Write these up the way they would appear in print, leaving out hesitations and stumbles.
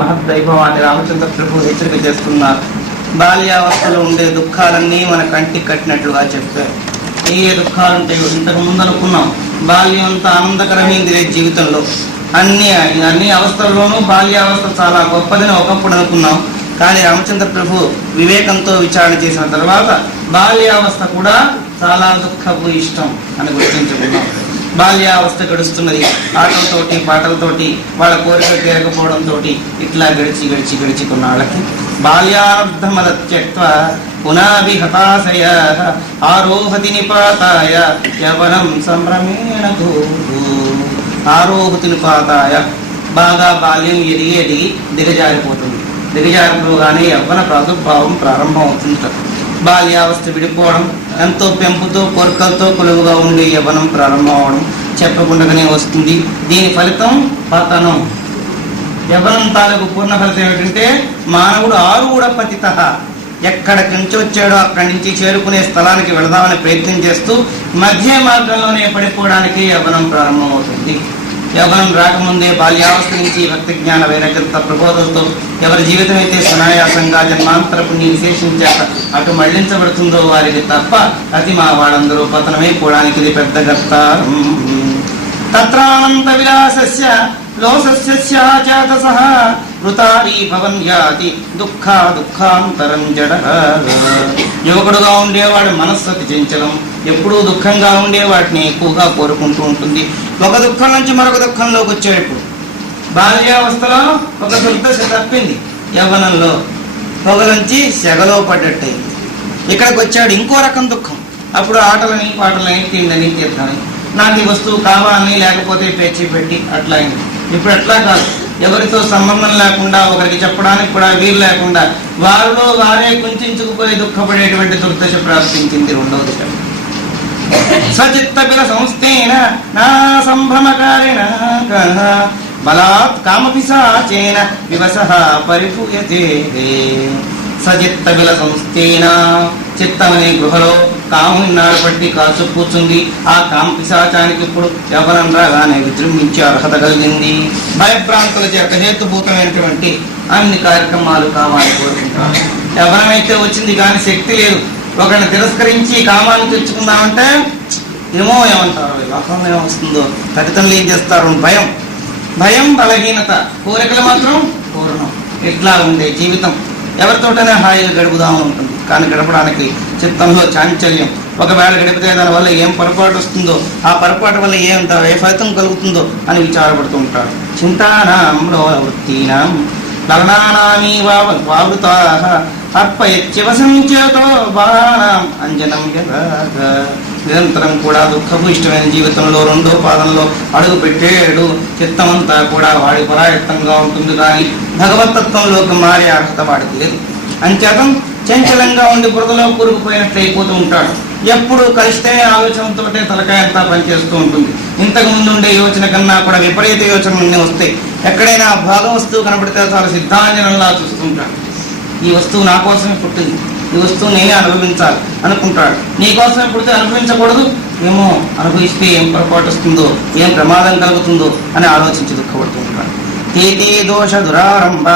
మహద్వైభవాన్ని రామచంద్ర ప్రభు హెచ్చరిక చేస్తున్నారు. బాల్యావస్థలో ఉండే దుఃఖాలన్నీ మన కంటికి కట్టినట్లుగా చెప్పారు. ఏ దుఃఖాలు ఉంటాయో ఇంతకు ముందు అనుకున్నాం. బాల్యం అంత ఆనందకరమైంది జీవితంలో. అన్ని అవస్థల్లోనూ బాల్యావస్థ చాలా గొప్పదని ఒకప్పుడు అనుకున్నాం. కానీ రామచంద్ర ప్రభు వివేకంతో విచారణ చేసిన తర్వాత బాల్యావస్థ కూడా చాలా దుఃఖపు ఇష్టం అని గుర్తించుకున్నాం. బాల్యావస్థ గడుస్తున్నది ఆటలతోటి పాటలతోటి, వాళ్ళ కోరికలు తీరకపోవడంతో ఇట్లా గడిచి కొన్నాళ్ళకి బాల్యార్థమదత్యక్త్వ పునాభిహతాశయ ఆరోహతి నిపాతాయ యవనం సంభ్రమేణ ఆరోహతి నిపాతాయ బాగా బాల్యం ఎదిగి దిగజారిపోతుంది. దిగజారిపోగానే యవ్వన ప్రాదుర్భావం ప్రారంభం అవుతుంది. బాల్యావస్థ విడిపోవడం, ఎంతో పెంపుతో కోరికలతో కొలువుగా ఉండే యవ్వనం ప్రారంభం అవడం చెప్పకుండానే వస్తుంది. దీని ఫలితం పతనం. యవ్వనం తాలూకు పూర్ణ ఫలితం ఏమిటంటే మానవుడు ఆరుగూడ పతిత, ఎక్కడికి నుంచి వచ్చాడో అక్కడి నుంచి చేరుకునే స్థలానికి వెళదామని ప్రయత్నం చేస్తూ మధ్య మార్గంలోనే పడిపోవడానికి యవ్వనం ప్రారంభం అవుతుంది. యవ్వనం రాకముందే బాల్యావస్థ నుంచి భక్తి జ్ఞాన వైరాగ్యత ప్రబోధంతో ఎవరి జీవితం అయితే సునాయాసంగా జన్మాంతర పుణ్య విశేషించాక అటు మళ్లించబడుతుందో వారికి తప్ప అతిమా వాళ్ళందరూ పతనమైపోవడానికి ఇది పెద్ద గర్త. తత్రానంత విలాసస్య లోసస్యాచాతసః వృతారీ భవన్ యాతి దుఃఖాంతరం జడ. యువకుడుగా ఉండేవాడు మనస్సు అతి చంచలం, ఎప్పుడూ దుఃఖంగా ఉండే వాటిని ఎక్కువగా కోరుకుంటూ ఉంటుంది. ఒక దుఃఖం నుంచి మరొక దుఃఖంలోకి వచ్చేటప్పుడు బాల్యావస్థలో ఒక దుర్దశ తప్పింది, యవ్వనంలో పొగ నుంచి సెగలో పడ్డట్టయింది. ఇక్కడికి వచ్చాడు ఇంకో రకం దుఃఖం. అప్పుడు ఆటలని పాటలని తిండని తీర్థని, నాకు ఈ వస్తువు కావాలని లేకపోతే పేచి పెట్టి అట్లా అయింది. ఇప్పుడు అట్లా కాదు, ఎవరితో సంబంధం లేకుండా ఒకరికి చెప్పడానికి కూడా వీలు లేకుండా వారిలో వారే కుంచుకుపోయి దుఃఖపడేటువంటి దుర్దశ ప్రాప్తించింది రెండవ దిశ. సచిత్త బిల సంస్థేన నా సంభ్రమకారిణ బలాత్ కామపిశాచేన వివశః పరిపూయతే. సచిత్త బిల సంస్థేన, చిత్తమనే గృహలో కాముని నాడు పట్టి కాచు కూర్చుంది. ఆ కామ పిశాచానికి ఇప్పుడు యవ్వనం రాగానే విజృంభించే అర్హత కలిగింది. భయభ్రాంతుల చేత హేతుభూతమైనటువంటి అన్ని కార్యక్రమాలు కామాన్ని కోరుకుంటారు. యవ్వనమైతే వచ్చింది కానీ శక్తి లేదు. ఒకరిని తిరస్కరించి కామాన్ని తెచ్చుకుందామంటే ఏమంటారు, వివాహం ఏమొస్తుందో, తల్లిదండ్రులు ఏం చేస్తారు, భయం బలహీనత, కోరికలు మాత్రం పూర్ణం. ఇట్లా ఉండే జీవితం ఎవరితోటనే హాయిగా గడుపుదామని ఉంటుంది. కానీ గడపడానికి చిత్తంలో చాంచల్యం. ఒకవేళ గడిపితే దానివల్ల ఏం పొరపాటు వస్తుందో, ఆ పొరపాటు వల్ల ఏ ఫలితం కలుగుతుందో అని విచారపడుతూ ఉంటాడు. చింతానాంలో వృత్తీనాం లగ్నానామీ వావృతాః అర్పయత్యవసంచేతో బాణాం అంజనం యథాః. నిరంతరం కూడా దుఃఖపు ఇష్టమైన జీవితంలో రెండో పాదంలో అడుగు పెట్టేడు చిత్తమంతా కూడా వాడి పరాయత్తంగా ఉంటుంది. కానీ భగవతత్వంలోకి మారే అర్హత వాడికి లేదు. అంచేతం చంచలంగా ఉండి బురదలో కూరుకుపోయినట్లు అయిపోతూ ఉంటాడు. ఎప్పుడు కలిస్తే ఆలోచనతో తలకాయంతా పనిచేస్తూ ఉంటుంది. ఇంతకు ముందు ఉండే యోచన కన్నా కూడా విపరీత యోచనలన్నీ వస్తాయి. ఎక్కడైనా భాగం వస్తువు కనబడితే చాలా సిద్ధాంజనంలా చూస్తుంటాడు. ఈ వస్తువు నా కోసమే పుట్టింది, ఈ వస్తువు నేనే అనుభవించాలి అనుకుంటాడు. నీ కోసమే పుడితే అనుభవించకూడదు, ఏమో అనుభవిస్తే ఏం పొరపాటు వస్తుందో, ఏం ప్రమాదం కలుగుతుందో అని ఆలోచించి దుఃఖపడుతూ ఉంటాడు. తేతే దోష దురారంభ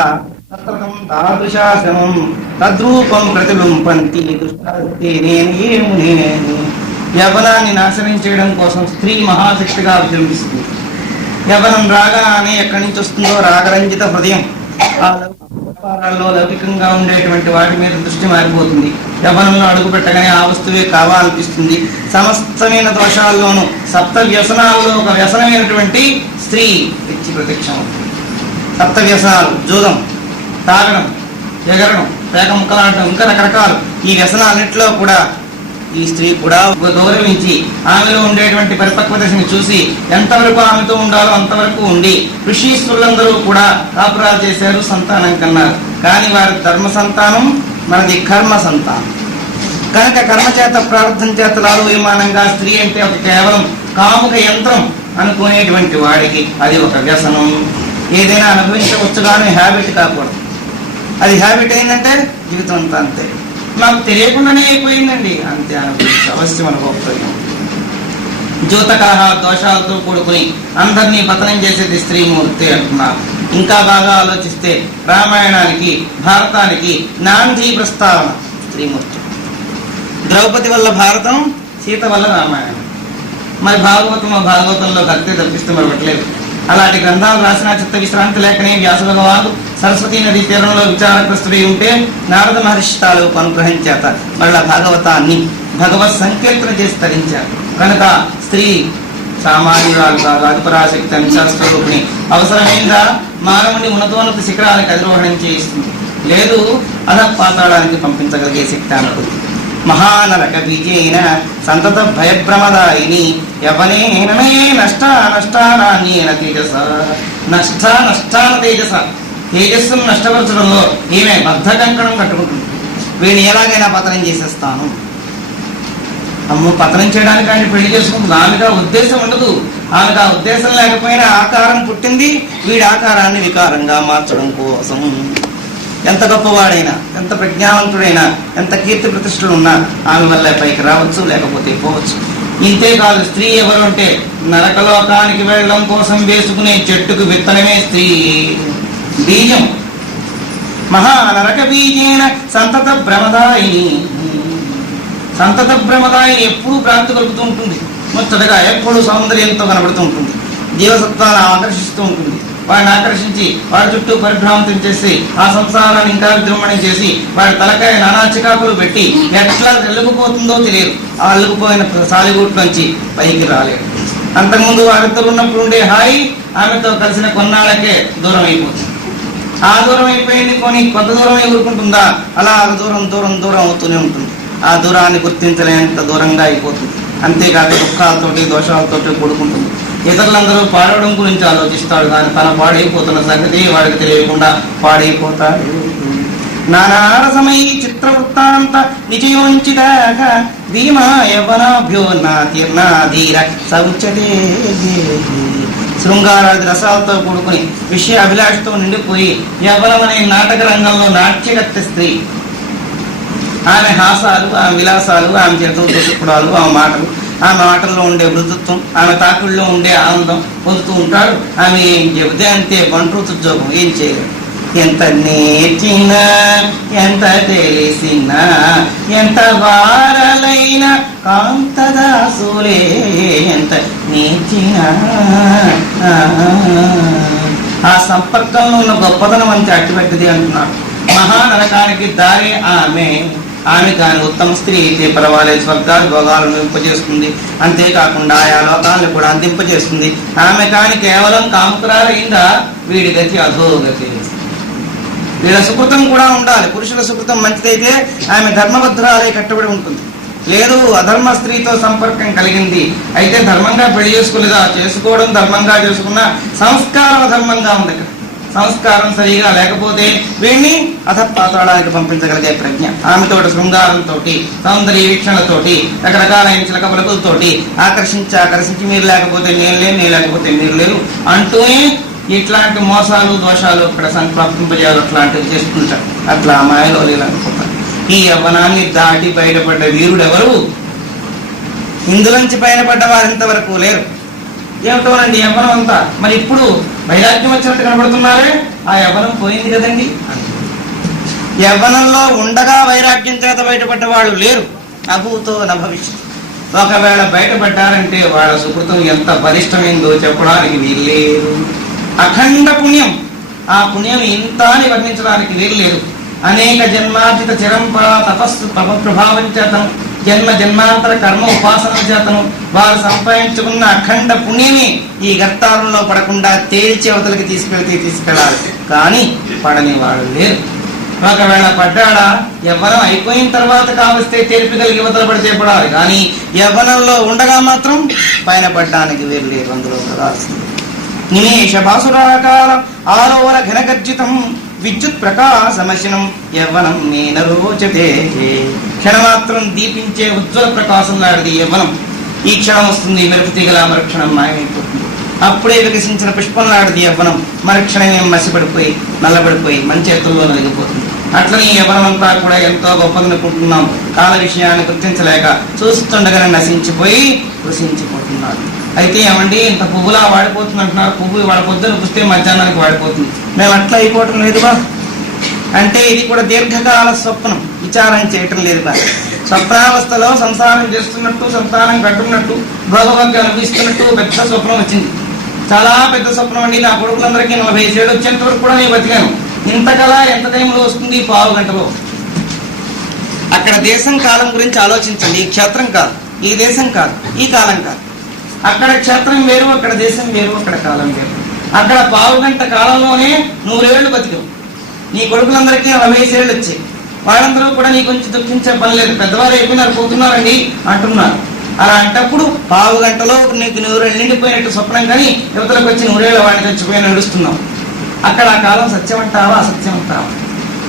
తాదృశాసనం తద్రూపం ప్రతిబింపంతి యవ్వనాన్ని నాశనం చేయడం కోసం స్త్రీ మహాశక్తిగా విజృంభిస్తుంది. యవ్వనం రాగానే ఎక్కడి నుంచి వస్తుందో రాగరంజిత హృదయం. ఆ వ్యాపారాల్లో లౌకికంగా ఉండేటువంటి వాటి మీద దృష్టి మారిపోతుంది. యవ్వనంలో అడుగు పెట్టగానే ఆ వస్తువే కావాలనిపిస్తుంది. సమస్తమైన దోషాల్లోనూ సప్త వ్యసనాల్లో ఒక వ్యసనమైనటువంటి స్త్రీ తెచ్చి ప్రత్యక్షం అవుతుంది. సప్త వ్యసనాలు, జూదం, తాగడం, ఎగరడం, పేక ముక్కలాడడం, ఇంకా రకరకాలు. ఈ వ్యసనాలన్నింటిలో కూడా ఈ స్త్రీ కూడా గౌరవించి ఆమెలో ఉండేటువంటి పరిపక్వ దశని చూసి ఎంతవరకు ఆమెతో ఉండాలో అంతవరకు ఉండి ఋషీశ్వరులందరూ కూడా కాపురాలు చేశారు, సంతానం కన్నారు. కానీ వారి ధర్మ సంతానం, మనది కర్మ సంతానం. కనుక కర్మ చేత ప్రారంభం చేత లాలు విమానంగా స్త్రీ అంటే ఒక కేవలం కాముక యంత్రం అనుకునేటువంటి వాడికి అది ఒక వ్యసనం. ఏదైనా అనుభవించవచ్చు కానీ హ్యాబిట్ కాకూడదు. అది హ్యాబిట్ అయిందంటే జీవితం అంతా అంతే. నాకు తెలియకుండానే అయిపోయిందండి, అంతే అనుభవించే అవశ్యం అనుభవం. జ్యోతకలహ దోషాలతో కూడుకుని అందరినీ పతనం చేసేది స్త్రీమూర్తి అంటున్నారు. ఇంకా బాగా ఆలోచిస్తే రామాయణానికి భారతానికి నాంది ప్రస్తావన స్త్రీమూర్తి. ద్రౌపది వల్ల భారతం, సీత వల్ల రామాయణం. మరి భాగవతంలో కత్తే తప్పిస్తే మరొకట్లేదు. అలాంటి గ్రంథాలు రాసిన చిత్త విశ్రాంతి లేకనే వ్యాస భగవానుడు సరస్వతీ నదీ తీరంలో విచారగ్రస్తుడై ఉంటే నారద మహర్షి తాలూకు అనుగ్రహం చేత మళ్ళా భాగవతాన్ని భగవత్ సంకీర్తన చేసి తరించారు. కనుక స్త్రీ సామాన్యురాలు కాదు, అధిపరాశక్తి అంశాస్వరూపిణి. అవసరమైందా మానవుని ఉన్నతోన్నత శిఖరాలకు అధిరోహణం చేయిస్తుంది, లేదు అధపాతాళానికి పంపించగలిగే శక్తి అనుకుంది. మహానరక బీజేన సంతత భయభ్రమదాయిని యవనేనమే నష్టానాన్యేన తేజస. నష్టాన తేజస, తేజస్సును నష్టపరచడంలో ఈమె బద్ధకంకణం కట్టుకుంటుంది. వీడిని ఎలాగైనా పతనం చేసేస్తాను. అమ్మ పతనం చేయడానికి ఆయన పెళ్లి చేసుకుంటుంది. ఆమెకు ఆ ఉద్దేశం ఉండదు. ఆమెకు ఆ ఉద్దేశం లేకపోయినా ఆకారం పుట్టింది, వీడి ఆకారాన్ని వికారంగా మార్చడం కోసం. ఎంత గొప్పవాడైనా, ఎంత ప్రజ్ఞావంతుడైనా, ఎంత కీర్తి ప్రతిష్టలు ఉన్నా ఆమె వల్ల పైకి రావచ్చు, లేకపోతే పోవచ్చు. ఇంతేకాదు, స్త్రీ ఎవరు అంటే నరకలోకానికి వెళ్ళడం కోసం వేసుకునే చెట్టుకు విత్తనమే స్త్రీ బీజం. మహానరక బీజేన సంతత భ్రమదాయిని. సంతత భ్రమదాయిని ఎప్పుడూ భ్రాంతి కలుగుతూ ఉంటుంది. ముచ్చటగా ఎప్పుడు సౌందర్యంతో కనబడుతూ ఉంటుంది. జీవసత్వాలను ఆకర్షిస్తూ ఉంటుంది. వాడిని ఆకర్షించి వాడి చుట్టూ పరిభ్రాంతం చేసి ఆ సంసారాన్ని ఇంకా విజృంభణం చేసి వాడి తలకాయ నానా చికాకులు పెట్టి ఎట్లా వెళ్ళిపోతుందో తెలియదు. ఆ అల్లుకుపోయిన సాలిగూట్లోంచి పైకి రాలేడు. అంతకుముందు వారిద్దరు ఉన్నప్పుడు ఉండే హాయి ఆమెతో కలిసిన కొన్నాళ్ళకే దూరం అయిపోతుంది. ఆ దూరం అయిపోయింది కొని కొంత దూరం ఎగురుకుంటుందా, అలా దూరం దూరం దూరం అవుతూనే ఉంటుంది. ఆ దూరాన్ని గుర్తించలేనంత దూరంగా అయిపోతుంది. అంతేకాదు దుఃఖాలతోటి దోషాలతోటి కూడుకుంటుంది. ఇతరులందరూ పాడవడం గురించి ఆలోచిస్తాడు, కానీ తన పాడైపోతున్న సంగతి వాడికి తెలియకుండా పాడైపోతాడు. నానారసమై చిత్రవృత్తాంత నిజయోంచిదాక భీమా యవనాభ్యో నాధీర సౌచతే. శృంగారాది రసాలతో కూడుకుని విషయ అభిలాషతో నిండిపోయి యవనం అనే నాటక రంగంలో నాట్యగత్త స్త్రీ. ఆమె హాసాలు, ఆమె విలాసాలు, ఆమె చేతులతో చుప్పడాలు, ఆమె మాటల్లో ఉండే మృదుత్వం, ఆమె తాకుల్లో ఉండే ఆనందం పొందుతూ ఉంటాడు. ఆమె ఏం చెబితే అంతే బంట్రుతు జోగం, ఏం చేయలేదు. ఎంత నేర్చినా, ఎంత తెలిసినా, ఎంత వారలైన కాంతదాసులే ఎంత నేర్చినా. ఆ సంపర్కంలో ఉన్న గొప్పదనం అంతే అట్టిపెట్టది అంటున్నాడు. మహానరకానికి దారి ఆమె. ఆమె కానీ ఉత్తమ స్త్రీ అయితే పర్వాలేదు, స్వర్గాలు భోగాలను ఇంపజేస్తుంది. అంతేకాకుండా ఆయా లోకాలను కూడా అందింపజేస్తుంది. ఆమె కానీ కేవలం కాముకురాలైందా, వీడి గతి అధోగతి. వీళ్ళ సుకృతం కూడా ఉండాలి. పురుషుల సుకృతం మంచిదైతే ఆమె ధర్మబద్ధురాలై కట్టుబడి ఉంటుంది. లేదు అధర్మ స్త్రీతో సంపర్కం కలిగింది అయితే ధర్మంగా పెళ్లి చేసుకోలేదా, చేసుకోవడం ధర్మంగా చేసుకున్నా సంస్కారం అధర్మంగా ఉంది. సంస్కారం సరిగా లేకపోతే వీడిని అధపాతాళానికి పంపించగలిగే ప్రజ్ఞ ఆమెతోటి శృంగారంతో, సౌందర్య వీక్షణతోటి, రకరకాలైన చిలక పలుకులతోటి ఆకర్షించి మీరు లేకపోతే నేను లేను, నేను లేకపోతే మీరు లేరు అంటూనే ఇట్లాంటి మోసాలు దోషాలు ఇక్కడ సంప్రాప్తింపజేయాలి, అట్లాంటివి చేస్తుంటారు. అట్లా మాయలో లేదనుకుంటారు. ఈ యవ్వనాన్ని దాటి బయటపడ్డ వీరుడెవరు? ఇందులోంచి బయటపడ్డ వారు ఇంతవరకు లేరు. ఏమిటోనండి యవ్వనం అంతా. మరి ఇప్పుడు వైరాగ్యం వచ్చినట్టు కనబడుతున్నారే, ఆ యవ్వనం పోయింది కదండి. యవ్వనంలో ఉండగా వైరాగ్యం చేత బయటపడ్డ వాళ్ళు లేరు. అభూతో నభవిష్యత్. ఒకవేళ బయటపడ్డారంటే వాళ్ళ సుకృతం ఎంత బలిష్టమైందో చెప్పడానికి వీల్లేదు. అఖండ పుణ్యం. ఆ పుణ్యం ఇంత అని వర్ణించడానికి వీల్లేదు. అనేక జన్మార్జిత చిరంపర తపస్సు ప్రభావం చేతను, జన్మ జన్మాంతర కర్మ ఉపాసన చేతను వారు సంపాదించుకున్న అఖండ పుణ్యమే ఈ గర్తాలలో పడకుండా తేల్చి అవతలకి తీసుకెళ్ళాలి. కానీ పడని వాడు లేరు. ఒకవేళ పడ్డాడా యవ్వనం అయిపోయిన తర్వాత కావస్తే తెలిపగలిగి యువతలు పడితే పడాలి. కానీ యవ్వనంలో ఉండగా మాత్రం పైన పడ్డానికి వీరు లేరు. అందులో పడాల్సింది. నిమేష బాసురాకార ఆలోర ఘనగర్జితం విద్యుత్ ప్రకాశమశనం యవ్వనం నేన రోచతే. క్షణమాత్రం దీపించే ఉజ్వల ప్రకాశం లాంటిది యవ్వనం. ఈ క్షణం వస్తుంది, మెరుపు తీగల మరుక్షణం మాయమైపోతుంది. అప్పుడే వికసించిన పుష్పం లాంటిది యవ్వనం. మరుక్షణమే మసిపడిపోయి నల్లబడిపోయి మన చేతుల్లో నలిగిపోతుంది. అట్లనే యవ్వనం అంతా కూడా ఎంతో గొప్పదనుకుంటున్నాం. కాల విషయాన్ని గుర్తించలేక చూస్తుండగానే నశించిపోయి కృషించిపోతున్నాడు. అయితే ఏమండి ఇంత పువ్వులా వాడిపోతుంది అంటున్నారు, పువ్వు వాడ పొద్దున పుస్తే మధ్యాహ్నానికి వాడిపోతుంది, మేము అట్లా అయిపోవటం లేదుగా అంటే ఇది కూడా దీర్ఘకాల స్వప్నం, విచారం చేయటం లేదుగా. స్వప్నావస్థలో సంసారం చేస్తున్నట్టు, సంతానం కట్టున్నట్టు, భోగభగ్గా అనుభవిస్తున్నట్టు పెద్ద స్వప్నం వచ్చింది, చాలా పెద్ద స్వప్నం అండి. నా కొడుకులందరికీ 45 ఏళ్ళు వచ్చేంత వరకు కూడా నేను బతికాను. ఇంతకలా ఎంత టైంలో వస్తుంది? పావు గంటలో. అక్కడ దేశం కాలం గురించి ఆలోచించండి. ఈ క్షేత్రం కాదు, ఈ దేశం కాదు, ఈ కాలం కాదు. అక్కడ క్షేత్రం వేరు, అక్కడ దేశం వేరు, అక్కడ కాలం వేరు. అక్కడ పావు గంట కాలంలోనే 100 ఏళ్ళు బతికావు. నీ కొడుకులందరికీ 45 ఏళ్ళు వచ్చాయి. వాళ్ళందరూ కూడా నీ గురించి దుఃఖించే పని లేదు, పెద్దవారు అయిపోయినారు, పోతున్నారండి అంటున్నారు. అలా అంటప్పుడు పావు గంటలో నీకు 100 ఏళ్ళు నిండిపోయినట్టు స్వప్నం, కానీ యువతలకు వచ్చి 100 ఏళ్ళ వాడిని చచ్చిపోయి నడుస్తున్నావు. అక్కడ ఆ కాలం సత్యం అంటావా అసత్యం అంటావా?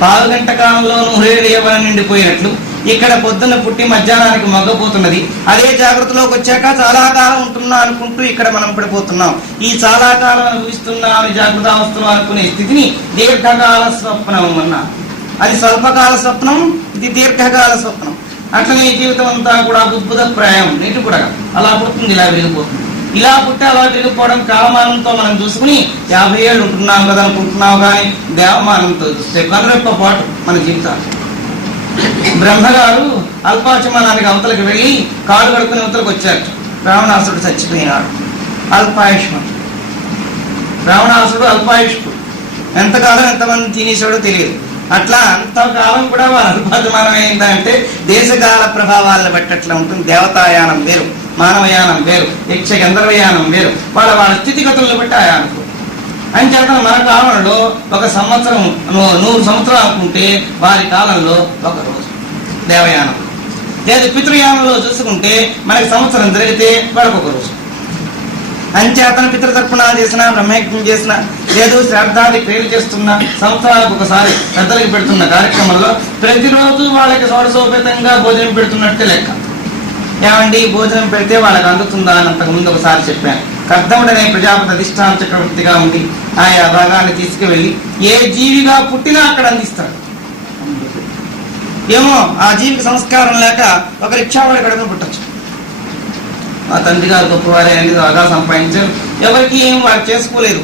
పావు గంట కాలంలో 100 ఏళ్ళు ఏమైనా నిండిపోయినట్లు ఇక్కడ పొద్దున్న పుట్టి మధ్యాహ్నానికి మొగ్గపోతున్నది. అదే జాగ్రత్తలోకి వచ్చాక చాలా కాలం ఉంటున్నా అనుకుంటూ ఇక్కడ మనం పడిపోతున్నాం. ఈ చాలా కాలం అనుభవిస్తున్నామని జాగ్రత్తావస్థలో అనుకునే స్థితిని దీర్ఘకాల స్వప్నం అన్నా. అది స్వల్పకాల స్వప్నం, ఇది దీర్ఘకాల స్వప్నం. అట్లనే జీవితం అంతా కూడా బుద్భుతప్రాయం, నీటి కూడా అలా పుడుతుంది, ఇలా వెళ్ళిపోతుంది. ఇలా పుట్టి అలా వెళ్ళిపోవడం కాలమానంతో మనం చూసుకుని 50 ఏళ్ళు ఉంటున్నాం కదా అనుకుంటున్నావు, కానీ దేవమానంతో చూస్తే కనురెప్ప పాటు మన జీవితాలు. బ్రహ్మగారు అల్పాచమానానికి అవతలకి వెళ్ళి కాళ్ళు కడుక్కుని అవతలకు వచ్చారు. రావణాసుడు చచ్చిపోయినాడు, అల్పాయుష్మం. రావణాసుడు అల్పాయుష్కుడు, ఎంతకాలం ఎంతమంది తినేసాడో తెలియదు. అట్లా అంతకాలం కూడా వారు అల్పాచమానం అయిందంటే దేశకాల ప్రభావాలను బట్టి అట్లా ఉంటుంది. దేవతాయానం వేరు, మానవయానం వేరు, యక్ష గంధర్వయానం వేరు, వాళ్ళ స్థితిగతులను బట్టి ఆయానం. అని చెప్పిన మన కాలంలో 1 సంవత్సరం 100 సంవత్సరాలు అనుకుంటే వారి కాలంలో 1 రోజు దేవయానం. లేదు పితృయానంలో చూసుకుంటే మనకి సంవత్సరం జరిగితే వాడికి 1 రోజు. అంచేతన పితృతర్పణాలు చేసినా, బ్రహ్మయజ్ఞం చేసినా, లేదు శ్రాద్ధాది క్రియలు చేస్తున్నా, సంవత్సరాలకు ఒకసారి పెద్దలకి పెడుతున్న కార్యక్రమంలో ప్రతిరోజు వాళ్ళకి షోడశోపేతంగా భోజనం పెడుతున్నట్టే లెక్క. ఏమండి భోజనం పెడితే వాళ్ళకి అందుతుందా అని అంతకుముందు ఒకసారి చెప్పాను. కర్దముడనే ప్రజాపతి అధిష్టాన చక్రవర్తిగా ఉండి ఆయా భాగాన్ని తీసుకువెళ్ళి ఏ జీవిగా పుట్టినా అక్కడ అందిస్తాడు. ఏమో ఆ జీవికి సంస్కారం లేక ఒక రిక్షావాడి కడుపు పుట్టచ్చు. మా తండ్రి గారు గొప్పవారే అండి, బాగా సంపాదించారు, ఎవరికి ఏం వారు చేసుకోలేదు,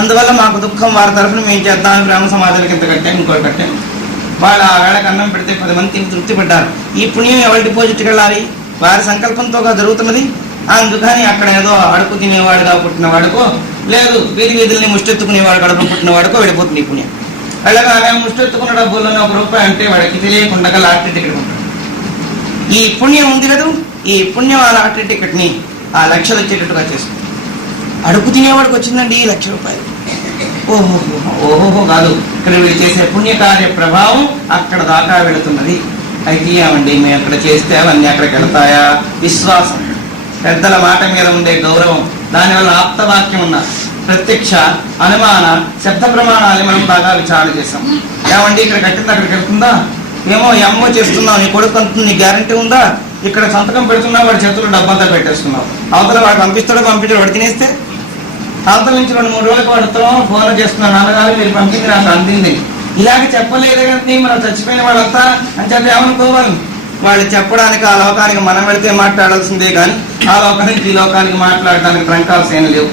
అందువల్ల మాకు దుఃఖం, వారి తరఫున మేము చేద్దామని బ్రాహ్మణ సమాజానికి ఇంత కట్టాము, ఇంకోటి కట్టాము. వాళ్ళు ఆ వేళకు అన్నం పెడితే 10 మంది తృప్తి పడ్డారు. ఈ పుణ్యం ఎవరి డిపాజిట్కి వెళ్ళాలి? వారి సంకల్పంతో జరుగుతున్నది. అందుకని అక్కడ ఏదో అడుగు తినేవాడుగా పుట్టిన వాడుకో, లేదు వీధి వీధుల్ని ముష్టెత్తుకునేవాడు కడుపు పుట్టిన వాడుకో వెళ్ళిపోతుంది ఈ పుణ్యం. వెళ్ళగానే ముష్టెత్తుకున్న డబ్బుల్లోనే 1 రూపాయి అంటే వాడికి తెలియకుండా లాటరీ టికెట్ ఉంటాడు. ఈ పుణ్యం ఉంది కదా, ఈ పుణ్యం ఆ లాటరీ టికెట్ ని ఆ లక్షలు వచ్చేటట్టుగా చేసుకుంది. అడుగు తినేవాడికి వచ్చిందండి ఈ 1,00,000 రూపాయలు. ఓహోహో కాదు, ఇక్కడ వీళ్ళు చేసే పుణ్యకార్య ప్రభావం అక్కడ దాకా వెళుతున్నది. అయితే ఏమండి మేము అక్కడ చేస్తే అవన్నీ అక్కడికి వెళతాయా? విశ్వాసం, పెద్దల మాట మీద ఉండే గౌరవం, దానివల్ల ఆప్తవాక్యం ఉన్న ప్రత్యక్ష అనుమాన శబ్ద ప్రమాణాలు మనం బాగా విచారణ చేస్తాం. ఏమండి ఇక్కడ కట్టింది అక్కడికి వెళ్తుందా? ఏమో ఏమో చేస్తున్నావు, నీ కొడుకు అంటుంది, నీ గ్యారంటీ ఉందా? ఇక్కడ సంతకం పెడుతున్నావు, వాడి చేతుల్లో డబ్బంతా పెట్టేస్తున్నావు, అవతల వాడు పంపిస్తాడు వాడు తినేస్తే అవతల నుంచి 2-3 రోజులకు వాడుతో ఫోన్ చేస్తున్నావు, నాన్నగారు మీరు పంపింది నాకు అందింది, ఇలాగ చెప్పలేదు కానీ మనం చచ్చిపోయిన వాళ్ళంతా అని చెప్పి ఏమనుకోవాలి? వాళ్ళు చెప్పడానికి ఆ లోకానికి మనం వెళితే మాట్లాడాల్సిందే కానీ ఆ లోకానికి ఈ లోకానికి మాట్లాడడానికి ట్రంకాల్స్ ఏం లేవు.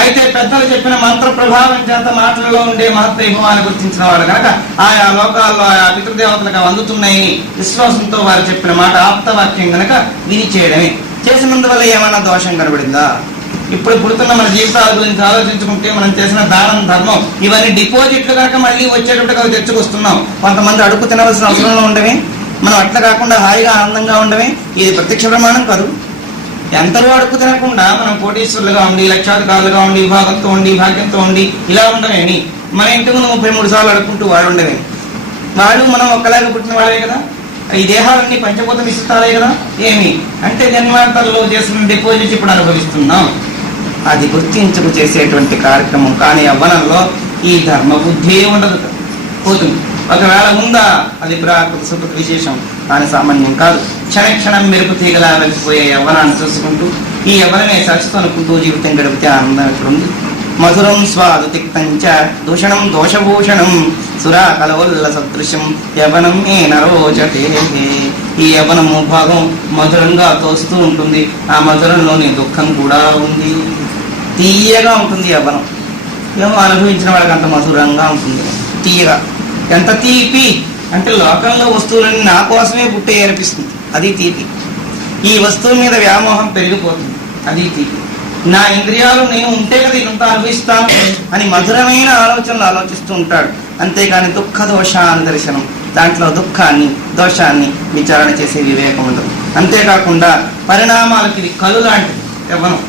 అయితే పెద్దలు చెప్పిన మంత్ర ప్రభావం చేత మాటలలో ఉండే మహత్వైభవాన్ని గుర్తించిన వాడు కనుక ఆయా లోకాల్లో ఆయా పితృదేవతలకు అందుతున్నాయని విశ్వాసంతో వారు చెప్పిన మాట ఆప్తవాక్యం కనుక విని చేయడమే. చేసినందువల్ల ఏమైనా దోషం కనబడిందా? ఇప్పుడు పుడుతున్న మన జీవితాల గురించి ఆలోచించుకుంటే మనం చేసిన దానం, ధర్మం ఇవన్నీ డిపాజిట్లు కనుక మళ్ళీ వచ్చేటట్టుగా తెచ్చుకొస్తున్నాం. కొంతమంది అడుగు తినవలసిన అవసరంలో ఉండవే, మనం అట్లా కాకుండా హాయిగా ఆనందంగా ఉండవే. ఇది ప్రత్యక్ష ప్రమాణం కాదు. ఎంతలో అడుగు తినకుండా మనం కోటీశ్వరులుగా ఉండి, లక్షాధికారులుగా ఉండి, విభాగంతో ఉండి, భాగ్యంతో ఉండి ఇలా ఉండవేని. మన ఇంటి ముందు 33 సార్లు అడుక్కుంటూ వాడు ఉండవే. వాడు మనం ఒక్కలాగా పుట్టిన వాడే కదా. ఈ దేహాలన్నీ పంచభూత విశిష్టాలే కదా. ఏమి అంటే జన్మాంతరంలో చేసిన డిపాజిట్ ఇప్పుడు అనుభవిస్తున్నాం. అది గుర్తించుకు చేసేటువంటి కార్యక్రమం. కానీ యవ్వనంలో ఈ ధర్మ బుద్ధి ఉండదు, పోతుంది. ఒకవేళ ఉందా అది ప్రాకృత సుకృత విశేషం, కానీ సామాన్యం కాదు. క్షణక్షణం మెరుపు తీగలా వెళ్ళిపోయే యవ్వనాన్ని చూసుకుంటూ ఈ యవ్వనమే సరస్సు అనుకుంటూ జీవితం గడిపితే ఆనందం ఎక్కడుంది? మధురం స్వాదు తిక్తంచ దూషణం దోషభూషణం సురా కలవల్ల సదృశ్యం యవనం ఏ నరోచతే. ఈ యవనము భాగం మధురంగా తోస్తూ ఉంటుంది, ఆ మధురంలోని దుఃఖం కూడా ఉంది. తీయగా ఉంటుంది యవనం, ఏమో అనుభవించిన వాళ్ళకి అంత మధురంగా ఉంటుంది, తీయగా. ఎంత తీపి అంటే లోకంలో వస్తువులన్నీ నా కోసమే పుట్టే అనిపిస్తుంది, అది తీపి. ఈ వస్తువు మీద వ్యామోహం పెరిగిపోతుంది, అది తీపి. నా ఇంద్రియాలు నేను ఉంటే కదా ఇదంతా అనుభవిస్తాను అని మధురమైన ఆలోచనలు ఆలోచిస్తూ ఉంటాడు. అంతేగాని దుఃఖ దోషాన్ని దర్శనం, దాంట్లో దుఃఖాన్ని దోషాన్ని విచారణ చేసే వివేకం ఉండదు. అంతేకాకుండా పరిణామాలకి ఇది కలు లాంటిది యవ్వనం.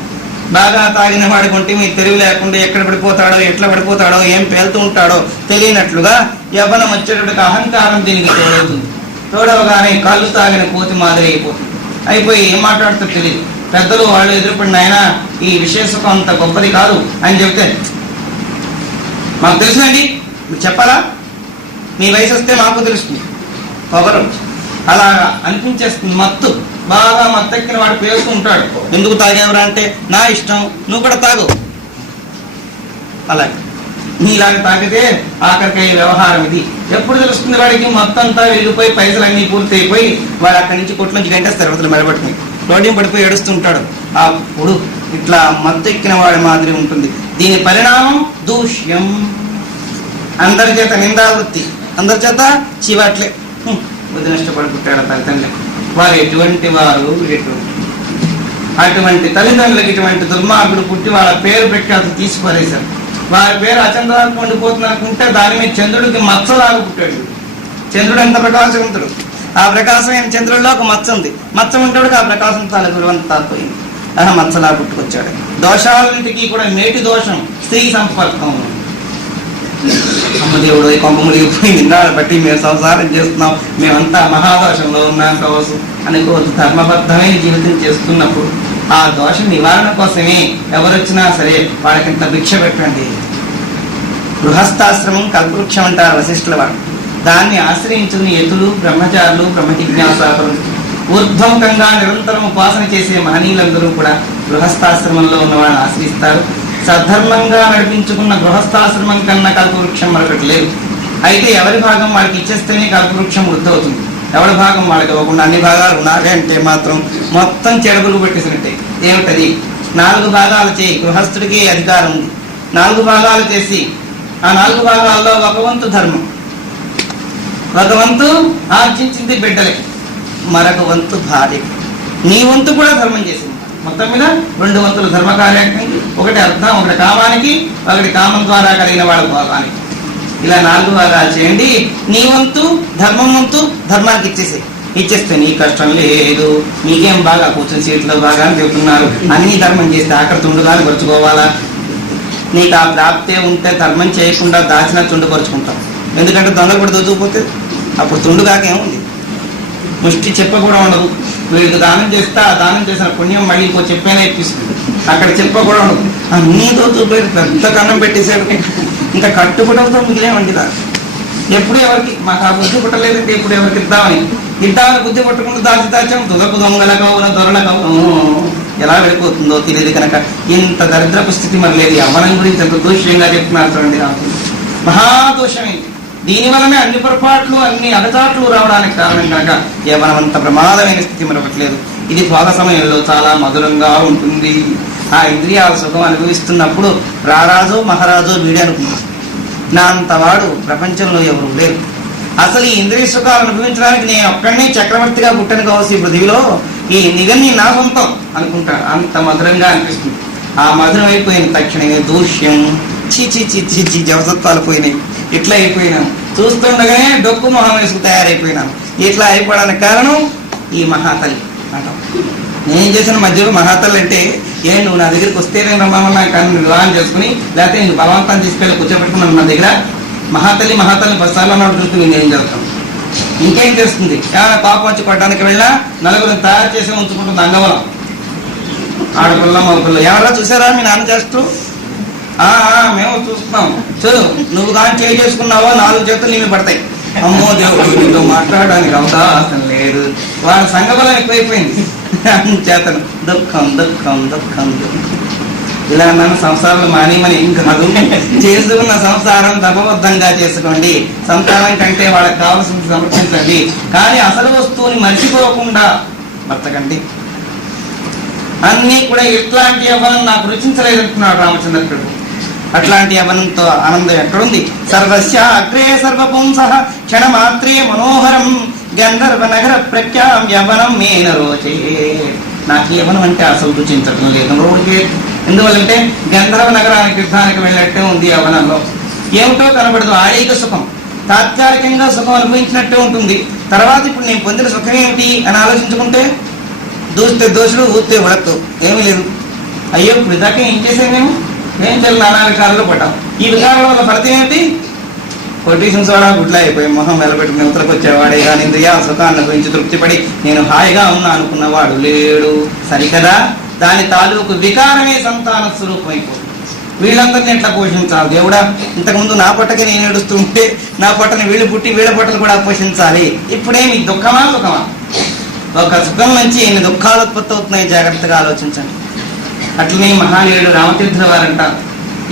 బాగా తాగిన వాడి కొంటే మీ తెలివి లేకుండా ఎక్కడ పడిపోతాడో ఎట్లా పడిపోతాడో ఏం పేలుతూ ఉంటాడో తెలియనట్లుగా యవ్వనం వచ్చేటప్పటికి అహంకారం దీనికి తోడవుతుంది. తోడవగానే కళ్ళు తాగిన కోతి మాదిరి అయిపోయి ఏం మాట్లాడుతూ తెలియదు. పెద్దలు వాళ్ళు ఎదురుపడిన ఆయన ఈ విషయ సుఖం అంత గొప్పది కాదు అని చెబితే మాకు తెలుసునండి, మీరు చెప్పాలా, మీ వయసు వస్తే మాకు తెలుస్తుంది పొగరు అలా అనిపించేస్తుంది. మత్తు బాగా మత్తెక్కిన వాడు పేరుతూ ఉంటాడు. ఎందుకు తాగేవరా అంటే నా ఇష్టం, నువ్వు కూడా తాగు. అలాగే నీలాగా తాగితే ఆఖరికి వ్యవహారం ఇది. ఎప్పుడు తెలుస్తుంది వాడికి మొత్తంతా వెళ్ళిపోయి పైసలన్నీ పూర్తి అయిపోయి వాడు అక్కడి నుంచి కొట్ల నుంచి గంటేస్తారు అవతల మెడబట్టుకుని రోడ్యం పడిపోయి ఏడుస్తుంటాడు. అప్పుడు ఇట్లా మత్తెక్కిన వాడి మాదిరి ఉంటుంది. దీని పరిణామం దూష్యం, అందరి చేత నిందావృత్తి, అందరి చేత చీవాట్లే. బుద్ధి నష్టపడి పుట్టాడు తల్లిదండ్రులు, వారు ఎటువంటి వారు, అటువంటి తల్లిదండ్రులకు ఇటువంటి దుర్మార్గుడు పుట్టి వాళ్ళ పేరు ప్రఖ్యాతి తీసిపారేశారు. వారి పేరు అచంద్రాలకు ఉండిపోతుంది అనుకుంటే దాని మీద చంద్రుడికి మచ్చలాగా పుట్టాడు. చంద్రుడు ఎంత ప్రకాశవంతుడు, ఆ ప్రకాశమైన చంద్రుడిలో ఒక మచ్చ ఉంది. మచ్చ ఉంటాడు, ఆ ప్రకాశం తాలూ గురువంతా పోయింది, మచ్చలా పుట్టుకొచ్చాడు. దోషాలన్నింటికి కూడా మేటి దోషం స్త్రీ సంపర్కం. అమ్మదేవుడు కొంప మునిగిపోయింది, ఇన్నాళ్ళ బట్టి మేము సంసారం చేస్తున్నాం, మేమంతా మహాదోషంలో ఉన్నాం కావచ్చు అనుకోవద్దు. ధర్మబద్ధమైన జీవితం చేస్తున్నప్పుడు ఆ దోష నివారణ కోసమే ఎవరొచ్చినా సరే వాళ్ళకింత భిక్ష పెట్టండి. గృహస్థాశ్రమం కల్పవృక్షం అంటారు వశిష్ఠుల వాడు. దాన్ని ఆశ్రయించుకుని యతులు, బ్రహ్మచారులు, బ్రహ్మ జిజ్ఞాసాపరులు, ఊర్ధ్వముఖంగా నిరంతరం ఉపాసన చేసే మహనీయులందరూ కూడా గృహస్థాశ్రమంలో ఉన్న వాళ్ళని ఆశ్రయిస్తారు. సద్ధర్మంగా నడిపించుకున్న గృహస్థాశ్రమం కన్నా కల్పవృక్షం మరొకటి లేదు. అయితే ఎవరి భాగం వాళ్ళకి ఇచ్చేస్తేనే కల్పవృక్షం వృద్ధి అవుతుంది. ఎవరి భాగం వాళ్ళకి ఇవ్వకుండా అన్ని భాగాలు ఉన్నారే అంటే మాత్రం మొత్తం చెడబులు పెట్టేసినట్టే. ఏమిటది? 4 భాగాలు చేయి, గృహస్థుడికి అధికారం ఉంది. 4 భాగాలు చేసి ఆ 4 భాగాల్లో ఒక వంతు ధర్మం, ఒక వంతు ఆర్జించింది బిడ్డలే, మరొక వంతు భార్య. నీ వంతు కూడా ధర్మం చేసింది. మొత్తం మీద 2 వంతులు ధర్మ కార్యానికి, ఒకటి అర్థం, ఒకటి కామానికి, ఒకటి కామం ద్వారా కలిగిన వాళ్ళ భాగానికి. ఇలా 4 భాగాలు చేయండి. నీ వంతు ధర్మం వంతు ధర్మానికి ఇచ్చేస్తే నీ కష్టం లేదు. మీకేం బాగా కూర్చొని సీట్లో బాగా చెబుతున్నారు, అన్ని ధర్మం చేస్తే ఆఖరి తుండుగాలు పరుచుకోవాలా? నీకు ఆ ప్రాప్తే ఉంటే ధర్మం చేయకుండా దాచిన తుండు పరుచుకుంటాం. ఎందుకంటే దొంగలు కూడా దొరికిపోతే అప్పుడు తుండుగాకేముంది, ముష్టి చెప్ప కూడా ఉండదు. వీడికి దానం చేస్తే ఆ దానం చేసిన పుణ్యం మళ్ళీ ఇంకో చెప్పేనే ఇప్పిస్తుంది. అక్కడ చెప్ప కూడా ఉండదు, అన్నీ దోచుకుపోయి పెద్ద కన్నం పెట్టేసాడు. ఇంకా కట్టుబుటలతో మిగిలేమండి. ఎప్పుడు ఎవరికి మాకు ఆ బుద్ధి పుట్టలేదంటే ఎప్పుడు ఎవరికి ఇద్దామని బుద్ధి పట్టుకుంటూ దాచాం. దుదకు దొంగల కవున దొరల కవును ఎలా వెళ్ళిపోతుందో తెలియదు కనుక ఇంత దరిద్రపు స్థితి మరి లేదు. యవ్వనం గురించి ఎంత దోషంగా చెప్తున్నారు చూడండి. మహాదోషమైంది. దీని వలనే అన్ని పొరపాట్లు, అన్ని అగచాట్లు రావడానికి కారణం కనుక యవ్వనం అంత ప్రమాదమైన స్థితి మరొకట్లేదు. ఇది భోగ సమయంలో చాలా మధురంగా ఉంటుంది. ఆ ఇంద్రియాల సుఖం అనుభవిస్తున్నప్పుడు రారాజు మహారాజు వీడే అనుకున్నాడు. నా అంతవాడు ప్రపంచంలో ఎవరు లేరు. అసలు ఈ ఇంద్రియ సుఖాలు అనుభవించడానికి నేను ఒక్కడినే చక్రవర్తిగా పుట్టను కావచ్చు ఈ పృథివిలో, ఈ నిగన్ని నా సొంతం అనుకుంటాడు. అంత మధురంగా అనిపిస్తుంది. ఆ మధురం అయిపోయిన తక్షణమే దూష్యం, చీ జవసత్వాలు పోయినాయి. ఇట్లా అయిపోయినాను, చూస్తుండగానే డొక్కు మొహం వేసుకు తయారైపోయినాను. ఇట్లా అయిపోవడానికి కారణం ఈ మహాతల్లి అంటాం. నేను చేసిన మధ్యలో మహాతల్లి అంటే నువ్వు నా దగ్గరికి వస్తే నేను రమ్మన్నా కానీ వివాహం చేసుకుని, లేకపోతే నేను బలవంతాన్ని తీసుకెళ్ళి కూర్చోబెట్టుకున్నాను నా దగ్గర. మహాతల్లి 10 సార్లు అన్నట్టు చూస్తే నేను ఏం చేస్తాను? ఇంకేం చేస్తుంది? పాపం వచ్చి కొట్టడానికి వెళ్ళినా నలుగురిని తయారు చేసి ఉంచుకుంటుంది అంగవలం. ఆడపిల్ల మగపిల్ల ఎవరా చూసారా మీ నాన్న చేస్తూ? మేము చూస్తున్నాం. చూడు, నువ్వు కానీ చేసుకున్నావో 4 చేతులు నీళ్ళు పడతాయి. అమ్మో దేవుడు, నీతో మాట్లాడడానికి అవకాశం లేదు. వాళ్ళ సంఘబలం ఎక్కువైపోయింది. చేతను దుఃఖం దుఃఖం దుఃఖం దుఃఖం. ఇలా నన్ను సంసారంలో మానేమని ఏం కాదు. చేసుకున్న సంసారం ధర్మబద్ధంగా చేసుకోండి, సంతానం కంటే వాళ్ళకి కావాల్సింది సమర్పించండి, కానీ అసలు వస్తువుని మర్చిపోకుండా బతకండి. అన్నీ కూడా ఇట్లాంటి యవ్వనం నాకు రుచించలేదంటున్నాడు రామచంద్ర ప్రభు. అట్లాంటి యవ్వనంతో ఆనందం ఎక్కడుంది? సర్వస్య అగ్రే సర్వపుంసః క్షణమాత్రే మనోహరం గంధర్వ నగర ప్రఖ్యాం యవ్వనం మే నరోచే. నాకు యవ్వనం అంటే అసలు రుచించడం లేదు రోడ్డుకి. ఎందువల్లంటే గంధర్వ నగరానికి యుద్ధానికి వెళ్ళట్టే ఉంది యవ్వనంలో. ఏమిటో కనబడదు, ఆరేక సుఖం, తాత్కాలికంగా సుఖం అనుభవించినట్టే ఉంటుంది. తర్వాత ఇప్పుడు నేను పొందిన సుఖం ఏమిటి అని ఆలోచించుకుంటే దూస్తే దోషుడు, ఊస్తే ఉడక్కు, ఏమీ లేదు. అయ్యో ఇప్పుడు ఇదాకా ఏం చేసాం మేము? ఏం తెలియదు, నానా వికారాలు పడ్డాం. ఈ వికారాల వల్ల ఫలితం ఏంటి? పొలిటీషియన్స్ వాడా గుడ్లా అయిపోయి మొహం వెలబెట్టుకుని ఉత్తరకు వచ్చేవాడే కానీ ఇంద్రియ సుఖాన్ని గురించి తృప్తిపడి నేను హాయిగా ఉన్నా అనుకున్నవాడు లేడు. సరికదా? దాని తాలూకు వికారమే సంతాన స్వరూపం అయిపోతుంది. వీళ్ళందరినీ ఎట్లా పోషించాలి దేవుడా? ఇంతకుముందు నా పొట్టకి నేను ఏడుస్తూ ఉంటే నా పొట్టని వీళ్ళు పుట్టి వీళ్ళ పొట్టలు కూడా పోషించాలి. ఇప్పుడేమి దుఃఖమా సుఖమా? ఒక సుఖం నుంచి ఎన్ని దుఃఖాలు ఉత్పత్తి అవుతున్నాయి, జాగ్రత్తగా ఆలోచించండి. అట్లనే మహానీయుడు రామతీర్థుల వారంటారు,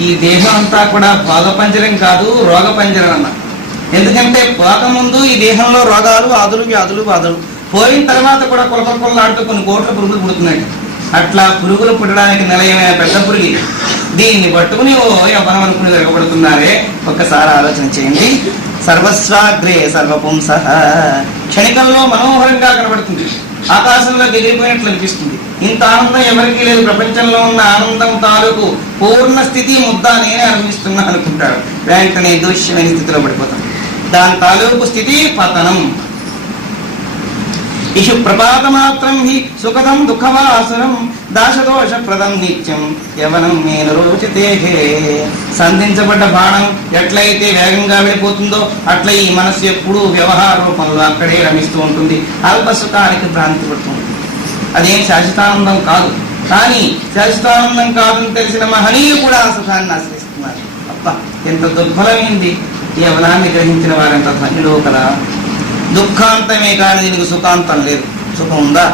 ఈ దేహం అంతా కూడా భోగపంజరం కాదు, రోగపంజరం అన్న. ఎందుకంటే పోకముందు ఈ దేహంలో రోగాలు, ఆదులు, వ్యాధులు, బాధలు, పోయిన తర్వాత కూడా కొలకొల్లాడుతూ కొన్ని కోట్ల పురుగులు పుడుతున్నాయి. అట్లా పురుగులు పుట్టడానికి నిలయమైన పెద్ద పురుగు. దీన్ని పట్టుకుని యవ్వనం అనుకుని జరగబడుతున్నారే, ఒక్కసారి ఆలోచన చేయండి. సర్వస్వాగ్రే సర్వపుంసః, క్షణికంలో మనోహరంగా కనబడుతుంది, ఆకాశంలోకి ఎగిరిపోయినట్లు అనిపిస్తుంది. ఇంత ఆనందం ఎవరికీ లేదు. ప్రపంచంలో ఉన్న ఆనందం తాలూకు పూర్ణ స్థితి ముద్ద నేనే అనుభవిస్తున్నా అనుకుంటాడు. వెంటనే దూష్యమైన స్థితిలో పడిపోతాం. దాని తాలూకు స్థితి పతనం. ఇషు ప్రపాత మాత్రం హి సుఖదం దుఃఖవాసురం దాశదోషప్రదం నిత్యం యవనం నేను రోచితే. సంధించబడ్డ బాణం ఎట్లయితే వేగంగా వెళ్ళిపోతుందో అట్లా ఈ మనస్సు ఎప్పుడూ వ్యవహార రూపంలో అక్కడే రమిస్తూ ఉంటుంది. అల్ప సుఖానికి భ్రాంతి పడుతుంది. అదేం శాశ్వతానందం కాదు. కానీ శాశ్వతానందం కాదని తెలిసిన మహనీయులు కూడా ఆ సుఖాన్ని ఆశ్రయిస్తున్నారు. అబ్బా ఎంత దుర్బలమైంది! ఈ యవనాన్ని గ్రహించిన వారెంత ధన్యులో కదా. దుఃఖాంతమే కానీ దీనికి సుఖాంతం లేదు. సుఖం ఉందా?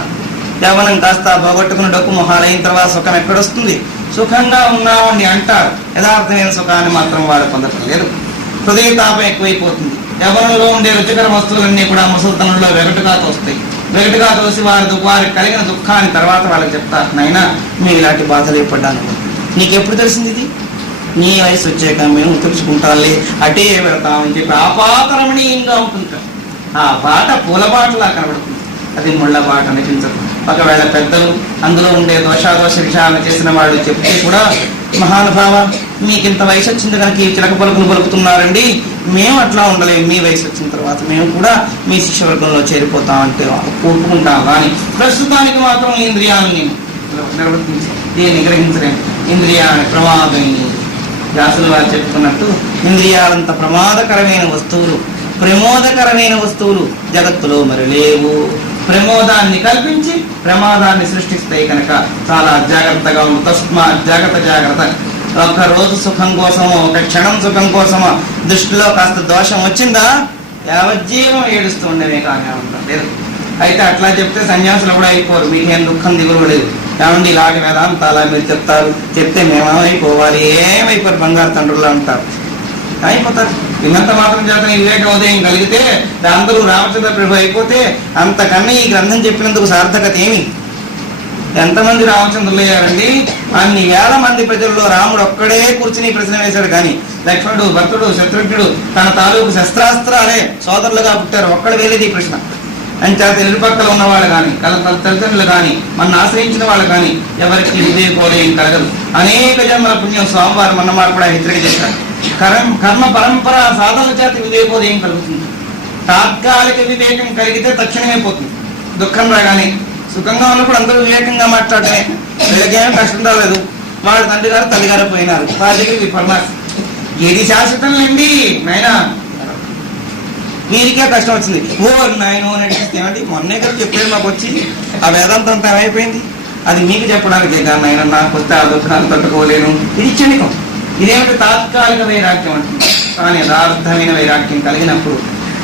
యవ్వనం కాస్త పోగొట్టుకుని డొక్కు మొహాలైన తర్వాత సుఖం ఎక్కడొస్తుంది? సుఖంగా ఉన్నామని అంటారు, యథార్థమైన సుఖాన్ని మాత్రం వాడు పొందటం లేదు. హృదయ తాపం ఎక్కువైపోతుంది. యవ్వనంలో ఉండే రుచికర వస్తువులన్నీ కూడా ముసలితనంలో వెగటుగా తోస్తాయి. వెగటుగా తోసి వారికి కలిగిన దుఃఖాన్ని తర్వాత వాళ్ళకి చెప్తారు, నైనా మేము ఇలాంటి బాధలు ఏర్పడ్డాను. నీకెప్పుడు తెలిసింది ఇది? నీ వయసు వచ్చాక మేము తెలుసుకుంటాలే, అటే వెళతామని చెప్పి ఆపాతరమణీయంగా ఉంటుంది. ఆ బాట పూల బాటలా కనబడుతుంది, అది ముళ్ళ బాట అనిపించదు. ఒకవేళ పెద్దలు అందులో ఉండే దోషాదోష విషయాలను చేసిన వాళ్ళు చెప్తే కూడా, మహానుభావ మీకింత వయసు వచ్చింది కనుక ఈ చిలక పలుకులు పలుకుతున్నారండి, మేము అట్లా ఉండలేము, మీ వయసు వచ్చిన తర్వాత మేము కూడా మీ శిష్యవర్గంలో చేరిపోతామంటే ఒప్పుకుంటాం. కానీ ప్రస్తుతానికి మాత్రం ఇంద్రియాలని నిర్వర్తించి దీన్ని గ్రహించలేము. ఇంద్రియాన్ని ప్రమాదమైనవి. వ్యాసులు వారు చెప్పుకున్నట్టు ఇంద్రియాలంత ప్రమాదకరమైన వస్తువులు, ప్రమోదకరమైన వస్తువులు జగత్తులో మరి లేవు. ప్రమోదాన్ని కల్పించి ప్రమాదాన్ని సృష్టిస్తాయి కనుక చాలా జాగ్రత్తగా ఉంది. తస్మా జాగ్రత్త. ఒక రోజు సుఖం కోసమో, ఒక క్షణం సుఖం కోసమో దృష్టిలో కాస్త దోషం వచ్చిందా యావజ్జీవం ఏడుస్తూ ఉండేవే కానీ ఆనందం లేదు. అయితే అట్లా చెప్తే సన్యాసులు కూడా అయిపోరు, మీకేం దుఃఖం దిగులు లేదు. ఏమండి ఇలాంటి వేదాంతాలా మీరు చెప్తే మేమేమైపోవాలి? ఏమైపోరు, బంగారు తండ్రులా ఉంటారు, అయిపోతారు. విన్నంత మాత్రం చేత వివేకోదయం కలిగితే అందరూ రామచంద్ర ప్రభు అయిపోతే అంతకన్నా ఈ గ్రంథం చెప్పినందుకు సార్థకత ఏమి? ఎంతమంది రామచంద్రులు అయ్యారండి? అన్ని వేల మంది ప్రజల్లో రాముడు ఒక్కడే కూర్చుని ప్రశ్న వేశాడు. కానీ లక్ష్మణుడు, భరతుడు, శత్రుఘ్నుడు తన తాలూకు శస్త్రాస్త్రాలే సోదరులుగా పుట్టారు, ఒక్కడ వేరేది ఈ ప్రశ్న. అంచేత ఇరుపక్కల ఉన్నవాళ్ళు కానీ, తల్లిదండ్రులు కానీ, మన ఆశ్రయించిన వాళ్ళు కానీ ఎవరికి వివేకోదయం కలగదు. అనేక జన్మల పుణ్యం స్వామివారు మన్నమాట కూడా హెచ్చరిక చేశారు. కర్మ పరంపర సాధన చేత వివేకోదయం కలుగుతుంది. తాత్కాలిక వివేకం కలిగితే తక్షణమే పోతుంది. దుఃఖం రాగానే, సుఖంగా ఉన్నప్పుడు అందరూ వివేకంగా మాట్లాడటమే, వీళ్ళకేమీ కష్టం రాలేదు. వాళ్ళ తండ్రి గారు తల్లిగారు పోయినారు, వాళ్ళ దగ్గరికి పరమాత్మ ఏది శాశ్వతం లేండి నాయనా, వీరికే కష్టం వచ్చింది. ఓ నాయనో నడిపిస్తేమండి మొన్నే కదా చెప్పేది మాకు వచ్చి, ఆ వేదాంతం అంతా ఏమైపోయింది? అది మీకు చెప్పడానికి కానీ ఆయన నాకు వస్తే ఆ దుఃఖాన్ని తట్టుకోలేను. ఇది క్షణికం. ఇదేమిటి? తాత్కాలిక వైరాగ్యం అంటుంది. కానీ యథార్థమైన వైరాగ్యం కలిగినప్పుడు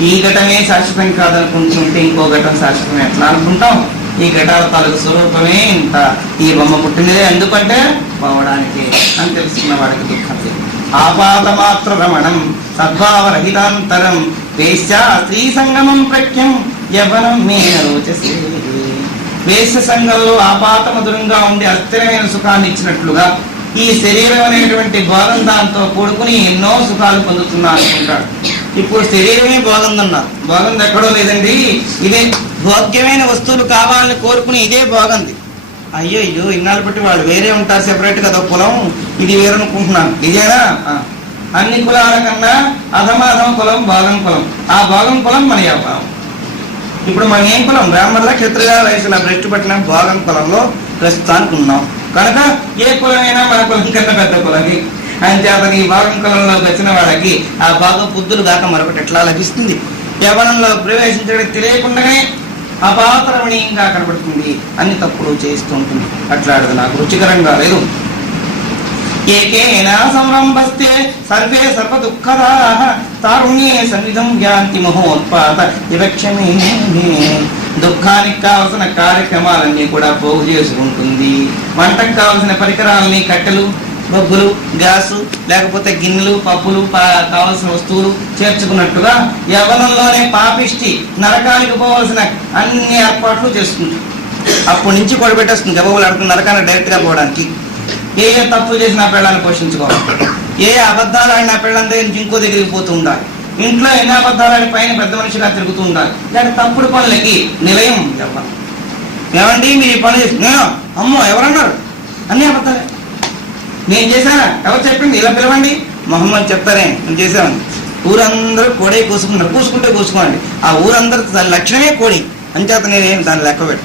ఈ ఘటమే శాశ్వతం కాదనుకుంటుంటే ఇంకో ఘటన శాశ్వతం ఎట్లా అనుకుంటాం? ఈ ఘటాల తాలూకు స్వరూపమే ఇంత. ఈ బొమ్మ పుట్టినదే ఎందుకంటే పోవడానికి అని తెలుసుకున్న వాడికి దుఃఖం. ఆపాత మాత్ర రమణం సద్భావరహితాంతరం వేశ్యా స్త్రీ సంగమం ప్రఖ్యం యవనం మే రోచసే. వేశ్య సంఘంలో ఆపాత మధురంగా ఉండి అస్థిరమైన సుఖాన్ని ఇచ్చినట్లుగా ఈ శరీరం అనేటువంటి భోగం దాంతో కూడుకుని ఎన్నో సుఖాలు పొందుతున్నా అనుకుంటాడు. ఇప్పుడు శరీరమే భోగందన్నారు. భోగం ఎక్కడో లేదండి, ఇదే భోగ్యమైన వస్తువులు కావాలని కోరుకుని ఇదే భోగంది. అయ్యో ఇన్నాళ్ళు బట్టి వాళ్ళు వేరే ఉంటారు, సెపరేట్ గా కులం, ఇది వేరనుకుంటున్నాను. ఇదేనా? అన్ని కులాల కన్నా అధమాధమ కులం భోగం కులం. ఆ భోగం కులం మన వ్యాపారం. ఇప్పుడు మనం ఏం కులం? బ్రాహ్మణుల క్షత్రియ వయసుల భ్రష్టు పట్టిన భోగం కులంలో ప్రస్తుతానికి ఉన్నాం కనుక ఏ కులమైనా మన కులం కన్నా పెద్ద కులది. అంచేతని ఈ భాగం కులంలోకి వచ్చిన వాళ్ళకి ఆ భాగం బుద్ధులు కాక మరొకటి ఎట్లా లభిస్తుంది? యవనంలో ప్రవేశించడానికి తెలియకుండానే అపాత్రమణీయంగా కనబడుతుంది, అన్ని తప్పులు చేస్తూ ఉంటుంది. అట్లాడదు నాకు రుచికరంగా లేదు. ఏకేనా సంరంభస్తే సర్వే సర్వ దుఃఖదాః తారుణ్యే సన్నిధం యాంతి మహోత్పాత వివక్షమే. దుఃఖానికి కావలసిన కార్యక్రమాలన్నీ కూడా పోగు చేసుకుంటుంది. వంటకు కావలసిన పరికరాలని, కట్టెలు, బొగ్గులు, గ్యాసు, లేకపోతే గిన్నెలు, పప్పులు, కావలసిన వస్తువులు చేర్చుకున్నట్టుగా యవనంలోనే పాపిష్టి నరకానికి పోవలసిన అన్ని ఏర్పాట్లు చేసుకుంటుంది. అప్పటి నుంచి కొడబెట్టేస్తుంది గబగులు ఆడుకుని నరకాన్ని డైరెక్ట్ గా పోవడానికి. ఏ తప్పు చేసిన పిల్లల్ని పోషించుకోవాలి, ఏ అబద్ధాలు ఆడిన పిల్లల దగ్గర నుంచి ఇంకో దగ్గరికి పోతూ ఉండాలి, ఇంట్లో ఎన్ని అబద్ధాలు ఆడి పైన పెద్ద మనిషిగా తిరుగుతూ ఉండాలి. ఇలాంటి తప్పుడు పనులకి నిలయం చెప్పాలి. ఏమండి మీరు ఈ పని చేసి అమ్మో ఎవరన్నారు? అన్ని అబద్ధాలే. నేను చేశానా? ఎవరు చెప్పింది? ఇలా పిలవండి. మొహమ్మద్ చెప్తారే నేను చేశాను. ఊరందరూ కోడే కూసుకున్నారు. కూసుకుంటే కూసుకోండి. ఆ ఊరందరూ దాని లక్షణమే కోడి. అంచేత నేనేం దాన్ని లెక్క పెట్టు.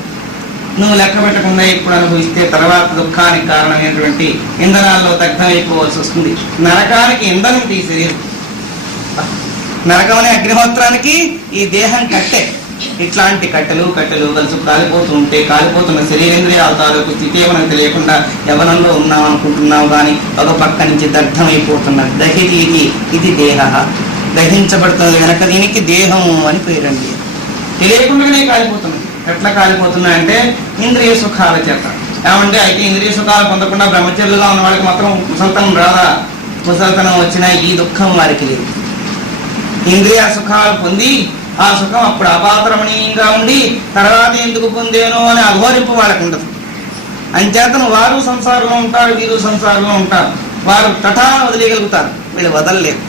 నువ్వు లెక్క పెట్టకుండా ఇప్పుడు అనుభవిస్తే తర్వాత దుఃఖానికి కారణమైనటువంటి ఇంధనాల్లో దగ్ధమైపోవాల్సి వస్తుంది. నరకానికి ఇంధనం ఈ శరీరం. నరకం అనే అగ్నిహోత్రానికి ఈ దేహం కట్టే. ఇట్లాంటి కట్టెలు కలిసి కాలిపోతూ ఉంటే కాలిపోతున్న శరీరేంద్రియాల తాలూకు స్థితి మనకు తెలియకుండా యవనంలో ఉన్నాం అనుకుంటున్నావు, కానీ ఒక పక్క నుంచి దగ్ధమైపోతున్నది. దహితి ఇది దేహ, దహించబడుతున్నది కనుక దీనికి దేహము అని పేరండి. తెలియకుండానే కాలిపోతున్నది. ఎట్లా కాలిపోతున్నా అంటే ఇంద్రియ సుఖాల చేత. ఏమంటే అయితే ఇంద్రియ సుఖాలు పొందకుండా బ్రహ్మచర్యులుగా ఉన్న వాళ్ళకి మాత్రం ముసల్తనం రాదా? ముసల్తనం వచ్చినా ఈ దుఃఖం వారికి లేదు. ఇంద్రియ సుఖాలు పొంది ఆ సుఖం అప్పుడు అపాత్రమణీయంగా ఉండి తర్వాత ఎందుకు పొందేనో అని అఘోరింపు వాళ్ళకు ఉండదు. అంచేతను వారు సంసారంలో ఉంటారు, వీరు సంసారంలో ఉంటారు. వారు తటా వదిలేయగలుగుతారు, వీళ్ళు వదలలేరు.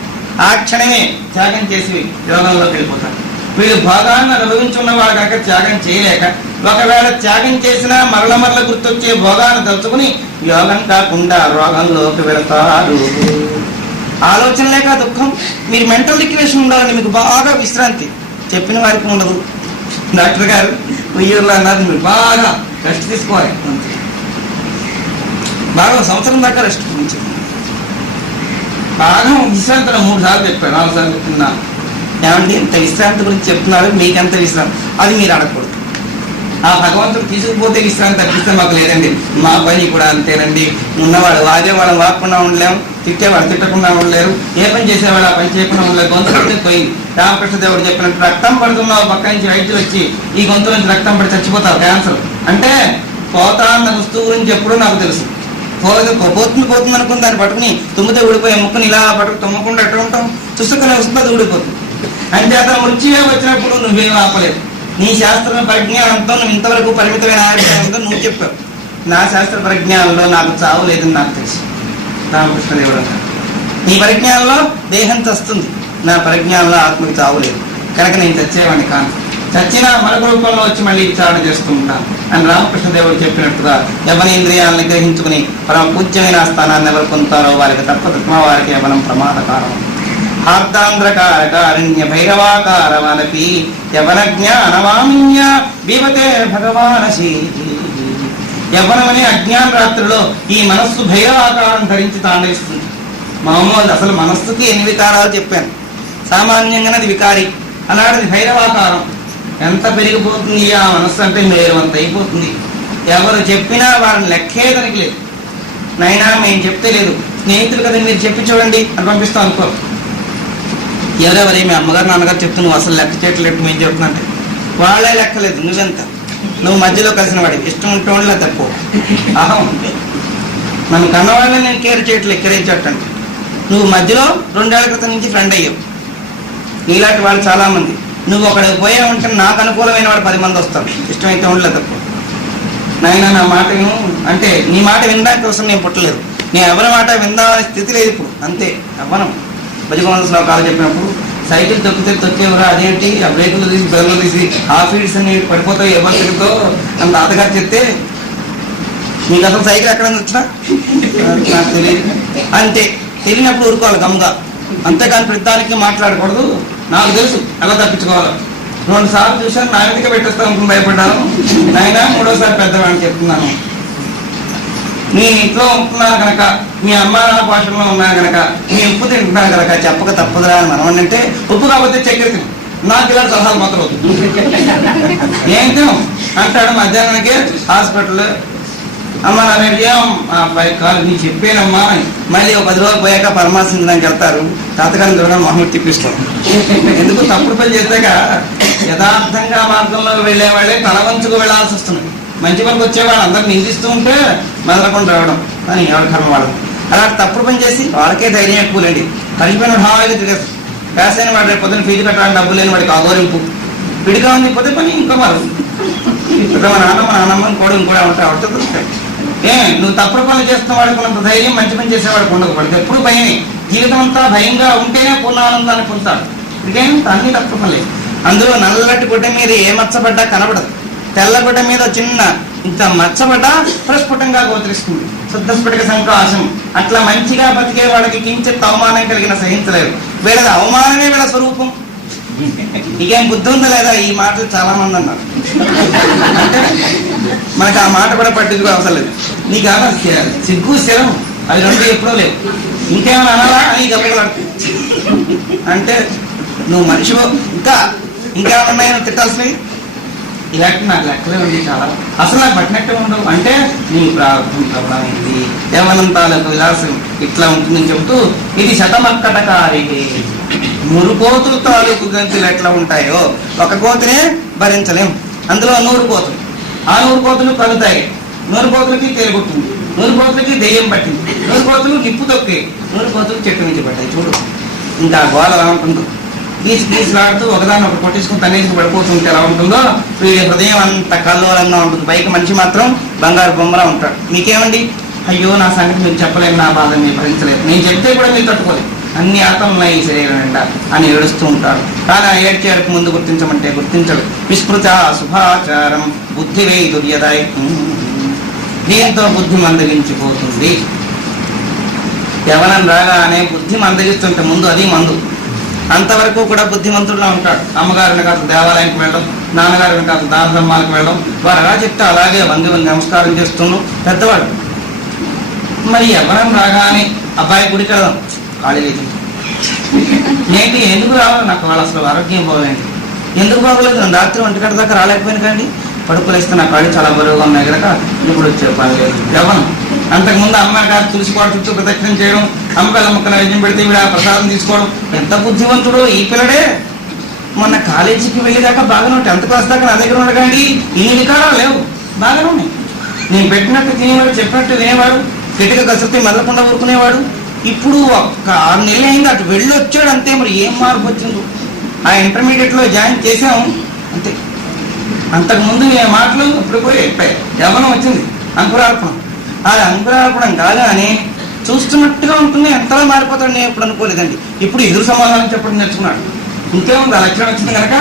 ఆ క్షణమే త్యాగం చేసి యోగంలోకి వెళ్ళిపోతారు. వీళ్ళు భోగాన్ని అనుభవించున్న వాళ్ళు కనుక త్యాగం చేయలేక, ఒకవేళ త్యాగం చేసినా మరల గుర్తొచ్చే భోగాన్ని తలుచుకుని యోగం కాకుండా రోగంలోకి వెళతారు. ఆలోచన లేక దుఃఖం. మీరు మెంటల్ రిక్రియేషన్ ఉండాలని, మీకు బాగా విశ్రాంతి. చెప్పిన వారికి ఉండదు. డాక్టర్ గారు ఉయ్యూరులో అన్నారు, మీరు బాగా రెస్ట్ తీసుకోవాలి, బాగా సంవత్సరం దాకా రెస్ట్ గురించి బాగా విశ్రాంతి 3 సార్లు చెప్పారు, 4 సార్లు చెప్తున్నాను. ఏమంటే ఇంత విశ్రాంతి గురించి చెప్తున్నారు, మీకెంత విశ్రాంతి? అది మీరు అడగకూడదు. ఆ భగవంతుడు తీసుకుపోతే విశ్రాంతి తప్పిస్తే మాకు లేదండి. మా పని కూడా అంతేనండి. ఉన్నవాడు వాడేవాళ్ళం వాడకుండా ఉండలేము, తిట్టేవాడు తిట్టకుండా ఉండలేరు, ఏ పని చేసేవాడు ఆ పని చేయకుండా ఉండలేదు. గొంతు పోయింది. రామకృష్ణదేవుడు చెప్పినట్టు రక్తం పడుతున్నావు, పక్క నుంచి వైద్యులు వచ్చి ఈ గొంతు నుంచి రక్తం పడి చచ్చిపోతావు, క్యాన్సర్ అంటే పోతా అన్న వస్తువు గురించి ఎప్పుడూ నాకు తెలుసు. పోతుంది అనుకుని దాన్ని పట్టుకుని తుమ్మితే ఊడిపోయే ముక్కుని ఇలా పట్టుకు తుమ్మకుండా ఎట్లా ఉంటాం? చుసుకునే వస్తుంది, అది ఊడిపోతుంది. అంచేత మృత్యువే వచ్చినప్పుడు నువ్వేం ఆపలేదు. నీ శాస్త్ర పరిజ్ఞానంతో నువ్వు ఇంతవరకు పరిమితమైన ఆరోగ్యంతో నువ్వు చెప్పావు. నా శాస్త్ర పరిజ్ఞానంలో నాకు చావు లేదని నాకు తెలుసు. రామకృష్ణదేవుడు నీ పరిజ్ఞానంలో దేహం చస్తుంది, నా పరిజ్ఞానంలో ఆత్మకి చావు లేదు కనుక నేను చచ్చేవాడిని కాను. చచ్చినా మరొక రూపంలో వచ్చి మళ్ళీ విచారణ చేస్తూ ఉంటాను అని రామకృష్ణదేవుడు చెప్పినట్టుగా యవనేంద్రియాలను గ్రహించుకుని పరమ పూజ్యమైన స్థానాన్ని ఎవరు పొందుతారో వారికి తప్పదు. వారికి యవనం ప్రమాదకారం. ఆర్దాంధ్రకారకారణ్య భైరవాకారవనపి యవన జ్ఞానవామిన్య బీవతే భగవానసి. యవ్వనమనే అజ్ఞాన రాత్రిలో ఈ మనస్సు భైరవాకారం ధరించి తాండవిస్తుంది. మామూలు అసలు మనస్సుకి 8 వికారాలు చెప్పాను. సామాన్యంగానే అది వికారి, అలాంటిది భైరవాకారం. ఎంత పెరిగిపోతుంది ఆ మనస్సు అంటే మేరవంత అయిపోతుంది. ఎవరు చెప్పినా వారిని లెక్కే దానికి లేదు. నైనా మేము చెప్తే లేదు, స్నేహితులు కదా మీరు చెప్పి చూడండి అని పంపిస్తాం అనుకో. ఎవరెవరే మీ అమ్మగారు నాన్నగారు చెప్తూ నువ్వు అసలు లెక్క చేయట్లేదు, మేము చెప్తున్నా అంటే వాళ్ళే లెక్కలేదు, నువ్వెంత నువ్వు మధ్యలో కలిసిన వాడికి ఇష్టం ఉంటే తక్కువ అహం. నన్ను కన్నవాళ్ళని నేను కేర్ చేయట్లేదు, ఎక్కిరించటంటే నువ్వు మధ్యలో 2 ఏళ్ల క్రితం నుంచి ఫ్రెండ్ అయ్యావు. నీలాంటి వాళ్ళు చాలా మంది. నువ్వు ఒకడికి పోయే ఉంటే నాకు అనుకూలమైన వాడు 10 మంది వస్తారు, ఇష్టమైతే ఉండలే తక్కువ. నాయన నా మాట విను అంటే నీ మాట వినడానికి కోసం నేను పుట్టలేదు, నేను ఎవరి మాట విందామనే స్థితి లేదు ఇప్పుడు. అంతే అవ్వనం. భజగోవింద శ్లోకాలు చెప్పినప్పుడు సైకిల్ తొక్కేవరా, అదేంటి ఆ బ్రేకులు తీసి బెల్లు తీసి ఆ ఫీడ్స్ అన్ని పడిపోతావు ఎవరు తిరుగుతో అని తాతగారు చెప్తే నీకు అసలు సైకిల్ ఎక్కడ వచ్చినా నాకు తెలియదు. అంతే, తెలియనప్పుడు ఊరుకోవాలి గమ్గా, అంతేకాని ప్రతిదానికి మాట్లాడకూడదు. నాకు తెలుసు ఎలా తప్పించుకోవాలి. 2 సార్లు చూశాను, నా మీదకే పెట్టేస్తాను అనుకుని భయపడ్డాను. నాయన 3వసారి పెద్దవాడిని చెప్తున్నాను, నీ ఇంట్లో ఉంటున్నాను కనుక, మీ అమ్మ భాషలో ఉన్నాను కనుక, నీ ఉప్పు తింటున్నాను కనుక చెప్పక తప్పదురా అని మనం అంటే, ఉప్పు కాకపోతే చక్కెర తిను, నాకు ఇలా సలహాలు మాత్రం అవుతుంది. ఏం తిను అంటాడు. మధ్యాహ్నానికి హాస్పిటల్ అమ్మ నా ఏం అబ్బాయి కాదు నీ చెప్పానమ్మా. మళ్ళీ 10 రోజులు పోయాక పరమాశించడానికి వెళ్తారు, తాతగారిని చూడడం మొహం తిప్పిస్తాం. ఎందుకు తప్పుడు పని చేశాక యథార్థంగా మార్గంలో వెళ్ళే వాళ్ళే తలవంచుకు వెళ్లాల్సి వస్తుంది. మంచి పనికి వచ్చేవాళ్ళు అందరూ నిందిస్తూ ఉంటే మెదలకుండా రావడం అని ఎవరి కర్మ వాడు. అలాంటి తప్పుడు పని చేసి వాళ్ళకే ధైర్యం ఎక్కువలేండి. కలిసిపోయిన హాయిగా తిరిగేస్తారు. ప్యాస్ అయిన వాడు రేపు పొద్దున ఫీజు కట్టడానికి డబ్బులు లేని వాడికి ఆగోరింపు, విడిగా ఉంది పోతే పని ఇంకో మారు. ఇప్పుడు మా నాన్నమ్మని కూడా ఇంకోటి ఉంటాయి అవుతుంది. నువ్వు తప్పుడు పనులు చేస్తున్న వాడికి ఉన్నంత ధైర్యం మంచి పని చేసేవాడికి ఉండదు. వాడికి ఎప్పుడు భయమే. జీవితం అంతా భయంగా ఉంటేనే పూర్ణానందాన్ని పొందుతాడు. ఇదేం అన్ని తప్పుడు పనులే. అందులో నల్లటి గుడ్డ మీద ఏ మచ్చబడ్డా కనబడదు, తెల్ల గుడ్డ మీద చిన్న ఇంత మచ్చబడ్డా ప్రస్ఫుటంగా గోచరిస్తుంది. శుద్ధస్ఫటిక సంకాశం. అట్లా మంచిగా బతికే వాడికి కించిత్ అవమానం కలిగిన సహించలేరు. వీళ్ళది అవమానమే వీళ్ళ స్వరూపం. నీకేం బుద్ధి ఉందా లేదా? ఈ మాటలు చాలా మంది అన్నారు. అంటే మనకు ఆ మాట కూడా పట్టించుకో అవసరం లేదు. నీకు అలా సిగ్గు శరం అవి 2 ఎప్పుడో లేవు. ఇంకేమైనా అనాలా అని గప్పలాడుతుంది. అంటే నువ్వు మనిషివో ఇంకేమైనా ఉన్నాయో తిట్టాల్సినవి. ఇలాంటి నాకు లెక్కలే ఉంది చాలా. అసలు నాకు పట్టినట్టే ఉండవు. అంటే నీ ప్రారంభం ప్రభావింది దేవనంతాలకు విలాసం ఇట్లా ఉంటుందని చెబుతూ, ఇది శతమక్కటకారి 100 కోతులు తాలూకు గంతులు ఎట్లా ఉంటాయో ఒక కోతినే భరించలేం. అందులో 100 కోతులు, ఆ 100 కోతులు కలుతాయి. 100 కోతులకి తేలిగొట్టింది, 100 కోతులకి దెయ్యం పట్టింది, 100 కోతులు నిప్పు తొక్కి, 100 కోతులు చెట్టు నుంచి పడ్డాయి. చూడు ఇంకా గోళ ఎలా ఉంటుందో. గీసులాడుతూ ఒకదాన్ని ఒకటి కొట్టించుకుని తనేసి పడిపోతుంటే ఎలా ఉంటుందో వీడి హృదయం అంత కల్లోలంగా ఉంటుంది. పైకి మనిషి మాత్రం బంగారు బొమ్మలా ఉంటాడు. మీకేమండి, అయ్యో నా సంగతి మీరు చెప్పలేము, నా బాధ మీరు భరించలేదు, నేను చెప్తే కూడా మీరు తట్టుకోలేదు, అన్ని ఆటలు ఉన్నాయి ఈ శరీరం నిండా అని ఏడుస్తూ ఉంటాడు. కానీ ఆ ఏడ్చేయడానికి ముందు గుర్తించమంటే గుర్తించడు. విస్మృత శుభాచారం బుద్ధి వేయి దుర్యదాయి. దీంతో బుద్ధి మందగించిపోతుంది. యవనం రాగానే బుద్ధి మందగిస్తుంటే ముందు అది మందు. అంతవరకు కూడా బుద్ధిమంతుడులా ఉంటాడు. అమ్మగారిని కాదు దేవాలయానికి వెళ్ళడం, నాన్నగారిని కాదు దాన ధర్మాలకు వెళ్ళడం. వారు ఎలా చెప్తే అలాగే వంగి నమస్కారం చేస్తున్నాం పెద్దవాడు. మరి యవనం రాగానే అబ్బాయి గుడికి వెళ్దాం, ఖాళీ లేదు ఏంటి, ఎందుకు రావాలి, నాకు వాళ్ళు అసలు ఆరోగ్యం బాగోలేదు. ఎందుకు బాగోలేదు, రాత్రి 1 గంట దాకా రాలేకపోయినా కానీ పడుకోలేస్తే నా కాళ్ళు చాలా బరువుగా ఉన్నాయి కనుక ఇప్పుడు వచ్చే పని లేదు. యవనం. అంతకుముందు అమ్మాయి గారు తులసిపాటు చుట్టూ ప్రదక్షిణం చేయడం, అమ్మకాయల మొక్కల వైద్యం పెడితే వీడు ఆ ప్రసాదం తీసుకోవడం. ఎంత బుద్ధివంతుడు ఈ పిల్లడే. మొన్న కాలేజీకి వెళ్ళేదాకా బాగానే 10th క్లాస్ దాకా నా దగ్గర ఉండకండి, ఈ వికారాలు లేవు, బాగానే ఉన్నాయి. నేను పెట్టినట్టు తినేవాడు, చెప్పినట్టు వినేవాడు, గట్టిగా కసిరితే మెదలకుండా ఊరుకునేవాడు. ఇప్పుడు ఒక్క 6 నెలలు అయింది అటు వెళ్ళి వచ్చాడు అంతే. మరి ఏం మార్పు వచ్చిందో. ఆ ఇంటర్మీడియట్లో జాయిన్ చేసాము అంతే. అంతకుముందు ఏ మాటలు ఇప్పుడు పోయి యవ్వనం వచ్చింది, అంకురార్పణం. ఆ అంకురార్పణం కాగానే చూస్తున్నట్టుగా ఉంటుంది, ఎంతలా మారిపోతాడు నేను ఎప్పుడు అనుకోలేదండి. ఇప్పుడు ఎదురు సమాధానం చెప్పడం నేర్చుకున్నాడు. ఇంకేముంది, ఆ లక్షణం వచ్చింది కనుక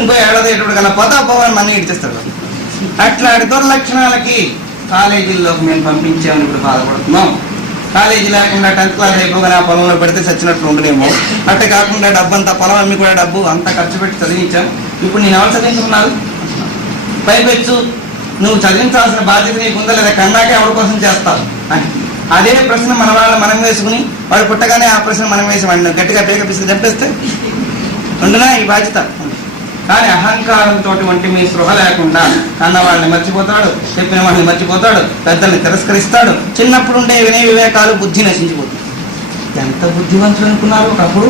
ఇంకో 7 ఏడాది కల్లా పోతాపోవని మనీ ఇడిచేస్తాడు. అట్లాంటి దుర్లక్షణాలకి కాలేజీల్లోకి మేము పంపించామని ఇప్పుడు బాధపడుతున్నాం. కాలేజీ లేకుండా 10th క్లాస్ అయిపోగానే ఆ పొలంలో పెడితే చచ్చినట్లు ఉండలేమో. అట్టే కాకుండా డబ్బంతా పొలం అమ్మి కూడా డబ్బు అంతా ఖర్చు పెట్టి చదివించాం. ఇప్పుడు నేను ఎవరు చదివించుకున్నాను? పైపెచ్చు నువ్వు చదివించాల్సిన బాధ్యత నీకు ఉందా లేదా, కన్నాకే ఎవరి కోసం చేస్తావు అని. అదే ప్రశ్న మన వాళ్ళు మనం వేసుకుని వాడు పుట్టగానే ఆ ప్రశ్న మనం వేసి వాడిని గట్టిగా పేక పిసికి చంపేస్తే ఉండునా ఈ బాధ్యత. కానీ అహంకారంతో వంటి మీ స్పృహ లేకుండా అన్న వాళ్ళని మర్చిపోతాడు, చెప్పిన వాళ్ళని మర్చిపోతాడు, పెద్దల్ని తిరస్కరిస్తాడు. చిన్నప్పుడు ఉండే వినయ వివేకాలు బుద్ధి నశించిపోతుంది. ఎంత బుద్ధివంతులు అనుకున్నారు ఒకప్పుడు.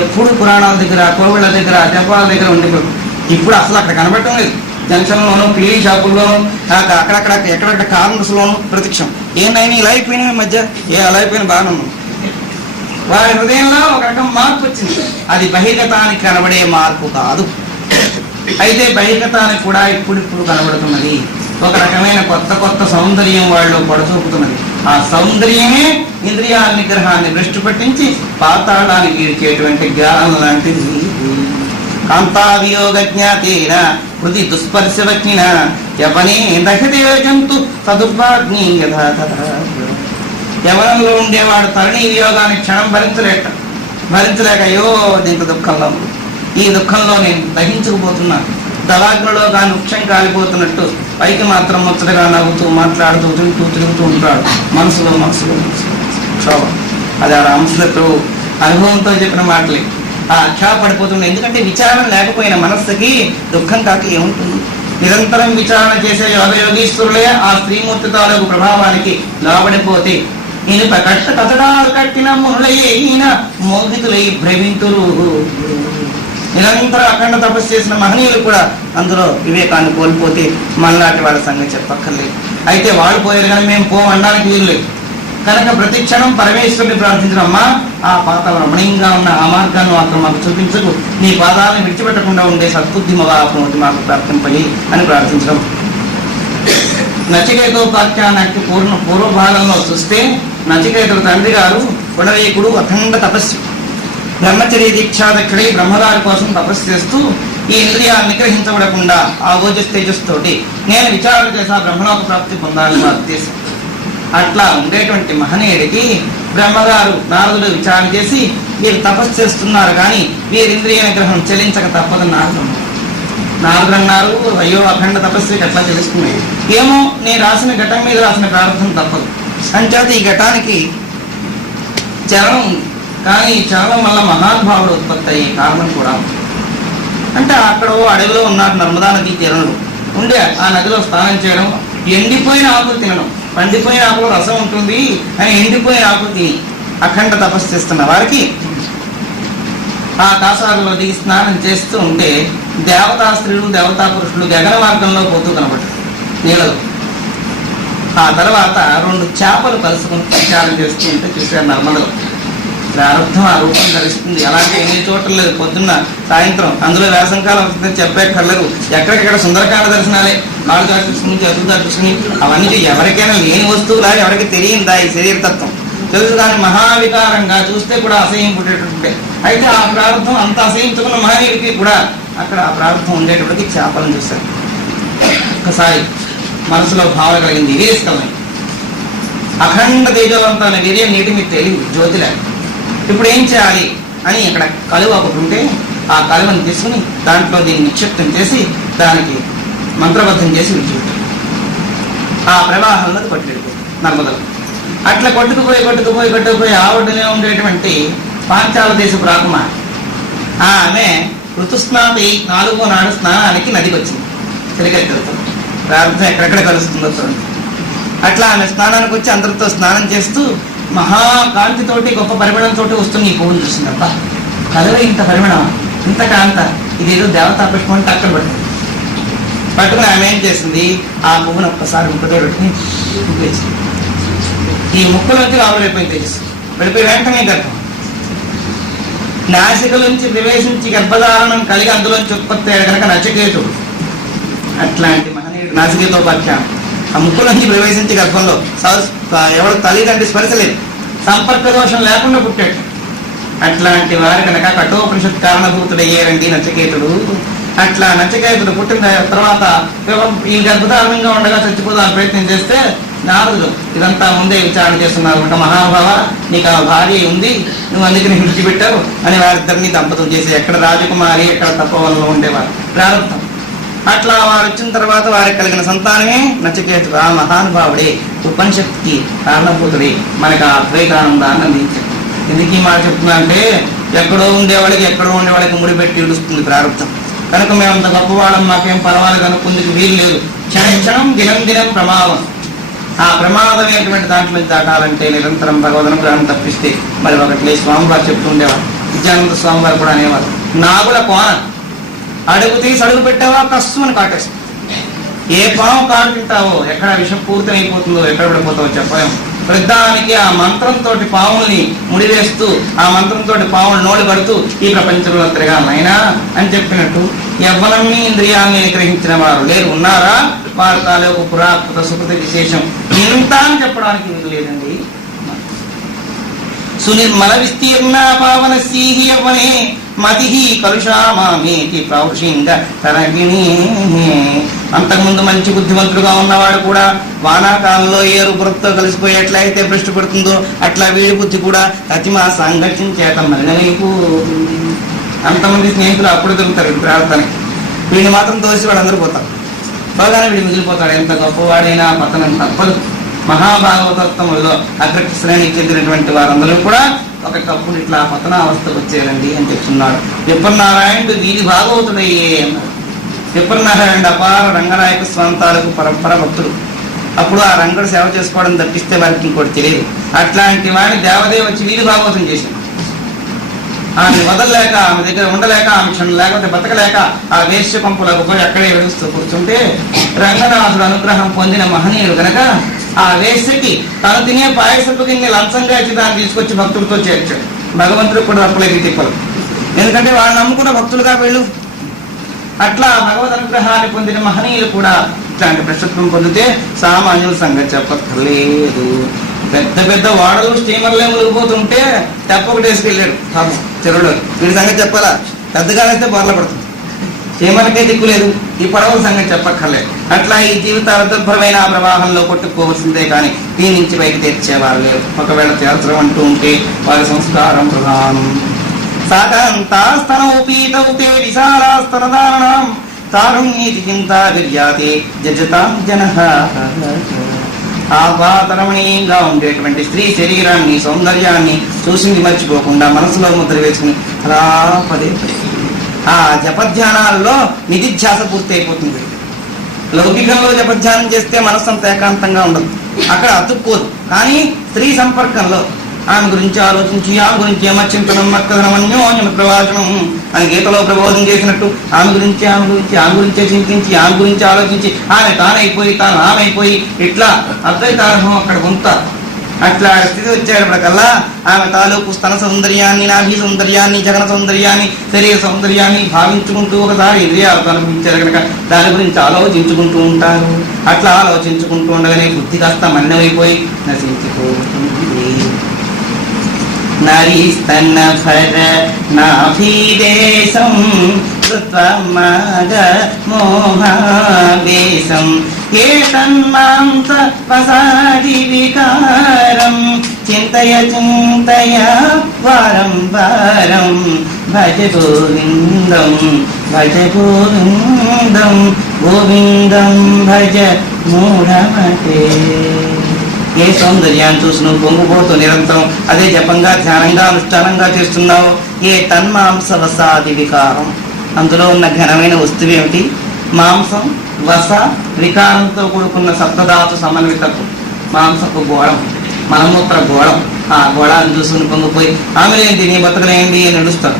ఎప్పుడు పురాణాల దగ్గర, కోవిళ్ళ దగ్గర, జపాల దగ్గర ఉండేవాడు. ఇప్పుడు అసలు అక్కడ కనబడటం లేదు. జంక్షన్లోను, కిళ్ళీ షాపుల్లోను, అక్కడక్కడ ఎక్కడెక్కడ కార్నర్స్లోను ప్రతిక్షం. ఏంటైనా ఇలా అయిపోయినా మధ్య అలా అయిపోయిన బాగానే ఉన్నాం. వారి హృదయంలో ఒక రకం మార్పు వచ్చింది. అది బహిర్గతానికి కనబడే మార్పు కాదు. అయితే బహిర్గతానికి కూడా ఇప్పుడిప్పుడు కనబడుతున్నది. ఒక రకమైన కొత్త కొత్త సౌందర్యం వాళ్ళు పడచూపుతున్నది. ఆ సౌందర్యమే ఇంద్రియాల నిగ్రహాన్ని భ్రష్టు పట్టించి పాతాళానికి ఇచ్చేటువంటి జ్ఞానం లాంటిది. కాంతావియోగ జ్ఞాతేన హృది దుస్పర్శవజ్ఞిన యవనే దహతే జంతు తదుర్వాగ్ని యథాతథ. యవనంలో ఉండేవాడు తరుణీ వియోగాన్ని క్షణం భరించలేక అయ్యో ఇంత దుఃఖంలో, ఈ దుఃఖంలో నేను దహించుకుపోతున్నాను, దళాగ్రలో కానీ వృక్షం కాలిపోతున్నట్టు పైకి మాత్రం ముచ్చటగా నవ్వుతూ మాట్లాడుతూ తిరుగుతూ ఉంటాడు. మనసులో క్షోభం. అది ఆ రామచంద్రుడు అనుభవంతో చెప్పిన మాటలే. ఆ క్షోభపడిపోతుంది. ఎందుకంటే విచారణ లేకపోయిన మనస్సుకి దుఃఖం కాక ఏముంటుంది? నిరంతరం విచారణ చేసే యోగయోగీశ్వరులే ఆ స్త్రీమూర్తి తాలూకు ప్రభావానికి లోబడిపోతే ఇనుప కట్ట కథడాలు కట్టిన మునులైన మోహితులై భ్రమింతులు. నిరంతరం అఖండ తపస్సు చేసిన మహనీయులు కూడా అందులో వివేకాన్ని కోల్పోతే మనలాంటి వాళ్ళ సంగతి చెప్పక్కర్లేదు. అయితే వాళ్ళు పోయారు కానీ మేము అనడానికి వీలు లేదు. కనుక ప్రతి క్షణం పరమేశ్వరుని ప్రార్థించడమ్మా, ఆ పాత రమణీయంగా ఉన్న ఆ మార్గాన్ని మాత్రం మాకు చూపించకు, నీ పాదాలను విడిచిపెట్టకుండా ఉండే సద్బుద్ధి మగాపనోతి మాకు ప్రార్థింపలి అని ప్రార్థించడం. నచికేతోపాఖ్యానానికి పూర్వభాగంలో చూస్తే నచికేతుడు తండ్రి గారు గుణవేకుడు, అఖండ తపస్సు, బ్రహ్మచర్య దీక్షాదక్షుడై బ్రహ్మగారి కోసం తపస్సు చేస్తూ ఈ ఇంద్రియాలు నిగ్రహించబడకుండా ఆ ఓజస్ తేజస్సుతోటి నేను విచారణ చేసా బ్రహ్మలోక ప్రాప్తి పొందాలని నా ఉద్దేశం. అట్లా ఉండేటువంటి మహనీయుడికి బ్రహ్మగారు నారదుడు విచారణ చేసి వీరు తపస్సు చేస్తున్నారు కానీ వీరి ఇంద్రియ నిగ్రహం చెల్లించక తప్పదని నారదుడు అన్నారు. అయ్యో అఖండ తపస్సుకి ఎట్లా తెలుసుకున్నాయి? ఏమో నేను రాసిన ఘటం మీద రాసిన ప్రారంభం తప్పదు. అంచేత ఈ ఘటానికి చరణం ఉంది. కానీ ఈ చరణం వల్ల మహానుభావుడు ఉత్పత్తి అయ్యే కారణం కూడా అంటే అక్కడ అడవిలో ఉన్నారు నర్మదా నదీ తీరంలో ఉండే ఆ నదిలో స్నానం చేయడం, ఎండిపోయిన ఆకులు తినడం. పండిపోయిన ఆకులు రసం ఉంటుంది అని ఎండిపోయిన ఆకులు తిని అఖండ తపస్సు చేస్తున్న వారికి ఆ కాసాలలో దిగి స్నానం చేస్తూ ఉంటే దేవతా స్త్రీలు దేవతా పురుషులు గగన మార్గంలో పోతూ కనబడ్డారు నీళ్ళలో. ఆ తర్వాత 2 చేపలు కలుసుకుని ప్రచారం చేస్తూ ఉంటే చూశారు నర్మదలో. ప్రారంభం ఆ రూపం ధరిస్తుంది. అలాగే ఎన్ని చోట్ల లేదు, పొద్దున్న సాయంత్రం. అందులో వేసంకాలం వస్తుందని చెప్పక్కర్లేదు. ఎక్కడికెక్కడ సుందరకాండ దర్శనాలే, కాళ్ళు దర్శించుకుని చదువు దర్శించుకుని అవన్నీ ఎవరికైనా లేని వస్తువులా, ఎవరికి తెలియదా ఈ శరీరతత్వం తెలుసు. కానీ మహావికారంగా చూస్తే కూడా అసహ్యం పుట్టేటట్టుంటే అయితే ఆ ప్రారంభం అంత అసహించుకున్న మహనీయుడికి కూడా అక్కడ ఆ ప్రారంభం ఉండేటప్పటికి చేపలను చూశారు. ఒక్కసారి మనసులో భావన కలిగింది, వీరేసుకోవాలి. అఖండ తేజవంతమైన వీర్యం నీటి మీద తేలింది జ్యోతిలా. ఇప్పుడు ఏం చేయాలి అని ఇక్కడ కలువ ఒకటి ఉంటే ఆ కలువను తీసుకుని దాంట్లో దీన్ని నిక్షిప్తం చేసి దానికి మంత్రబద్ధం చేసి విడిచిపెట్టారు. ఆ ప్రవాహంలో పట్టుకెళ్ళిపోయింది నర్మదలు. అట్లా కొట్టుకుపోయి ఆవిడనే ఉండేటువంటి పాంచాల దేశపు రాకుమారి ఆమె ఋతుస్నాతి 4వ నాడు స్నానానికి నదికి వచ్చింది. చిలకెత్తులతో ప్రార్థన ఎక్కడెక్కడ కలుస్తుందో చూడండి. అట్లా ఆమె స్నానానికి వచ్చి అందరితో స్నానం చేస్తూ మహాకాంతితోటి గొప్ప పరిమళంతో వస్తుంది. ఈ పువ్వును చూసింది. అబ్బా కలువ ఇంత పరిమళం, ఇంత కాంత, ఇదేదో దేవతా పుష్పం అంటే అక్కడ పట్టుకుని ఆమె ఏం చేసింది, ఆ పువ్వును ఒక్కసారి ముక్కతో పెట్టుకుని ముక్కేసింది. ఈ ముక్కలోంచి రావలేకపోయింది తేజస్సు. వెళ్ళిపోయి వెంటనే గర్భం నాసికలోంచి ప్రవేశించి గర్భధారణం కలిగి అందులోంచి ఉత్పత్తి అయ్యాడు కనుక నచికేతుడు. అట్లాంటి మహనీయుడు నాసికేతోపాఖ్యానం. ఆ ముక్కులోంచి ప్రవేశించి గర్భంలో ఎవరు తల్లిదండ్రి స్పర్శ లేదు, సంపర్క దోషం లేకుండా పుట్టాడు. అట్లాంటి వారి కనుక కఠోపనిషత్ కారణభూతుడయ్యారండి నచికేతుడు. అట్లా నచికేతుడు పుట్టిన తర్వాత ఈ గర్భధారణంగా ఉండగా చచ్చిపోదాని ప్రయత్నం చేస్తే నారదుడు ఇదంతా ముందే విచారణ చేస్తున్నారు. ఒక మహాభావ నీకు ఆ భార్య ఉంది, నువ్వు అందుకని విడిచిపెట్టావు అని వారిద్దరిని దంపతులు చేసి ఎక్కడ రాజకుమారి ఎక్కడ తపోవనంలో ఉండేవారు ప్రారంభం. అట్లా వారు వచ్చిన తర్వాత వారికి కలిగిన సంతానమే నచికేతుడు. ఆ మహానుభావుడే ఉపనిషత్తుకి కారణభూతుడే మనకు ఆ అద్వైతానందాన్ని అందించాడు. ఎందుకు ఈ మాట చెప్తున్నా అంటే ఎక్కడో ఉండేవాడికి ముడిపెట్టి ఇడుస్తుంది ప్రారంభం. కనుక మేమంత గొప్పవాళ్ళం, మాకేం పర్వాలేదు అనుకుందుకు వీలు లేదు. క్షణం దినం ప్రమాదం. ఆ ప్రమాదమైనటువంటి దాంట్లో దాటాలంటే నిరంతరం భగవదనుగ్రహం తప్పిస్తే మరి ఒకటి స్వామివారు చెప్తూ ఉండేవారు. విద్యానంద స్వామివారు కూడా అనేవారు, నాగుల కోన అడుగు తీసి అడుగు పెట్టావా కస్సు అని కాటేస్తుంది. ఏ పాము కాడు తింటావో, ఎక్కడ విషం పూర్తమైపోతుందో, ఎక్కడ పడిపోతావో చెప్పలేం. ప్రతిదానికి ఆ మంత్రంతో పాముల్ని ముడివేస్తూ, ఆ మంత్రంతో పాములు నోడి పడుతూ ఈ ప్రపంచంలో తిరగాలైనా అని చెప్పినట్టు యవ్వనాన్ని ఇంద్రియాన్ని గ్రహించిన వారు లేరు. ఉన్నారా? వారి తాలూకు పురాకృత సుకృతి విశేషం ఇంత అని చెప్పడానికి వీలు లేదండి. సునిర్మల విస్తీర్ణ పావన సీహి యవ్వనే మతి కలుషామేతి ప్రౌషింగ తరగిణి. అంతకుముందు మంచి బుద్ధిమంతుడుగా ఉన్నవాడు కూడా వానాకాలంలో ఏరు బురదతో కలిసిపోయేట్లయితే భ్రష్టు పడుతుందో అట్లా వీడి బుద్ధి కూడా అతిమా సంఘర్షణ చేత మలినమైపోతుంది. అంతమంది స్నేహితులు అప్పుడు దొరుకుతారు ప్రార్థనకి, వీడిని మాత్రం తోసి వాడు అందరూ పోతారు. బాగానే వీడు మిగిలిపోతాడు. ఎంత గొప్పవాడైనా పతనం తప్పదు. మహాభాగవతత్వంలో అగ్రకి శ్రేణికి చెందినటువంటి వారందరూ కూడా ఒకప్పుడు ఇట్లా పతనావస్థకు వచ్చేయాలండి అని చెప్తున్నాడు. విప్పన్నారాయణుడు వీధి భాగవతుడయ్యే అన్నాడు. విప్పన్నారాయణుడు అపార రంగనాయక స్వంతాలకు పరంపర భక్తుడు. అప్పుడు ఆ రంగడు సేవ చేసుకోవడం తప్పిస్తే వారికి ఇంకోటి తెలియదు. అట్లాంటి వాడిని దేవదేవ వచ్చి వీధి భాగవతం చేశాడు. ఆమె వదలలేక, ఆమె దగ్గర ఉండలేక, ఆమె క్షణం లేకపోతే బతకలేక ఆ వేశ్య పంపులకు పోయి అక్కడే వెలుస్తూ కూర్చుంటే రంగనాథుడు అనుగ్రహం పొందిన మహనీయుడు కనుక ఆ వేశ్యకి తను తినే పాయసపు గిన్నె లంచంగా ఇచ్చి దాన్ని తీసుకొచ్చి భక్తులతో చేర్చాడు. భగవంతుడు కూడా తప్పలేదు తిప్పలు, ఎందుకంటే వాళ్ళు నమ్ముకున్న భక్తులుగా వెళ్ళు. అట్లా భగవద్ అనుగ్రహాన్ని పొందిన మహనీయులు కూడా ఇట్లాంటి ప్రశస్తం పొందితే సామాన్యుల సంగతి చెప్పక్కర్లేదు. పెద్ద పెద్ద వాడలు స్టీమర్లే మునిగిపోతుంటే తెప్పొకటి వేసుకెళ్ళాడు పాపం చెరువులో. వీడి సంగతి చెప్పాలా? పెద్దగా వేస్తే బొర్ల పడుతుంది. స్టీమర్కే దిక్కు లేదు, ఈ పడవల సంగతి చెప్పక్కర్లేదు. అట్లా ఈ జీవిత అర్థభరమైన ఆ ప్రవాహంలో కొట్టుకోవాల్సిందే కానీ దీని నుంచి బయట తెచ్చేవారు లేరు. ఒకవేళ తేల్చడం అంటూ ఉంటే వారి సంస్కారం ప్రధానం. సాకాంతాస్తనోపీతౌతే విశాలాస్తనదానం తారుణ్యేతి చింతా విర్యాతే జజతాం జనః. ఆపాతరమణీయంగా ఉండేటువంటి స్త్రీ శరీరాన్ని, సౌందర్యాన్ని చూసింది మర్చిపోకుండా మనసులో ముద్ర వేసుకుని అలా పదే ఆ జపధ్యానాల్లో నిధిధ్యాస పూర్తి అయిపోతుంది. లౌకికంలో జపధ్యానం చేస్తే మనస్సు అంత ఏకాంతంగా ఉండదు, అక్కడ అతుక్కోదు. కానీ స్త్రీ సంపర్కంలో ఆమె గురించి ఆలోచించి, ఆమె గురించి ఏమర్చించడం మక్కదనమన్యోన్యమ ప్రవాచనం అని గీతలో ప్రబోధం చేసినట్టు ఆమె గురించే చింతించి, ఆమె గురించి ఆలోచించి ఆమె తానైపోయి, తాను ఆమె అయిపోయి ఇట్లా అద్వైతానుభవం అక్కడ పొందుతారు. అట్లా స్థితి వచ్చేటప్పటికల్లా ఆమె తాలూకు స్తన సౌందర్యాన్ని, నాభి సౌందర్యాన్ని, జగన సౌందర్యాన్ని, శరీర సౌందర్యాన్ని భావించుకుంటూ ఒకసారి ఇంద్రియాలతో అనుభవించారు కనుక దాని గురించి ఆలోచించుకుంటూ ఉంటారు. అట్లా ఆలోచించుకుంటూ ఉండగానే బుద్ధి కాస్త మన్నమైపోయి నశించిపోతుంది. నరీస్తన్న భర నాభీదేశం కృత్వమగ మోహావేశం ఏతన్మాంస వసాది వికారం చింతయ చింతయ వారం వారం భజ గోవిందం భజ గోవిందం గోవిందం భజ మూఢమతే. ఏ సౌందర్యాన్ని చూసి నువ్వు పొంగిపోతూ నిరంతరం అదే జపంగా, ధ్యానంగా, అనుష్ఠానంగా చేస్తున్నావు. ఏ తన్మాంస వసాది వికారం, అందులో ఉన్న ఘనమైన వస్తువు ఏమిటి? మాంసం, వస, వికారంతో కూడుకున్న సప్తధాతు సమన్వితకు మాంసపు గోళం, మలమూత్ర గోళం. ఆ గోళాన్ని చూసుకుని పొంగిపోయి ఆమెలేంటి నీ బతకలేంటి అని నడుస్తాడు.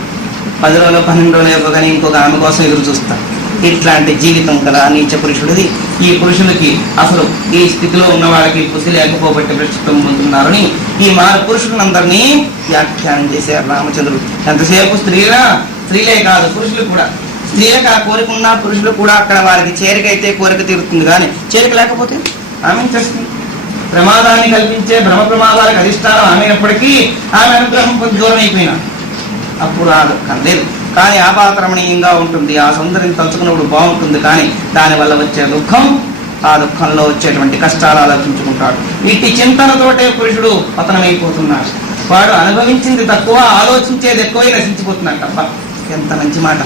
10 రోజులు 12 రోజులు ఇవ్వగానే ఇంకొక ఆమె కోసం ఎదురు చూస్తాడు. ఇట్లాంటి జీవితం కదా నీచ పురుషుడిది. ఈ పురుషులకి అసలు ఈ స్థితిలో ఉన్న వాళ్ళకి బుద్ధి లేకపోబట్టి ప్రస్తుతం పొందుతున్నారని ఈ మారు పురుషులందరినీ వ్యాఖ్యానం చేశారు రామచంద్రుడు. ఎంతసేపు స్త్రీలే కాదు పురుషులు కూడా. స్త్రీలకు ఆ కోరిక ఉన్న పురుషులు కూడా అక్కడ వారికి చేరికైతే కోరిక తీరుతుంది, కానీ చేరిక లేకపోతే ఆమె చేస్తుంది. ప్రమాదాన్ని కల్పించే భ్రమ ప్రమాదాలకు అధిష్టానం ఆమెనప్పటికీ ఆమె అనుగ్రహం కొంచెం దూరం అయిపోయినా అప్పుడు ఆ దుఃఖం లేదు. కానీ ఆపాతరమణీయంగా ఉంటుంది. ఆ సౌందర్యం తలుచుకున్నప్పుడు బాగుంటుంది, కానీ దానివల్ల వచ్చే దుఃఖం, ఆ దుఃఖంలో వచ్చేటువంటి కష్టాలు ఆలోచించుకుంటాడు. ఇట్టి చింతనతోటే పురుషుడు పతనమైపోతున్నాడు. వాడు అనుభవించింది తక్కువ, ఆలోచించేది ఎక్కువై నశించిపోతున్నాడు. తప్ప ఎంత మంచి మాట.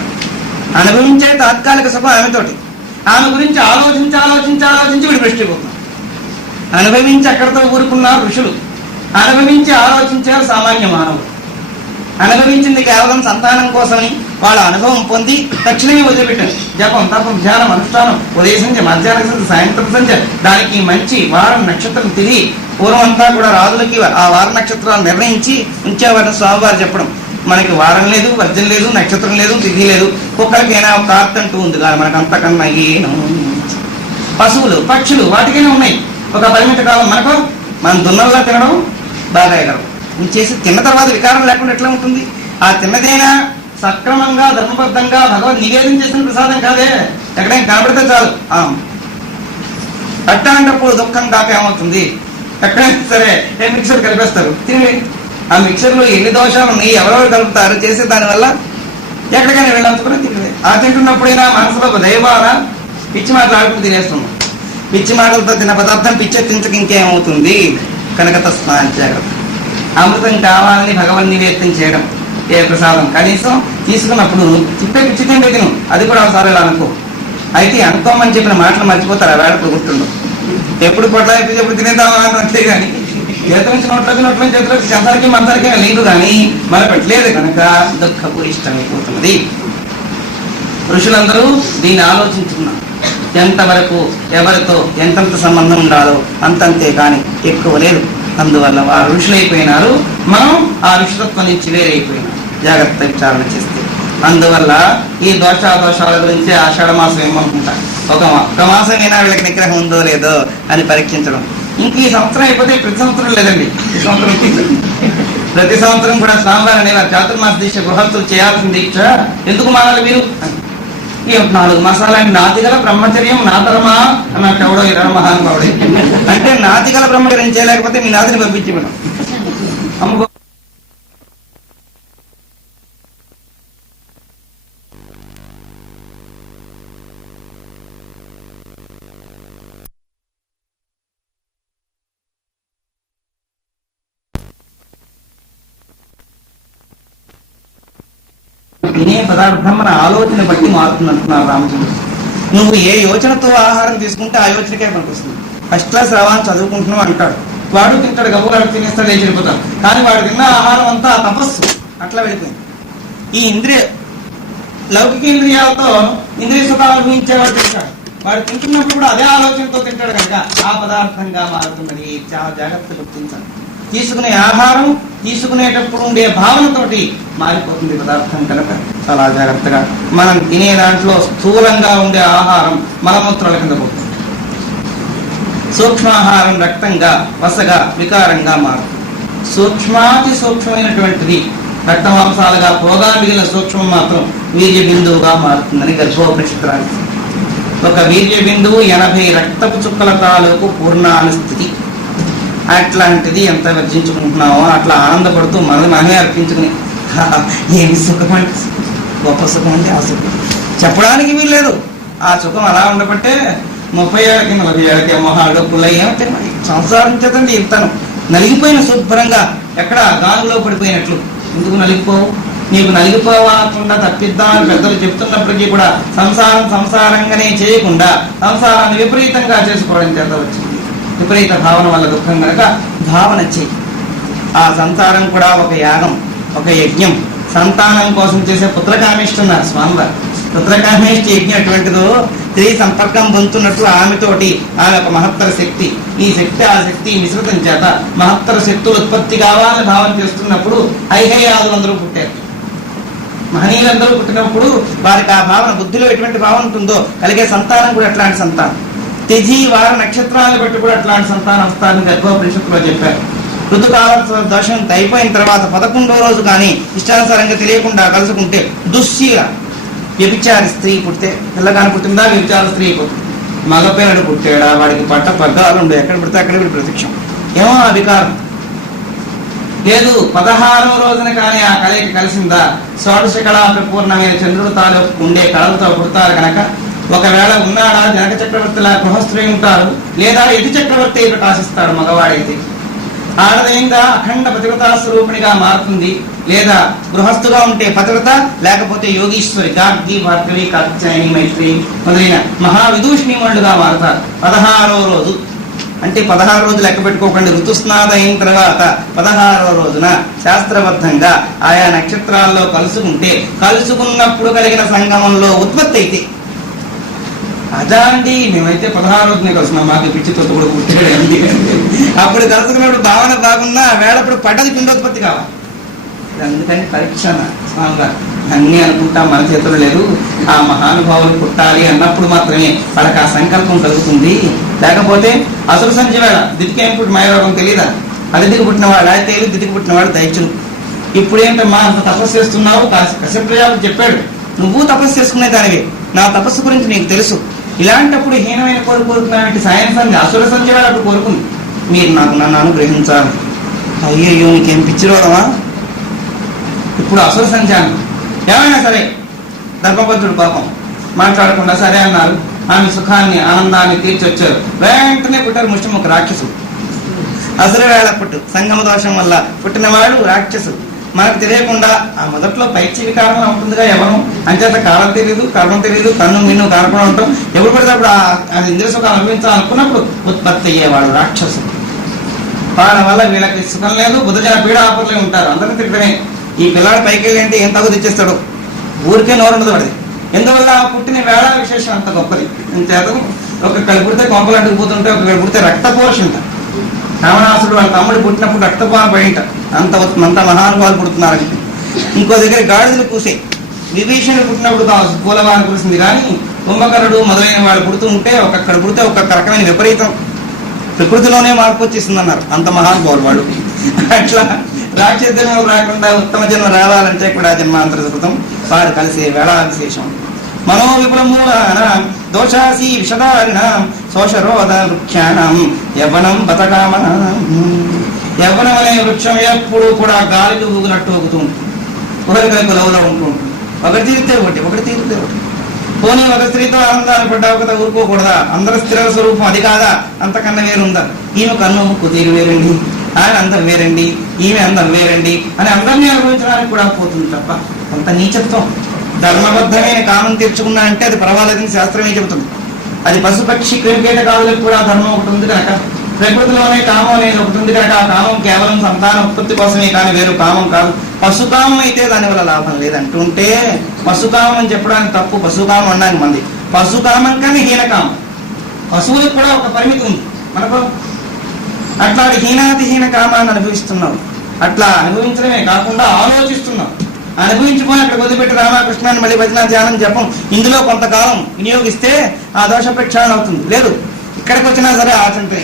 అనుభవించే తాత్కాలిక సుఖం ఆమెతోటి, ఆమె గురించి ఆలోచించి వీడు భ్రష్టిపోతున్నాడు. అనుభవించి అక్కడితో ఊరుకున్నారు ఋషులు, అనుభవించి ఆలోచించారు సామాన్య మానవుడు. అనుభవించింది కేవలం సంతానం కోసమని వాళ్ళ అనుభవం పొంది తక్షణమే వదిలిపెట్టారు. జపం, తపం, ధ్యానం, అనుష్ఠానం, ఉదయ సంధ్య, మధ్యాహ్న సంధ్య, సాయంత్రం సంధ్య, దానికి మంచి వారం నక్షత్రం తిరిగి పూర్వం అంతా కూడా రాజులకి ఆ వార నక్షత్రాలు నిర్ణయించి ఉంచేవారిని స్వామివారు చెప్పడం. మనకి వారం లేదు, వర్జం లేదు, నక్షత్రం లేదు, తిథి లేదు, ఒక్కరికైనా ఒక కార్త్ అంటూ ఉంది కానీ మనకు అంతకన్నా ఏను. పశువులు పక్షులు వాటికైనా ఉన్నాయి ఒక పరిమిత కాలం. మనకు మనం దున్నల్లా తినడం బాగా ఎగరం చేసి తిన్న తర్వాత వికారం లేకుండా ఎట్లా ఉంటుంది? ఆ తిన్నదైనా సక్రమంగా ధర్మబద్ధంగా భగవద్ నివేదన చేసిన ప్రసాదం కాదే, ఎక్కడైనా కనబడితే చాలు అట్లాంటప్పుడు దుఃఖం కాక ఏమవుతుంది? ఎక్కడైనా సరే మిక్సర్ కలిపేస్తారు, తిని ఆ మిక్సర్ లో ఎన్ని దోషాలు ఉన్నాయి, ఎవరెవరు కలుపుతారు చేసే దానివల్ల ఎక్కడికైనా వెళ్ళాల్సుకుని తినేది. ఆ తింటున్నప్పుడైనా మనసులో దైవాల పిచ్చి మాటలు ఆడుకుని తినేస్తున్నాం. పిచ్చి మాటలతో తిన్న పదార్థం పిచ్చెత్తించక ఇంకేమవుతుంది? కనుక తస్మాత్ జాగ్రత్త. అమృతం కావాలని భగవన్ నివేదన చేయడం ఏ ప్రసాదం కనీసం తీసుకున్నప్పుడు చిట్టే పిచ్చి తింటే తిను, అది కూడా ఒకసారి ఇలా అనుకో. అయితే అనుకోమని చెప్పిన మాటలు మర్చిపోతారు, ఆ వేళకు గుర్తుండవు. ఎప్పుడు పొట్ల ఎప్పుడు తినేద్దామా అంతే కానీ చేతుల నుంచి నోట్లోకి చేతులకి చెంతలకి మంతలకి లేదు కానీ మన పెట్టలేదు కనుక దుఃఖపూరిష్టమైపోతున్నది. ఋషులందరూ దీన్ని ఆలోచించుకున్నారు. ఎంతవరకు ఎవరితో ఎంతంత సంబంధం ఉండాలో అంతంతే కానీ ఎక్కువ లేదు. అందువల్ల వారు ఋషులైపోయినారు, మనం ఆ ఋషులత్వం నుంచి వేరైపోయినాం జాగ్రత్త విచారణ చేస్తే. అందువల్ల ఈ దోషాల గురించి ఆషాఢ మాసం ఏమనుకుంటా ఒక మాసం అయినా వీళ్ళకి నిగ్రహం ఉందో లేదో అని పరీక్షించడం. ఇంక ఈ సంవత్సరం అయిపోతే ప్రతి సంవత్సరం లేదండి, ఈ సంవత్సరం ప్రతి సంవత్సరం కూడా స్వామివారు అనేవారు చాతుర్మాస దీక్ష గృహస్థులు చేయాల్సిన దీక్ష ఎందుకు మానాలి మీరు? 4 మాసాలని నాతిగల బ్రహ్మచర్యం నాతరమా అన్నట్టు ఎవడో ఈ మహానుభావుడే. అంటే నాతిగల బ్రహ్మచర్యం చేయలేకపోతే మీ నాతిని పంపించి మేడం అమ్ముకో. తినే పదార్థం మన ఆలోచన బట్టి మారుతున్నట్టున్నారు రామచంద్రుడు. నువ్వు ఏ యోచనతో ఆహారం తీసుకుంటే ఆ యోచనకే పనికొస్తుంది. ఫస్ట్ క్లాస్ రావాలని చదువుకుంటున్నావు అంటాడు, వాడు తింటాడు, గబుగాడు తినేస్తాడు, లేచి వెళ్ళిపోతాడు. కానీ వాడు తిన్న ఆహారం అంతా తపస్సు అట్లా వెళ్ళిపోయింది. ఈ లౌకిక ఇంద్రియాలతో ఇంద్రియ సుఖాలు అనుభవించేవాడు తింటాడు, వాడు తింటున్నప్పుడు కూడా అదే ఆలోచనతో తింటాడు కనుక ఆ పదార్థంగా మారుతున్నది. చాలా జాగ్రత్త గుర్తించాలి. తీసుకునే ఆహారం తీసుకునేటప్పుడు ఉండే భావనతోటి మారిపోతుంది పదార్థం కనుక చాలా జాగ్రత్తగా మనం తినే దాంట్లో స్థూలంగా ఉండే ఆహారం మలమూత్రాల కింద పోతుంది. సూక్ష్మాహారం రక్తంగా వసగా వికారంగా మారుతుంది. సూక్ష్మాతి సూక్ష్మమైనటువంటిది రక్తమాంసాలుగా పోగా మిగిలిన సూక్ష్మం మాత్రం వీర్య బిందువుగా మారుతుందని గర్భోపనిషత్తు. ఒక వీర్య బిందువు 80 రక్తపు చుక్కల తాలూకు పూర్ణానుస్థితి. అట్లాంటిది ఎంత వర్జించుకుంటున్నామో అట్లా ఆనందపడుతూ మనమే అర్పించుకుని ఏమి సుఖం అంటే గొప్ప సుఖం అంటే ఆ సుఖం చెప్పడానికి వీల్లేదు. ఆ సుఖం అలా ఉండబట్టే 30 ఏళ్ళకి 40 ఏళ్ళకి మొహాలు పుల్లయ్యేమంటే సంసారం చేతండి ఇంతను నలిగిపోయిన శుభ్రంగా ఎక్కడ గానులో పడిపోయినట్లు. ఎందుకు నలిగిపోవు? నీకు నలిగిపోవాకుండా తప్పిద్దామని పెద్దలు చెప్తున్నప్పటికీ కూడా సంసారంగానే చేయకుండా సంసారాన్ని విపరీతంగా చేసుకోవడం చేత వచ్చింది. విపరీత భావన వల్ల దుఃఖం కనుక భావన చెయ్యి. ఆ సంసారం కూడా ఒక యాగం, ఒక యజ్ఞం. సంతానం కోసం చేసే పుత్రకామేష్టున్నారు స్వామివారు. పుత్రకామేష్టి యజ్ఞం ఎటువంటిదో స్త్రీ సంపర్కం పొందుతున్నట్లు ఆమెతోటి ఆమె ఒక మహత్తర శక్తి. ఈ శక్తి ఆ శక్తి మిశ్రితం చేత మహత్తర శక్తులు ఉత్పత్తి కావాలని భావన చేస్తున్నప్పుడు ఐహయాదులందరూ పుట్టారు. మహనీయులందరూ పుట్టినప్పుడు వారికి ఆ భావన బుద్ధిలో ఎటువంటి భావన ఉంటుందో కలిగే సంతానం కూడా అట్లాంటి సంతానం. తిథి వార నక్షత్రాలను బట్టి కూడా అట్లాంటి సంతానం వస్తారని గర్భోపనిషత్తులో చెప్పారు. ఋతుకాల దోషం అయిపోయిన తర్వాత 11వ రోజు కానీ ఇష్టానుసారంగా తెలియకుండా కలుసుకుంటే దుశ్శీల వ్యభిచారి స్త్రీ పుడితే పిల్లగాని పుట్టిందా వ్యభిచార స్త్రీ పుట్టింది. మగపిల్లడు పుట్టాడా వాడికి పట్ట పగ్గాలు ఉండే, ఎక్కడ పుడితే అక్కడ వీడి ప్రత్యక్షం. ఏమో ఆ వికారం లేదు. 16వ రోజున కానీ ఆ కలయిక కలిసిందా షోడశ కళా పూర్ణమైన చంద్రుడు తాలూకు ఉండే కళలతో పుడతారు కనుక ఒకవేళ ఉన్నాడా జనక చక్రవర్తిలా గృహస్థులై ఉంటారు, లేదా యతి చక్రవర్తి ప్రకాశిస్తాడు మగవాడైతే. ఆడదైందా అఖండ పతివ్రతా స్వరూపిణిగా మారుతుంది, లేదా గృహస్థుగా ఉంటే పతివ్రత, లేకపోతే యోగీశ్వరి గార్గి భార్గవి కాత్యాయని మైత్రి మొదలైన మహావిదూషణీమణులుగా మారుతారు. 16వ రోజు అంటే 16 రోజులు లెక్క పెట్టుకోకండి. ఋతుస్నానం అయిన తర్వాత 16వ రోజున శాస్త్రబద్ధంగా ఆయా నక్షత్రాల్లో కలుసుకున్నప్పుడు కలిగిన సంగమంలో ఉత్పత్తి అయితే అదా అండి. మేమైతే 16 రోజునే కలుసుకున్నాం, మాకు పిచ్చితో కూడా పుట్టాడండి. అప్పుడు కలుసుకున్నప్పుడు భావన బాగున్నా వేళప్పుడు పడ్డది పిండోత్పత్తి కావాలి. అందుకని పరీక్ష స్వామిగా అన్నీ అనుకుంటా మన చేతులు లేదు. ఆ మహానుభావులు పుట్టాలి అన్నప్పుడు మాత్రమే వాళ్ళకి ఆ సంకల్పం కలుగుతుంది. లేకపోతే అసురు సంధ్య వేళ దితికేం పుట్టి మాయరోగం తెలియదా? అదితికి పుట్టినవాడు తేలి, దితికి పుట్టినవాడు దైత్యులు. ఇప్పుడు ఏంటమ్మా అంత తపస్సు చేస్తున్నావు? కశ్యప ప్రజాపతి చెప్పాడు, నువ్వు తపస్సు చేసుకునే దానివే, నా తపస్సు గురించి నీకు తెలుసు. ఇలాంటప్పుడు హీనమైన కోరుకున్నానంటే సాయం సంధ్య అసుర సంధ్య వేళ అప్పుడు కోరుకుంది, మీరు నాకు నన్ను అనుగ్రహించాలి. అయ్యయ్యో నీకేం పిచ్చి రోగమా? ఇప్పుడు అసుర సంధ్య ఏమైనా సరే ధర్మపంతుడు పాపం మాట్లాడకుండా సరే అన్నారు. ఆమె సుఖాన్ని ఆనందాన్ని తీర్చొచ్చారు. వెంటనే పుట్టారు ముష్టిముఖ రాక్షసుడు. అసుర వేళ పుట్టు సంగమ దోషం వల్ల పుట్టినవాడు రాక్షసుడు. మనకు తెలియకుండా ఆ మొదట్లో పైచి వికారం ఉంటుందిగా ఎవరు అంచేత కాలం తెలియదు, కర్మం తెలియదు, కన్ను మిన్ను కారకుండా ఉంటాం. ఎప్పుడు పడితే అప్పుడు ఆ ఇంద్రియ సుఖం అనుభవించాలనుకున్నప్పుడు ఉత్పత్తి అయ్యేవాడు రాక్షసుడు. వాళ్ళ వల్ల వీళ్ళకి సుఖం లేదు, బుధజన పీడ ఆపర్లే ఉంటారు. అందరినీ తిట్టమే. ఈ పిల్లాడు పైకి వెళ్ళి అంటే ఏం తగ్గు తెచ్చేస్తాడు, ఊరికే నోరుండదు పడింది. ఎందువల్ల పుట్టిన వేళ విశేషం అంత గొప్పది. చేత ఒకళ్ళు పుడితే కొంపలు అంటుకుపోతుంటే, ఒకళ్ళు పుడితే రక్తపోషంట. రావణాసుడు వాళ్ళ తమ్ముడు పుట్టినప్పుడు రక్తపాన పడింట. అంత మహానుభావులు పుడుతున్నారని. ఇంకో దగ్గర గాడిదలు పూసే విభీషణుడు పుట్టినప్పుడు పూలవాన కురిసింది. కానీ కుంభకర్ణుడు మొదలైన వాళ్ళు పుడుతూ ఉంటే ఒక్కొక్కడ పుడితే ఒక్కొక్క రకమైన విపరీతం ప్రకృతిలోనే మార్పు వచ్చేసింది అన్నారు. అంత మహానుభావులు వాళ్ళు. అట్లా రాక్షస జన్మ రాకుండా ఉత్తమ జన్మ రావాలంటే కూడా జన్మాంతర సుకృతం వారు కలిసే వేళ విశేషం. మనో విపులమూలాన దోషాసి విషదారిణం శోషరోధ వృక్షాణం యవ్వనం బతకామన. యవ్వనం అనే వృక్షం ఎప్పుడు కూడా గాలిలో ఊగినట్టు ఊగుతూ ఉంటుంది. ఒకరికైపు లవులో ఉంటూ ఉంటుంది. ఒకటి తీరితే ఒకటి, ఒకటి తీరితే ఒకటి. పోనీ ఒక స్త్రీతో ఆనందాన్ని పడ్డా ఒక ఊరుకోకూడదా? అందరి స్త్రీల స్వరూపం అది కాదా? అంతకన్నా వేరుందా? ఈమె కన్ను ముక్కు తీరు వేరండి, ఆయన అందం వేరండి, ఈమె అందం వేరండి అని అందరినీ అనుభవించడానికి కూడా పోతుంది తప్ప కొంత నీచత్వం. ధర్మబద్ధమైన కామం తీర్చుకున్నా అంటే అది పర్వాలేదని శాస్త్రమే చెబుతుంది. అది పశుపక్షి క్రిమికీటకాలకు కూడా ధర్మం ఒకటి ఉంది కనుక, ప్రకృతిలోనే కామం అనేది ఒకటి ఉంది కనుక ఆ కామం కేవలం సంతాన ఉత్పత్తి కోసమే కానీ వేరు కామం కాదు. పశుకామం అయితే దానివల్ల లాభం లేదంటుంటే పశుకామం అని చెప్పడానికి తప్పు. పశుకామం అనడానికి మంది పశుకామం కానీ హీనకామం. పశువులకు కూడా ఒక పరిమితి ఉంది మనకు. అట్లా హీనాతిహీన కామాన్ని అనుభవిస్తున్నాం. అట్లా అనుభవించడమే కాకుండా ఆలోచిస్తున్నాం. అనుభవించుకొని అక్కడ వదిలిపెట్టి రామకృష్ణాన్ని మళ్ళీ భజన ధ్యానం జపం ఇందులో కొంతకాలం వినియోగిస్తే ఆ దోష ప్రక్షాళన అవుతుంది. లేదు ఇక్కడికి వచ్చినా సరే ఆచంటే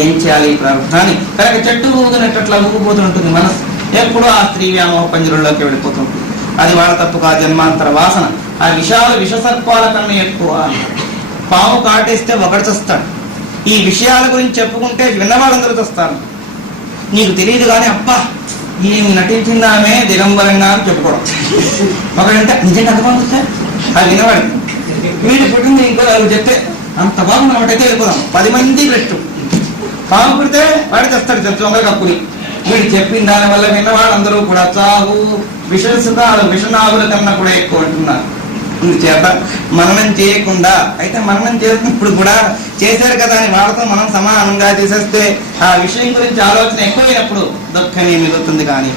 ఏం చేయాలి ఈ ప్రారంభాన్ని? కనుక చెట్టు ఊగినట్లా ఊగిపోతుంటుంది మనసు. ఎప్పుడూ ఆ స్త్రీ వ్యామోహ పంజరంలోకి వెళ్ళిపోతుంటుంది. అది వాళ్ళ తప్పు కాదు, జన్మాంతర వాసన. ఆ విషయాలు విషసర్పాల కన్నా ఎక్కువ. పాము కాటేస్తే ఒకటి చస్తాడు. ఈ విషయాల గురించి చెప్పుకుంటే విన్నవాళ్ళందరూ చస్తారు. నీకు తెలియదు కానీ అప్ప ఏమి నటించిందామే దిగంబరంగా అని చెప్పుకోవడం. ఒకడంటే నిజంగా అంత బాగుంది అది వినవాడు. వీడు పుట్టింది ఇంకో చెప్తే అంత బాగుంది ఒకటైతే వెళ్ళిపోదాం. 10 మంది పెట్టు పాము పుడితే వాడికి వస్తాడు చొంగ కప్పుని. వీడు చెప్పిన దాని వల్ల విన్నవాళ్ళందరూ కూడా చావు విషనాగుల కన్నా కూడా ఎక్కువ అంటున్నారు. చేత మననం చేయకుండా అయితే మననం చేసినప్పుడు కూడా చేశారు కదా అని వాళ్ళతో మనం సమానంగా చేసేస్తే ఆ విషయం గురించి ఆలోచన ఎక్కువైనప్పుడు దుఃఖమే మిగులుతుంది కానీ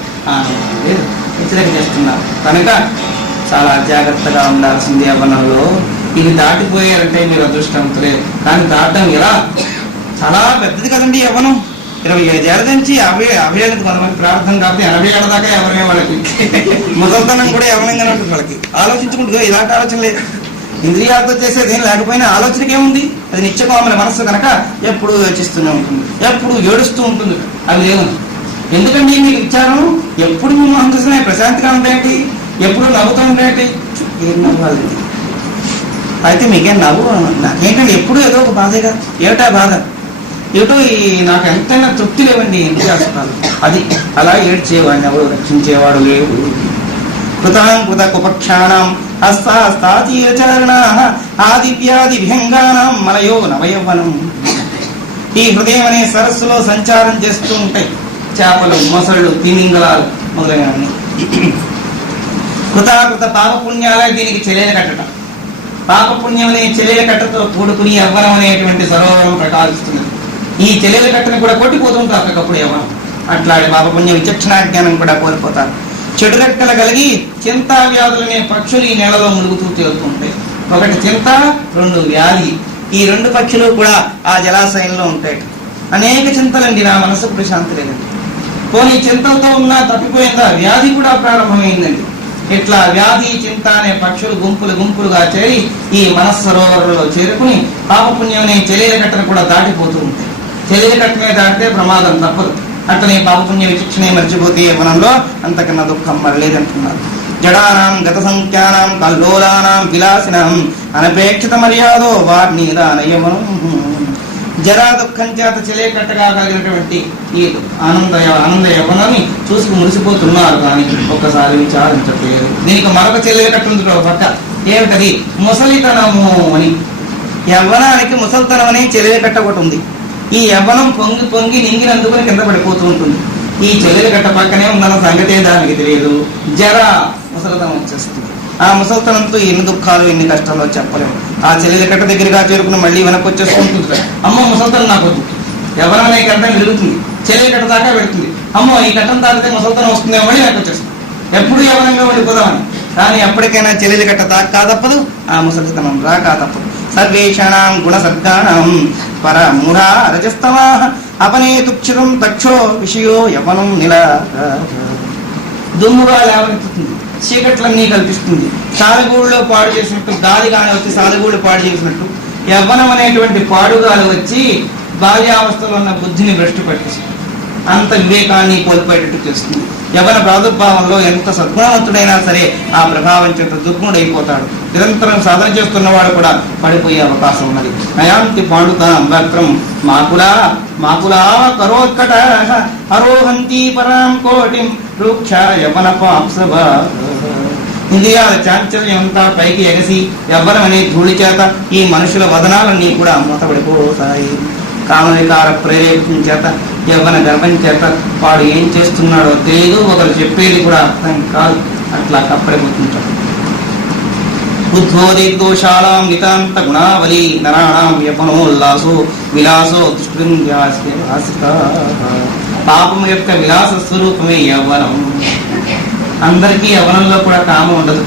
లేదు. హెచ్చరిక చేస్తున్నారు కనుక చాలా జాగ్రత్తగా ఉండాల్సింది. యవ్వనంలో ఇవి దాటిపోయారంటే మీరు అదృష్టవంతులే. కానీ దాటడం ఎలా? చాలా పెద్దది కదండి యవ్వనం. 25 ఏళ్ళ నుంచి 50 ఏళ్ళకి కొంతమంది ప్రార్థన కాబట్టి 80 ఏళ్ళ దాకా ఎవరైనా వాళ్ళకి ముసల్తనం కూడా యవ్వనంగానే ఉంటుంది. వాళ్ళకి ఆలోచించుకుంటూ ఇలాంటి ఆలోచన లేదు. ఇంద్రియాలతో చేసేది ఏం లేకపోయినా ఆలోచనకి ఏముంది? అది నిత్యకోమల మనస్సు కనుక ఎప్పుడు యోచిస్తూనే ఉంటుంది, ఎప్పుడు ఏడుస్తూ ఉంటుంది. అవి లేవు. ఎందుకండి మీకు విచారం? ఎప్పుడు మేము అంతసమే ప్రశాంతిగా ఉంటాయండి, ఎప్పుడు నవ్వుతూ ఉంటాయండి. ఏం నవ్వాలి? అయితే మీకేం నవ్వు నాకేంటండి? ఎప్పుడు ఏదో ఒక బాధగా. ఏమిటా బాధ? ఏటో నాకు ఎంతైనా తృప్తి లేవండి ఇంద్రియాసుఖాలు. అది అలా ఏడ్చేవాడిని ఎవరు రక్షించేవాడు లేవు. కృతాంకృత కుపక్షాణం హస్తాస్తీరచరణ ఆదివ్యాది విహంగానం మలయో నవయవ్వనం. ఈ హృదయం అనే సరస్సులో సంచారం చేస్తూ ఉంటాయి చేపలు, మొసళ్ళు, తిమింగలాలు మొదలైనవన్నీ. కృతాకృత పాపపుణ్యాలే దీనికి చెల్లెలు కట్టడం. పాపపుణ్యం అనే చెల్లెల కట్టతో కూడుకుని యవ్వనం అనేటువంటి సరోవరం ప్రకాశిస్తున్నది. ఈ చెల్లెల కట్టను కూడా కొట్టిపోతుంటారు అక్కడప్పుడు యవ్వనం. అట్లాంటి పాపపుణ్యం విచక్షణా జ్ఞానం కూడా కోల్పోతారు. చెడు రెక్కలు కలిగి చింతా వ్యాధులనే పక్షులు ఈ నేలలో ములుగుతూ తేలుతూ ఉంటాయి. ఒకటి చింత, 2 వ్యాధి. ఈ 2 పక్షులు కూడా ఆ జలాశయంలో ఉంటాయి. అనేక చింతలండి, నా మనసుకు ప్రశాంతి లేదండి. పోనీ చింతలతో ఉన్నా తప్పిపోయిందా? వ్యాధి కూడా ప్రారంభమైందండి. ఇట్లా వ్యాధి చింత అనే పక్షులు గుంపులు గుంపులుగా చేరి ఈ మనస్సరోవరంలో చేరుకుని పాపపుణ్యం అనే చెలియల కట్టను కూడా దాటిపోతూ ఉంటాయి. చెలియల కట్టనే దాటితే ప్రమాదం తప్పదు. అట్లనే పాపపుణ్య విచక్షణ మర్చిపోతే యవ్వనంలో అంతకన్నా దుఃఖం మరలేదంటున్నారు. జడానాం గత సంఖ్యానాం కల్లోలానాం విలాసినాం అనపేక్షిత మర్యాదో వార్నీదానయమనం. జరా దుఃఖం చేత చెలే కట్టగా కలిగినటువంటి ఈ ఆనంద యవ్వనాన్ని చూసుకు మురిసిపోతున్నారు, కానీ ఒక్కసారి విచారించట్లేదు. దీనికి మరొక చెలే కట్టుంది పక్క. ఏమిటది? ముసలితనము అని. యవ్వనానికి ముసలితనం అనే చెలే కట్ట ఒకటి ఉంది. ఈ యవ్వనం పొంగి పొంగి నింగినందుకుని కింద పడిపోతూ ఉంటుంది. ఈ చెల్లెల గట్ట పక్కనే ఉందన్న సంగతే దానికి తెలియదు. జర ముసలితనం వచ్చేస్తుంది. ఆ ముసలితనంతో ఎన్ని దుఃఖాలు ఎన్ని కష్టాలు చెప్పలేము. ఆ చెల్లెల కట్ట దగ్గరగా చేరుకుని మళ్ళీ వెనక్కి వచ్చేసుకుంటుంది. అమ్మ ముసలితనం నాకు వద్దు, యవ్వనం అనే గంటం వెలుగుతుంది, చెల్లెల కట్ట దాకా వెళుతుంది. అమ్మో ఈ గట్టం తాగితే ముసలితనం వస్తుందేమో మళ్ళీ వెనక్కి వచ్చేస్తుంది. ఎప్పుడు యవ్వనంగా వెళ్ళిపోదామని. కానీ ఎప్పటికైనా చెల్లెల కట్ట తాకా తప్పదు, ఆ ముసలితనం రాకా తప్పదు. సర్వేషాణం గుణ సర్గాణం పరమూఢా రజస్తమా అపనేతుక్షితం దక్షో విషయో యవనం నిల. దుమ్ముగా లేవనెత్తుతుంది, చీకట్లన్నీ కల్పిస్తుంది. సాలగూడులో పాడు చేసినట్టు గాలి గాని వచ్చి సాలగూడు పాడు చేసినట్టు యవ్వనం అనేటువంటి పాడుగాలు వచ్చి బాల్యావస్థలో ఉన్న బుద్ధిని భ్రష్టు పట్టిస్తుంది. అంత వివేకాన్ని కోల్పోయేటట్టు చేస్తుంది. యవ్వన ప్రాదుర్భావంలో ఎంత సద్గుణవంతుడైనా సరే ఆ ప్రభావం చేత దుర్గుణుడైపోతాడు. నిరంతరం సాధన చేస్తున్నవాడు కూడా పడిపోయే అవకాశం ఉన్నది. నయాంతి పాడుతాం వక్రం మాకులా కరోత్కట అరోహంతి పరాం కోటిం రూక్ష యవ్వన పాంసభ. ఇంద్రియాల చాంచల్యం అంతా పైకి ఎగసి యవ్వనం అనే ధూళి చేత ఈ మనుషుల వదనాలన్నీ కూడా మూతపడిపోతాయి. కామవికార ప్రేరేపణ చేత యవ్వన గర్భం చేత వాడు ఏం చేస్తున్నాడో తెలియదు, ఒకరు చెప్పేది కూడా అర్థం కాదు. అట్లా కప్పడిపోతుంటాడు. బుద్ధోదిగ్దోషాళాం నితాంత గుణావళి నరాణాం యపనోల్లాసో విలాసో దుష్కృంజాసిక. పాపం యొక్క విలాస స్వరూపమే యవ్వనం. అందరికీ యవ్వనంలో కూడా కామం ఉండదు.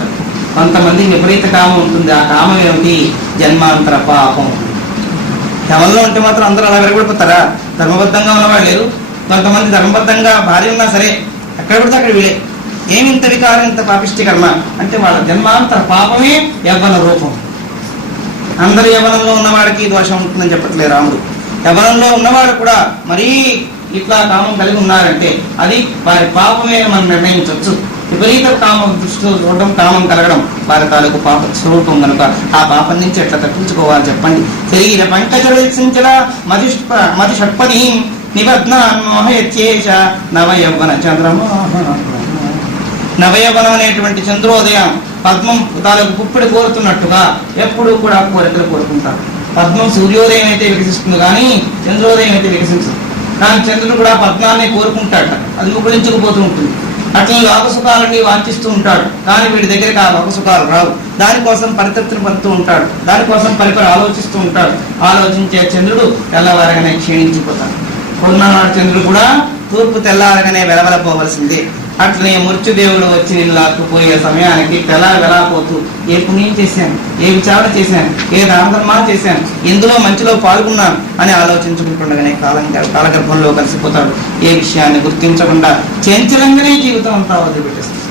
కొంతమంది విపరీత కామం ఉంటుంది. ఆ కామం ఏమిటి? జన్మాంతర పాపం. యవనంలో ఉంటే మాత్రం అందరూ అలా వెరగబడిపోతారా? ధర్మబద్ధంగా ఉన్నవాళ్ళు లేరు. కొంతమంది ధర్మబద్ధంగా భార్య ఉన్నా సరే ఎక్కడ పడితే అక్కడ వీడే. ఏమి ఇంత వికారం, ఇంత పాపిష్టి కర్మ అంటే వాళ్ళ జన్మాంతర పాపమే యవ్వన రూపం. అందరు యవ్వనంలో ఉన్నవాడికి దోషం ఉంటుందని చెప్పట్లేదు రాముడు. యవ్వనంలో ఉన్నవాడు కూడా మరీ ఇట్లా కామం కలిగి ఉన్నారంటే అది వారి పాపమే మనం నిర్ణయించవచ్చు. విపరీత కామం దృష్టిలో చూడడం, కామం కలగడం వారి తాలూకు పాప స్వరూపం కనుక ఆ పాపం నుంచి ఎట్లా తప్పించుకోవాలి చెప్పండి. శరీర పంకజల మతి షట్పని నిబధ్నాన్మోహయత్యేష నవయవ్వన చంద్రమోహ. నవయవ్వనం అనేటువంటి చంద్రోదయం పద్మం తాలూకు పుప్పిడి కోరుతున్నట్టుగా ఎప్పుడూ కూడా కోరికలు కోరుకుంటారు. పద్మం సూర్యోదయం అయితే వికసిస్తుంది కానీ చంద్రోదయం అయితే వికసించదు. కానీ చంద్రుడు కూడా పద్మాన్ని కోరుకుంటాడు, అది ముకుళించుకుపోతూ ఉంటుంది. అట్లా లోక సుఖాలని వాంఛిస్తూ ఉంటాడు, కానీ వీడి దగ్గరికి ఆ లోక సుఖాలు రావు. దానికోసం పరితృప్తిని పొందుతూ ఉంటాడు, దానికోసం పరిపరి ఆలోచిస్తూ ఉంటాడు. ఆలోచించే చంద్రుడు తెల్లవారగానే క్షీణించిపోతాడు. కొన్నాడు చంద్రుడు కూడా తూర్పు తెల్లారగానే వెలవెలపోవలసిందే. అట్లనే మృత్యుదేవుడు వచ్చి నేను లాక్కుపోయే సమయానికి వెలాపోతూ ఏ పుణ్యం చేశాను, ఏ విచారణ చేశాను, ఏ దానధర్మాలు చేశాను, ఎందులో మంచిలో పాల్గొన్నాను అని ఆలోచించుకుంటుండగానే కాలగర్భంలో కలిసిపోతాడు. ఏ విషయాన్ని గుర్తించకుండా చంచలంగానే జీవితం అంతా వదిలిపెట్టేస్తుంది.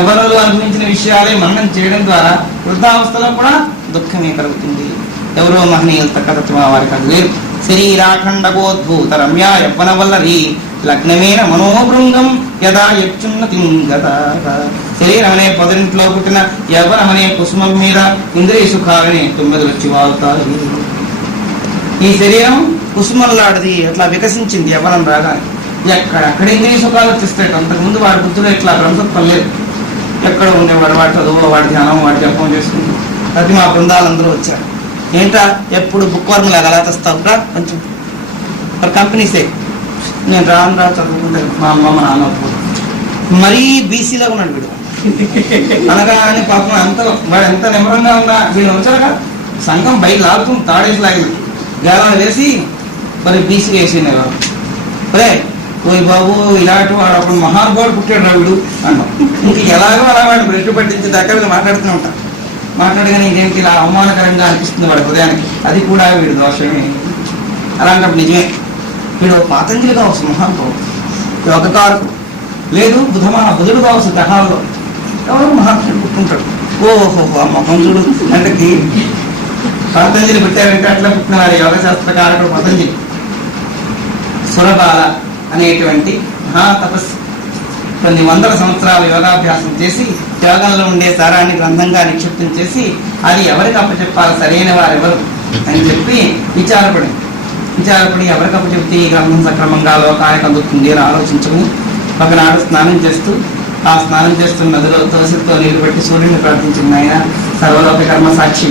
ఎవరిలో అనుభవించిన విషయాలే మననం చేయడం ద్వారా వృద్ధావస్థలో కూడా దుఃఖమే కలుగుతుంది. ఎవరో మహనీయులు తక్కతత్వం వారికి అది లేరు. శరీరాఖండకోద్భూత రమ్యా యవ్వన వల్లరి లగ్నమేన మనోభృంగం యదా యక్షున్నతి గత. శరీరం అనే పొదరింట్లో పుట్టిన యవ్వనం అనే కుసుమం మీద ఇంద్రియ సుఖాలని 9 వచ్చి వాళ్తాయి. ఈ శరీరం కుసుమంలాంటిది, అట్లా వికసించింది యవ్వనం రాగానే. ఎక్కడెక్కడ ఇంద్రియ సుఖాలు వచ్చేస్తాయి. అంతకుముందు వాడి బుద్ధులు ఇట్లా భ్రంశత్వం లేదు. ఎక్కడ ఉండేవాడు వాడి చదువు, వాడి ధ్యానం, వాడి జపం చేసుకుంటూ ప్రతి మా బృందాలందరూ వచ్చారు. ఏంటా ఎప్పుడు బుక్ వర్మ్లు ఎలా తెస్తావురా కొంచెం కంపెనీసే. నేను రాను చదువుకుంటాను. మా అమ్మ మా నాన్న మరీ బీసీలో ఉన్నాడు వీడు. అనగా అని పాపం అంత వాడు ఎంత నిమ్మరంగా ఉన్నా వీళ్ళు వచ్చారుగా సంఘం బయట లాగుతుంది. తాడేసి లాగిన గేలాలు వేసి మరి బీసీ వేసినారు. అరే ఓయ్ బాబు ఇలాంటి వాడు అప్పుడు మహానుభావుడు పుట్టాడు రా వీడు అన్నాం. ఇంక ఎలాగో అలా వాడిని బ్రెడ్ పట్టించి దగ్గరగా మాట్లాడుతూనే ఉంటాం. మాట్లాడగానే ఇదేంటి ఇలా అవమానకరంగా అనిపిస్తుంది వాడి హృదయానికి. అది కూడా వీడు దోషమే. అలాంటప్పుడు నిజమే వీడు పాతంజలి కావచ్చు, మహానుభావుడు, యోగకారకుడు. లేదు బుధుడు కావచ్చు గ్రహాల్లో. ఎవరు మహాత్ముడు పుట్టుంటాడు. ఓహో ఆ ముఖం చూడు అంటే పతంజలి పుట్టారంటే అట్లా పుట్టిన వారి యోగ శాస్త్రకారుడు పతంజలి. సురబాల అనేటువంటి మహాతపస్సు కొన్ని వందల సంవత్సరాల యోగాభ్యాసం చేసి యోగంలో ఉండే సారాన్ని గ్రంథంగా నిక్షిప్తం చేసి అది ఎవరికి అప్పచెప్పాలి, సరైన వారు ఎవరు అని చెప్పి విచారపడి ఎవరికి అప్పచెప్తే ఈ గ్రంథం సక్రమంగా లోకానికి అందుతుంది అని ఆలోచించుకుని ఒకనాడు స్నానం చేస్తూ ఆ స్నానం చేస్తున్న నదిలో తులసితో నీళ్లు పెట్టి సూర్యుని ప్రార్థించిన ఆయన సర్వలోక కర్మ సాక్షి,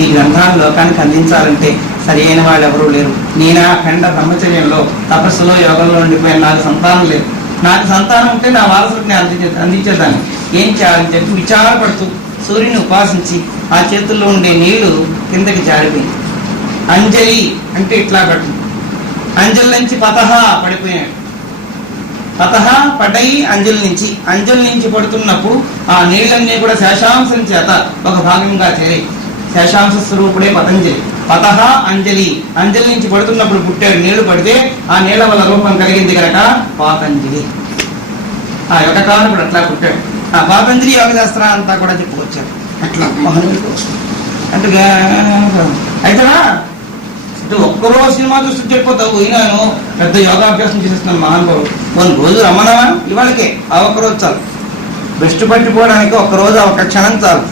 ఈ గ్రంథాన్ని లోకానికి అందించాలంటే సరి అయిన వాళ్ళు ఎవరూ లేరు. నేను అఖండ బ్రహ్మచర్యంలో తపస్సులో యోగంలో ఉండిపోయిన నాకు సంతానం లేదు. నాకు సంతానం ఉంటే నా వారసుడిని అందించేదాన్ని, ఏం చేయాలని చెప్పి విచారపడుతూ సూర్యుని ఉపాసించి ఆ చేతుల్లో ఉండే నీళ్లు కిందకి జారిపోయింది. అంజలి అంటే ఇట్లా పడుతుంది. అంజలి నుంచి పతహ పడిపోయాడు. పతహ పడై అంజలి నుంచి పడుతున్నప్పుడు ఆ నీళ్ళన్నీ కూడా శేషాంశం చేత ఒక భాగంగా చేరి శేషాంశ స్వరూపుడే పతంజలి. పతహ అంజలి నుంచి పడుతున్నప్పుడు పుట్టాడు. నీళ్లు పడితే ఆ నీళ్ల వల్ల రూపం కలిగింది కనుక పాతంజలి. ఆ యొక్క కారణం అట్లా పుట్టాడు. ఆ పాతంజలి యోగ శాస్త్రం అంతా కూడా చెప్పుకొచ్చారు. అట్లా మహనీయుడు అంటే అయితే ఒక్కరోజు సినిమా చూస్తూ చెప్పిపోతావు, ఈయనను పెద్ద యోగాభ్యాసం చేసేస్తున్నాను మహానుభావుడు. కొన్ని రోజు రమ్మనవా ఇవాళకే ఆ ఒక్కరోజు చాలు. బెస్ట్ పట్టిపోవడానికి ఒక్కరోజు ఒక క్షణం చాలు.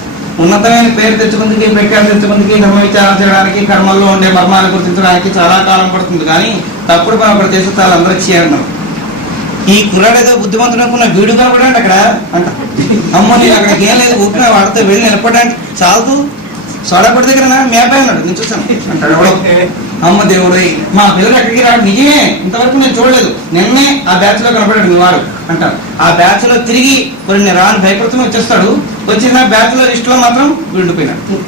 ఉన్నతమైన పేరు తెచ్చుకుందుకి, ప్రఖ్యాతి తెచ్చుకుందుకి, ధర్మ విచారణ చేయడానికి, కర్మల్లో ఉండే మర్మాన్ని గుర్తించడానికి చాలా కాలం పడుతుంది. కానీ తప్పుడు పని ఒకటి చేస్తే చాలా అందరూ చేయడం. ఈ కుర్రాడు ఏదో బుద్ధిమంతుడు అనుకున్న వీడుగా కూడా అక్కడ అంట అమ్మో నేను అక్కడికి ఏం లేదు ఊపిన వాడితే వెళ్ళి నిలబడడానికి చాలు సోడాపడి దగ్గర మేపై ఉన్నాడు, నేను చూసాను అంటాడు ఎవడో. అమ్మ దేవుడు మా పిల్లలు ఎక్కడికి రాడు, నిజమే ఇంతవరకు నేను చూడలేదు, నిన్నే ఆ బ్యాచ్ లో కనపడాడు మీ వాడు అంటారు. ఆ బ్యాచ్ లో తిరిగి కొన్ని రాని భయపడుతూ వచ్చేస్తాడు. వచ్చిన బ్యాచ్ లో లిస్ట్ లో మాత్రం వీడిపోయినాడు.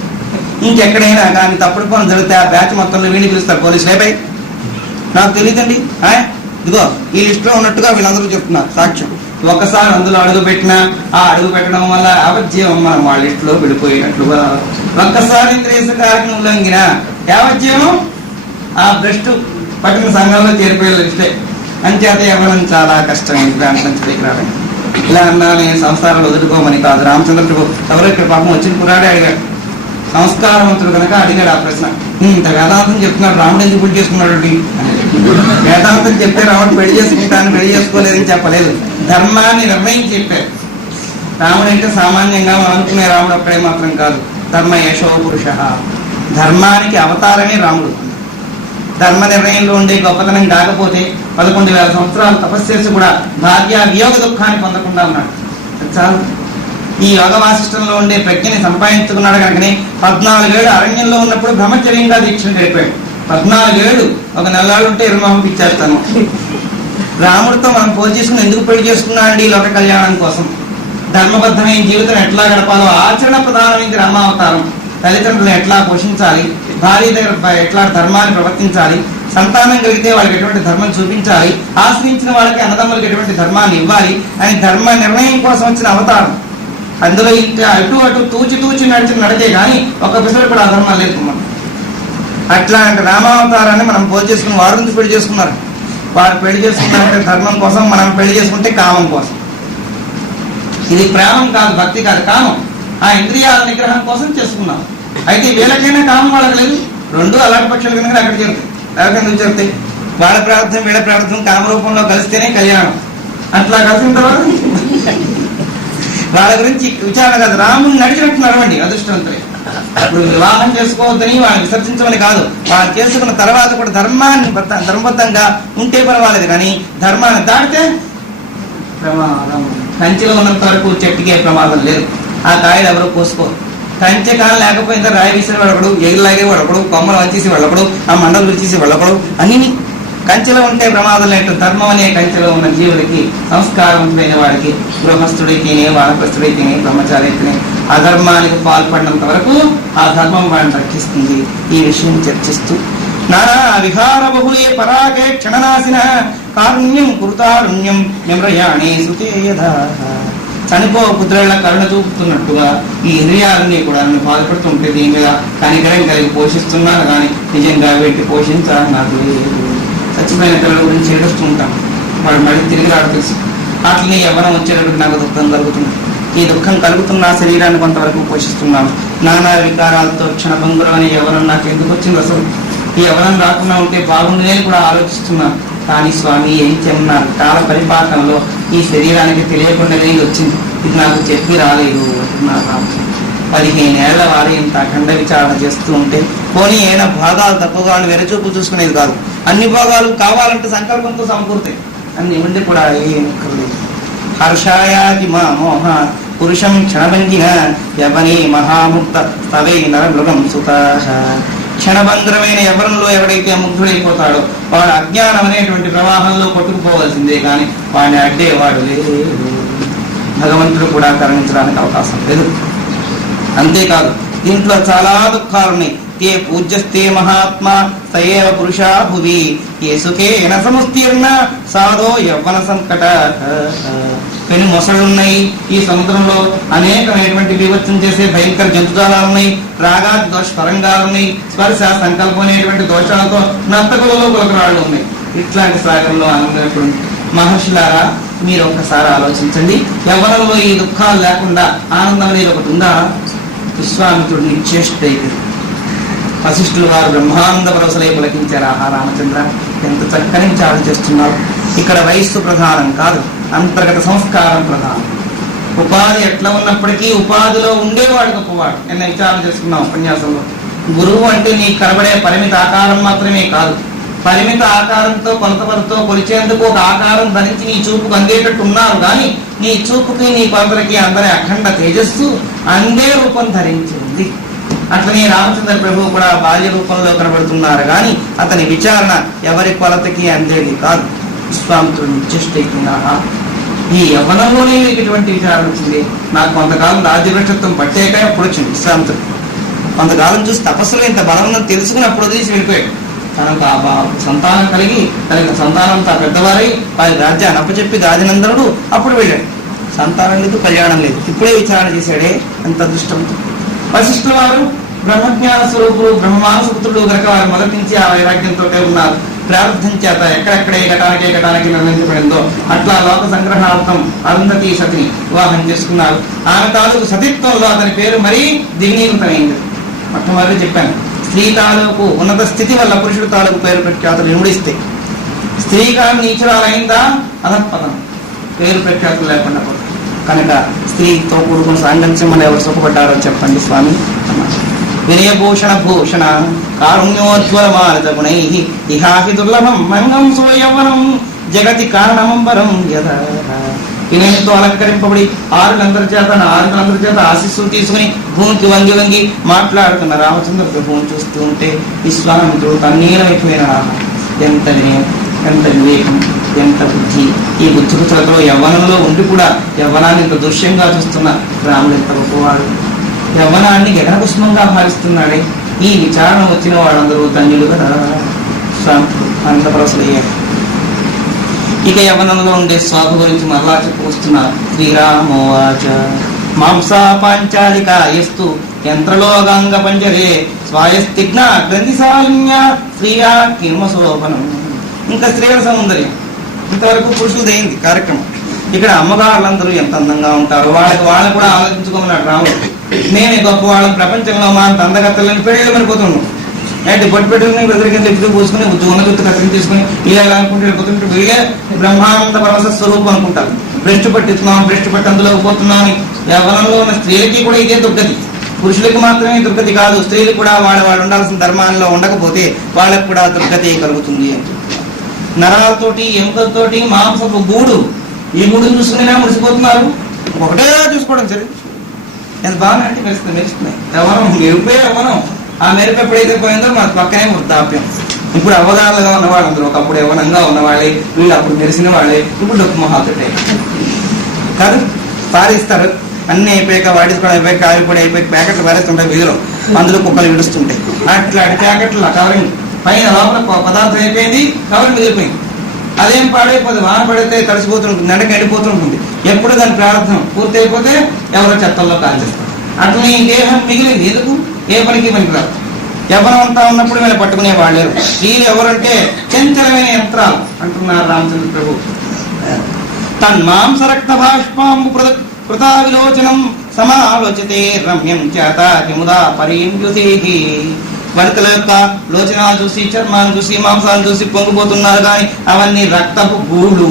ఇంకెక్కడైనా కానీ తప్పుడు పనులు జరిగితే ఆ బ్యాచ్ మొత్తంలో వీడిని పిలుస్తారు పోలీసులు. లేపై నాకు తెలియదండి, ఇదిగో ఈ లిస్ట్ లో ఉన్నట్టుగా వీళ్ళందరూ చెప్తున్నారు సాక్ష్యం. ఒకసారి అందులో అడుగు పెట్టినా ఆ అడుగు పెట్టడం వల్ల యావజ్జీవం మనం వాళ్ళ లిస్ట్ లో విడిపోయినట్లుగా. ఒక్కసారి ఇంద్రియసుఖాన్ని ఉల్లంఘిన యావజ్జీవం ఆ భ్రష్టు పట్టిన సంఘంలో చేరిపోయే లిస్టే. అంచేత ఇవ్వడం చాలా కష్టమైంది ప్రాంతం రావడం. ఇలా అన్నా నేను సంస్కారాలు వదులుకోమని కాదు. రామచంద్రుడు ఎవరో ఇక్కడ పాపం వచ్చిన కురాడే అడిగాడు, సంస్కారవంతుడు కనుక అడిగాడు ఆ ప్రశ్న. ఇంత వేదాంతం చెప్తున్నాడు, రాముడు ఎందుకు పెళ్లి చేసుకున్నాడు? వేదాంతం చెప్తే రాముడు పెళ్లి చేసుకుంటాను, పెళ్లి చేసుకోలేదని చెప్పలేదు, ధర్మాన్ని నిర్ణయించి చెప్పారు. రాముడు అంటే సామాన్యంగా అనుకునే రాముడు అక్కడే మాత్రం కాదు, ధర్మ యశో పురుష, ధర్మానికి అవతారమే రాముడు. ధర్మ నిర్ణయంలో ఉండే గొప్పతనం కాకపోతే 11,000 సంవత్సరాలు తపస్సు చేసి కూడా భార్య వియోగ దుఃఖాన్ని పొందకుండా ఉన్నాడు. చాలు. ఈ యోగ వాసిష్టంలో ఉండే ప్రజ్ఞని సంపాదించుకున్నాడు కనుకనే 14 ఏళ్ళు అరణ్యంలో ఉన్నప్పుడు బ్రహ్మచర్యంగా దీక్ష గడిపాడు. 14 ఏళ్ళు ఒక నెలలు ఉంటే ఇరుమహం పిచ్చేస్తాను. రాముడితో మనం పోల్చి చేసుకుని ఎందుకు పెళ్లి చేసుకున్నాడు? ఈ లోక కళ్యాణం కోసం. ధర్మబద్ధమైన జీవితం ఎట్లా గడపాలో ఆచరణ ప్రధానమైంది రామావతారం. తల్లిదండ్రులను ఎట్లా పోషించాలి, భార్య దగ్గర ఎట్లా ధర్మాన్ని ప్రవర్తించాలి, సంతానం కలిగితే వాళ్ళకి ఎటువంటి ధర్మం చూపించాలి, ఆశ్రయించిన వాళ్ళకి అన్నదమ్ములకి ఎటువంటి ధర్మాన్ని ఇవ్వాలి అని ధర్మ నిర్ణయం కోసం వచ్చిన అవతారం. అందులో అటు అటు తూచి నడిచే కానీ ఒక పిసరు కూడా అధర్మాలు లేదు. అట్లాంటి రామావతారాన్ని మనం పోల్ చేసుకుని వారు నుంచి పెళ్లి చేసుకున్నారు. వారు పెళ్లి చేసుకున్నారంటే ధర్మం కోసం, మనం పెళ్లి చేసుకుంటే కామం కోసం. ఇది ప్రేమం కాదు, భక్తి కాదు, కామం. ఆ ఇంద్రియాల నిగ్రహం కోసం చేసుకున్నాం. అయితే వీళ్ళకైనా కామం వాళ్ళకి లేదు. రెండు అలాంటి పక్షులు కనుక అక్కడ చేరుతాయి. ఎవరికైనా చేరుతాయి. వాళ్ళ ప్రార్థన వీళ్ళ ప్రార్థన కామరూపంలో కలిస్తేనే కళ్యాణం. అట్లా కలిసిన తర్వాత వాళ్ళ గురించి విచారణ కాదు, రాముని నడిచినట్టు నడవండి అదృష్టవంతులే. ఇప్పుడు వివాహం చేసుకోవద్దని వాళ్ళని విసర్జించమని కాదు, వాళ్ళు చేసుకున్న తర్వాత కూడా ధర్మాన్ని ధర్మబద్ధంగా ఉంటే పర్వాలేదు, కానీ ధర్మాన్ని దాటితే ప్రమాదం. కంచెలో ఉన్నంత వరకు చెట్టుకే ప్రమాదం లేదు. ఆ కాయలు ఎవరో కోసుకోరు. కంచె కాలం లేకపోయిందా రాయి విసిరి వెళ్ళకూడదు, ఎగిరిలాగే వెళ్ళకూడదు, కొమ్మలు వంచేసి వెళ్ళకూడదు, ఆ మండలు విరిచేసి వెళ్ళకూడదు. అన్ని కంచెలో ఉంటే ప్రమాదం లేదు. ధర్మం అనే కంచెలో ఉన్న జీవులకి, సంస్కారవంతులైన వాడికి, గృహస్థుడికినే, వానప్రస్థుడికినే, బ్రహ్మచారికినే అధర్మానికి పాల్పడినంత వరకు ఆ ధర్మం వాడిని రక్షిస్తుంది. ఈ విషయం చర్చిస్తూ నానా విహార బహుళే పరాగే క్షణనాశిన కారుణ్యం కృతారుణ్యం నిమ్రయాణే సుతేయధా. చనిపో పుత్రుల కరుణ చూపుతున్నట్టుగా ఈ ఇంద్రియాలన్నీ కూడా నన్ను బాధపడుతుంటే దీని మీద కనికరం కలిగి పోషిస్తున్నాను, కానీ నిజంగా వీటి పోషించాలని నాకు లేదు. చచ్చిపోయిన పిల్లల గురించి ఏడుస్తూ ఉంటాం, వాడు మళ్ళీ తిరిగి రాడు తెలుసు. అట్లనే ఎవరం వచ్చేటప్పుడు నాకు దుఃఖం కలుగుతుంది. ఈ దుఃఖం కలుగుతున్న శరీరాన్ని కొంతవరకు పోషిస్తున్నాను. నానా వికారాలతో క్షణభంగురం అనే యవ్వనం నాకు ఎందుకు వచ్చింది అసలు? ఈ యవ్వనం రాకుండా ఉంటే బాగుండే అని కూడా ఆలోచిస్తున్నాను. కానీ స్వామి ఏం చెన్నారు, కాల పరిపాలనలో ఈ శరీరానికి తెలియకుండానే ఇది వచ్చింది. ఇది నాకు చెప్పి రాలేదు అంటున్నారు. 15 ఏళ్ల వారు ఇంత అఖండ విచారణ చేస్తూ ఉంటే పోనీ ఏమైనా భాగాలు తక్కువగా వెరచూపు చూసుకునేది కాదు. అన్ని భాగాలు కావాలంటే సంకల్పంతో సమకూరుతాయి. అన్ని ఉండి కూడా ఏం కలలేదు. హర్షాయాది మా మోహ పురుషం క్షణభంగిన యవనే మహాముక్త తవే నరమృగం సుత. క్షణభంగరమైన యవనంలో ఎవడైతే ముగ్ధుడైపోతాడో వాడు అజ్ఞానం అనేటువంటి ప్రవాహంలో కొట్టుకుపోవలసిందే, కానీ వాడిని అడ్డేవాడు లేదు. భగవంతుడు కూడా కరుణించడానికి అవకాశం లేదు. అంతేకాదు దీంట్లో చాలా దుఃఖాలున్నాయి. తే పూజ్యస్తే మహాత్మా సయేవ పురుషా భువి ఏ సుఖేన సముస్తీర్ణ సాధో యవ్వన సంకట. పెను మొసలున్నాయి ఈ సముద్రంలో, అనేకమైనటువంటి వివచ్చం చేసే భయంకర జంతుజాలాలు ఉన్నాయి, రాగాది దోష తరంగాలున్నాయి, స్పర్శ సంకల్పం అనేటువంటి దోషాలతో నర్తకులలో కులకరాళ్ళు ఉన్నాయి. ఇట్లాంటి సాగరంలో ఆనందం. మహర్షులారా, మీరు ఒక్కసారి ఆలోచించండి, యవ్వనంలో ఈ దుఃఖాలు లేకుండా ఆనందం అనేది ఒకటి ఉందా? విశ్వామిత్రుడిని చేష్టైతే వశిష్ఠులు వారు బ్రహ్మానంద పరవశలై పులకించారు. ఆహా రామచంద్ర, ఎంత చక్కని విచారణ చేస్తున్నారు. ఇక్కడ వయస్సు ప్రధానం కాదు, అంతర్గత సంస్కారం ప్రధానం. ఉపాధి ఎట్లా ఉన్నప్పటికీ ఉపాధిలో ఉండేవాడు గొప్పవాడు. నిన్న విచారణ చేసుకున్నాం ఉపన్యాసంలో. గురువు అంటే నీకు కనబడే పరిమిత ఆకారం మాత్రమే కాదు, పరిమిత ఆకారంతో కొలతపలతో కొలిచేందుకు ఒక ఆకారం ధరించి నీ చూపుకు అందేటట్టు ఉన్నారు, కానీ నీ చూపుకి నీ కొలతలకి అందరి అఖండ తేజస్సు అందే రూపం ధరించింది. అట్లనే రామచంద్ర ప్రభు కూడా బాల్య రూపంలో కనబడుతున్నారు, కానీ అతని విచారణ ఎవరి కొలతకి అందేది కాదు. విశ్వామిత్రుడిని చేష్టైతున్నారా, ఈ యవ్వనంలోనే ఇటువంటి విచారణ వచ్చింది. నాకు కొంతకాలం రాజ్యభ్రష్టత్వం పట్టాక అప్పుడు వచ్చింది విశ్వామిత్రుడు. కొంతకాలం చూసి తపస్సులో ఇంత బలం ఉందని తెలుసుకుని అప్పుడు వదిలేసి వెళ్ళిపోయాడు. తనకు ఆ సంతానం కలిగి తనకు సంతానంతో పెద్దవారై వారి రాజ్యాన్ని అప్పచెప్పి రాజనందనుడు అప్పుడు వెళ్ళాడు. సంతానం లేదు, కళ్యాణం లేదు, ఇప్పుడే విచారణ చేశాడే, ఎంత అదృష్టంతో. వశిష్ఠుల వారు బ్రహ్మజ్ఞాన స్వరూపులు, బ్రహ్మానుసపుత్రులు కనుక వారు మొదటి నుంచి ఆ వైరాగ్యంతో ఉన్నారు. ప్రారంభం చేత ఎక్కడెక్కడ ఘటానికి నిర్ణయించబడిందో అట్లా లోక సంగ్రహార్థం అరుంధతి సతిని వివాహం చేసుకున్నారు. ఆమె తాలూకు సతిత్వంలో అతని పేరు మరీ దిగ్నీకృతమైంది. మొట్టమొదటి చెప్పాను, స్త్రీ తాలూకు ఉన్నత స్థితి వల్ల పురుషుడు తాలూకు పేరు ప్రఖ్యాతులు ఇముడిస్తే, స్త్రీ కాలం నీచురాలైందా అధపతనం, పేరు ప్రఖ్యాతులు లేకుండా పోతుంది. కనుక స్త్రీతో కూడుకుని సాంగత్యమని ఎవరు సుఖపడ్డారో చెప్పండి స్వామి. వినయభూషణ భూషణ కారుణ్యోజ్వల మానత గుణై ఇహాహి దుర్లభం మంగం సోయవనం జగతి కారణమంబరం యథ. వినయంతో అలంకరింపబడి ఆరులందరి చేత ఆశీస్సులు తీసుకుని భూమికి వంగి వంగి మాట్లాడుతున్న రామచంద్ర ప్రభువుని చూస్తూ ఉంటే విశ్వామిత్రుడు కన్నీలమైపోయిన. ఎంత వినయం, ఎంత వివేకం, ఎంత బుద్ధి! ఈ బుద్ధిపుత్రతో యవ్వనంలో ఉండి కూడా యవ్వనాన్ని ఇంత దృశ్యంగా చూస్తున్న రాముడు ఎంత గొప్పవాడు. యవ్వనాన్ని గగనకుష్మంగా భావిస్తున్నాడే. ఈ విచారణ వచ్చిన వాళ్ళందరూ ధన్యులు కదా. ఆనందపరవశులయ్యారు. ఇక యవ్వనంలో ఉండే స్వాభ గురించి మరలా చెప్పుకొస్తున్నారు. శ్రీరామోవాచ మాంసా పాంచాలిక ఎస్తు యంత్రలోగాంగ పంజరే స్వాయస్తిగ్న గ్రంథిశాలిన్య స్త్రీయా కిర్మశోభనం. ఇంకా స్త్రీల సౌందర్యం. ఇంతవరకు పురుషులది అయింది కార్యక్రమం. ఇక్కడ అమ్మగారులందరూ ఎంత అందంగా ఉంటారు. వాళ్ళు కూడా ఆలోచించుకోమన్నాడు రాముడు. నేనే గొప్పవాళ్ళం, ప్రపంచంలో మా అంత అందగత్తలని పెళ్ళిళ్ళు మరిపోతున్నాం. అయితే బొట్టు పెట్టుకుని బెదిరికింద ఎప్పుడు పూసుకుని ఉన్న గుర్తు కత్తిని తీసుకుని ఇలా అనుకుంటే వెళ్ళిపోతుంటే వీళ్ళే బ్రహ్మానంద పరమశ స్వరూపం అనుకుంటారు. భ్రష్టు పట్టిస్తున్నాం, భ్రష్టు పట్టి అందులోకి పోతున్నాం. యవ్వనంలో ఉన్న స్త్రీలకి కూడా ఇదే దుర్గతి. పురుషులకి మాత్రమే దుర్గతి కాదు, స్త్రీలు కూడా వాళ్ళు ఉండాల్సిన ధర్మాల్లో ఉండకపోతే వాళ్ళకు కూడా దుర్గతి కలుగుతుంది. నరాలతోటి, ఎముకలతోటి, మాంసపు గూడు, ఈ గూడును చూసుకునే ముడిసిపోతున్నారు. ఒకటే చూసుకోవడం సరే ఎంత బాగా అంటే మెరుస్తున్నాయి. యవ్వనం మెరుపే యవ్వనం. ఆ మెరుపు ఎప్పుడైతే పోయిందో మన పక్కనే వృద్ధాప్యం. ఇప్పుడు అవగాహనగా ఉన్నవాళ్ళు అందరూ ఒకప్పుడు యవ్వనంగా ఉన్నవాళ్ళే, వీళ్ళు అప్పుడు మెరిసిన వాళ్ళే, ఇప్పుడు డొక్కు మొహాలతోటే కాదు పారిస్తారు. అన్ని అయిపోయాక వాడించుకోవడం అయిపోయి కావిపొడి అయిపోయి ప్యాకెట్లు పారేస్తుంటాయి వీధిలో, అందులో కుక్కలు విడుస్తుంటాయి. అట్లాంటి ప్యాకెట్లు కవరింగ్ పైన లోపల పదార్థం అయిపోయింది, కవరింగ్ మిగిలిపోయింది. అదేం పాడైపోతుంది, వాన పడితే తడిసిపోతుంటుంది, నెడకి ఎండిపోతుంటుంది. ఎప్పుడు దాని ప్రారంభం పూర్తి అయిపోతే ఎవరో చెత్తల్లో కాల్చేస్తారు. అట్లా ఈ దేహం మిగిలింది ఎందుకు? ఏ పనికి పనికిరాదు. యవ్వనం అంతా ఉన్నప్పుడు వీళ్ళు పట్టుకునే వాళ్ళేరు. వీళ్ళు ఎవరంటే చంచలమైన యంత్రాలు అంటున్నారు రామచంద్ర ప్రభు. తన్మాంసరక్త భాష్పాంబు కృతా విలోచనం సమాలోచితే రమ్యం చేతముదా పరీంయుసేహి. వనితల యొక్క లోచనాలు చూసి, చర్మాన్ని చూసి, మాంసాలు చూసి పొంగిపోతున్నారు కానీ అవన్నీ రక్తపు గూళ్ళు.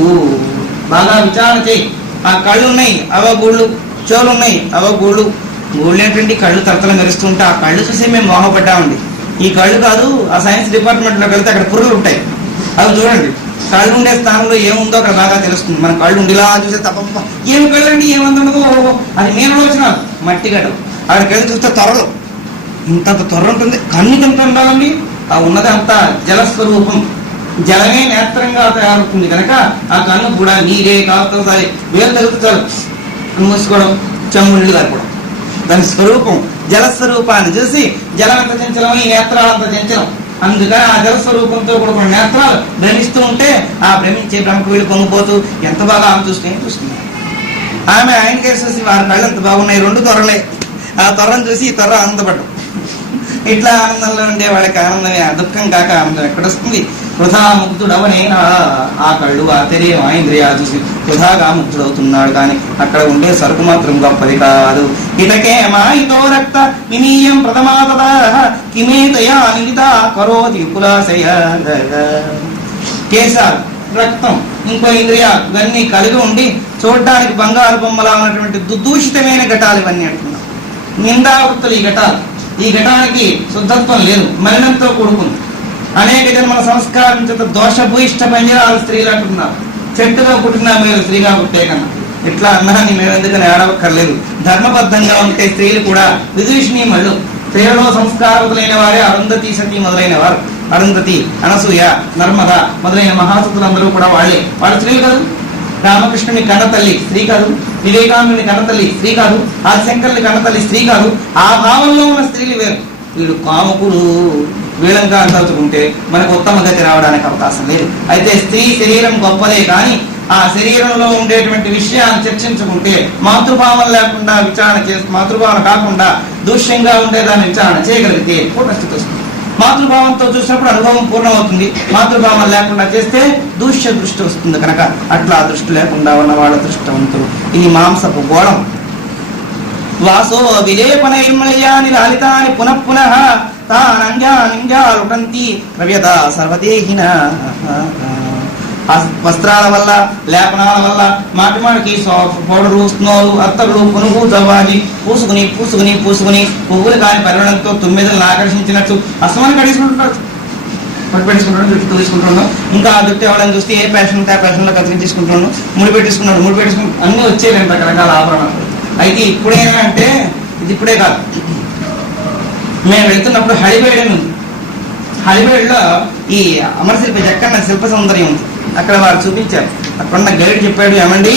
బాగా విచారణ చేయి. ఆ కళ్ళు ఉన్నాయి, అవ గూళ్ళు. చెవులు ఉన్నాయి, అవ గూళ్ళు. గూళ్ళు ఏంటంటే కళ్ళు తరతలు మెరుస్తుంటే ఆ కళ్ళు చూసి మేము మోహపడ్డామండి. ఈ కళ్ళు కాదు, ఆ సైన్స్ డిపార్ట్మెంట్లోకి వెళ్తే అక్కడ పురుగులు ఉంటాయి, అవి చూడండి. కళ్ళు ఉండే స్థానంలో ఏముందో అక్కడ బాగా తెలుస్తుంది. మన కళ్ళు ఉండిలా చూస్తే తప్ప ఏమి కళ్ళు అండి ఏమందుండదో అది నేను ఆలోచన. మట్టి గడ్డలు అక్కడికి వెళ్ళి చూస్తే త్వరలు ఇంతంత త్వర ఉంటుంది. కన్నుకి ఎంత ఉండాలండి? ఆ ఉన్నది అంతా జలస్వరూపం. జలమే నేత్రంగా తయారవుతుంది కనుక ఆ కన్ను కూడా నీరే కాస్త సరే వేలు తగ్గుతూ చాలు మూసుకోవడం, చెమ్ముళ్ళు కలపడం. దాని స్వరూపం జలస్వరూపాన్ని చూసి జలం ఎంత చంచలం, ఈ నేత్రాలంత చంచలం. అందుకని ఆ జలస్వరూపంతో కూడా కొన్ని నేత్రాలు భ్రమిస్తూ ఉంటే ఆ భ్రమించే బ్రహ్మకు వీళ్ళు పొంగిపోతూ ఎంత బాగా ఆమె చూస్తుంది. ఆమె ఆయన కేసి వారి కళ్ళు ఎంత బాగున్నాయి, రెండు త్వరలే. ఆ త్వరను చూసి ఈ త్వర ఆనందపడ్డం. ఇట్లా ఆనందంలో ఉండే వాళ్ళకి ఆనందమే, దుఃఖం కాక ఆనందం ఎక్కడొస్తుంది? వృధా ముగ్ధుడవనేనా. ఆ కళ్ళు, ఆ తెలియ, ఆ ఇంద్రియాలు చూసి వృధాగా ముగ్ధుడవుతున్నాడు కానీ అక్కడ ఉండే సరుకు మాత్రం గొప్పది కాదు. ఇటకే మాయితో రక్త వినీయం ప్రథమాతదా కిమేతయా నిలితా కరోతి కులాశయ. కేశాలు, రక్తం, ఇంకో ఇంద్రియాలు ఇవన్నీ కలిగి ఉండి చూడటానికి బంగారు బొమ్మలా ఉన్నటువంటి దుదూషితమైన ఘటాలు ఇవన్నీ అంటున్నాం. నిందావృత్తులు ఈ ఘటాలు. ఈ ఘటానికి శుద్ధత్వం లేదు, మలినంతో కూడుకుంది. అనేక జన్మల సంస్కారం చేత దోషభూయిష్ట పంజరాలు స్త్రీలు అంటున్నారు. చెట్టుగా పుట్టిన మీరు స్త్రీగా పుట్టే కన్నా ఇట్లా అన్నాన్ని మేము ఎందుకని ఆడవక్కర్లేదు. ధర్మబద్ధంగా ఉంటే స్త్రీలు కూడా విదూషణీయులు. స్త్రీలలో సంస్కారవతులైన వారే అరుంధతి, సతీ మొదలైన వారు. అరుంధతి, అనసూయ, నర్మద మొదలైన మహాసతులందరూ కూడా వాళ్ళే. వాళ్ళు స్త్రీలు కాదు. రామకృష్ణుని కన్నతల్లి స్త్రీ కాదు, వివేకానందుని కన్నతల్లి స్త్రీ కాదు, ఆదిశంకరుని కన్నతల్లి స్త్రీ కాదు. ఆ భావంలో ఉన్న స్త్రీలు వేరు. వీళ్ళు కాముకులు. వీళ్ళంగా తలుచుకుంటే మనకు ఉత్తమ గతి రావడానికి అవకాశం లేదు. అయితే స్త్రీ శరీరం గొప్పదే కానీ ఆ శరీరంలో ఉండేటువంటి విషయాన్ని చర్చించుకుంటే మాతృభావం లేకుండా విచారణ చేసి, మాతృభావన కాకుండా దూష్యంగా ఉండేదాన్ని విచారణ చేయగలిగితే పూర్ణస్థితి వస్తుంది. మాతృభావంతో చూసినప్పుడు అనుభవం పూర్ణమవుతుంది. మాతృభావం లేకుండా చేస్తే దూష్య దృష్టి వస్తుంది. కనుక అట్లా దృష్టి లేకుండా ఉన్న వాళ్ళ దృష్టవంతులు. ఈ మాంసపు గోళం వాసో విలేపన నిర్మలయాని లాలితాని పునః పునః తానంజాలుటంతి ప్రవ్యత సర్వదేహిన. వస్త్రాల వల్ల, లేపనాల వల్ల, మాటి మాటికి పౌడరు, స్నోలు, అత్తరులు, పునుగు, జవ్వాది పూసుకుని పూసుకుని పూసుకుని పువ్వులు కాని పరిమళంతో తుమ్మెదలను ఆకర్షించినట్టు అసమాన్ని కడిగించుకుంటున్నారు. పెట్టేసుకుంటున్నాడు, జుట్టు తీసుకుంటున్నాడు. ఇంకా ఆ జుట్టు ఎవరైనా చూస్తే ఏ ఫ్యాషన్ ఉంటే ఆ ఫ్యాషన్లో కత్తిరించేసుకుంటున్నాడు, ముడి పెట్టేసుకున్నాడు. ముడి పెట్టేసుకుంటూ అన్నీ వచ్చేవి రకరకాల ఆభరణాలు. అయితే ఇప్పుడేనా అంటే ఇది ఇప్పుడే కాదు. మేము వెళ్తున్నప్పుడు హైవేడ్ ఉంది. హైవేడ్లో ఈ అమరశిల్ప జక్కన్న శిల్ప సౌందర్యం ఉంది. అక్కడ వారు చూపించారు. అక్కడున్న గైడ్ చెప్పాడు, ఏమండి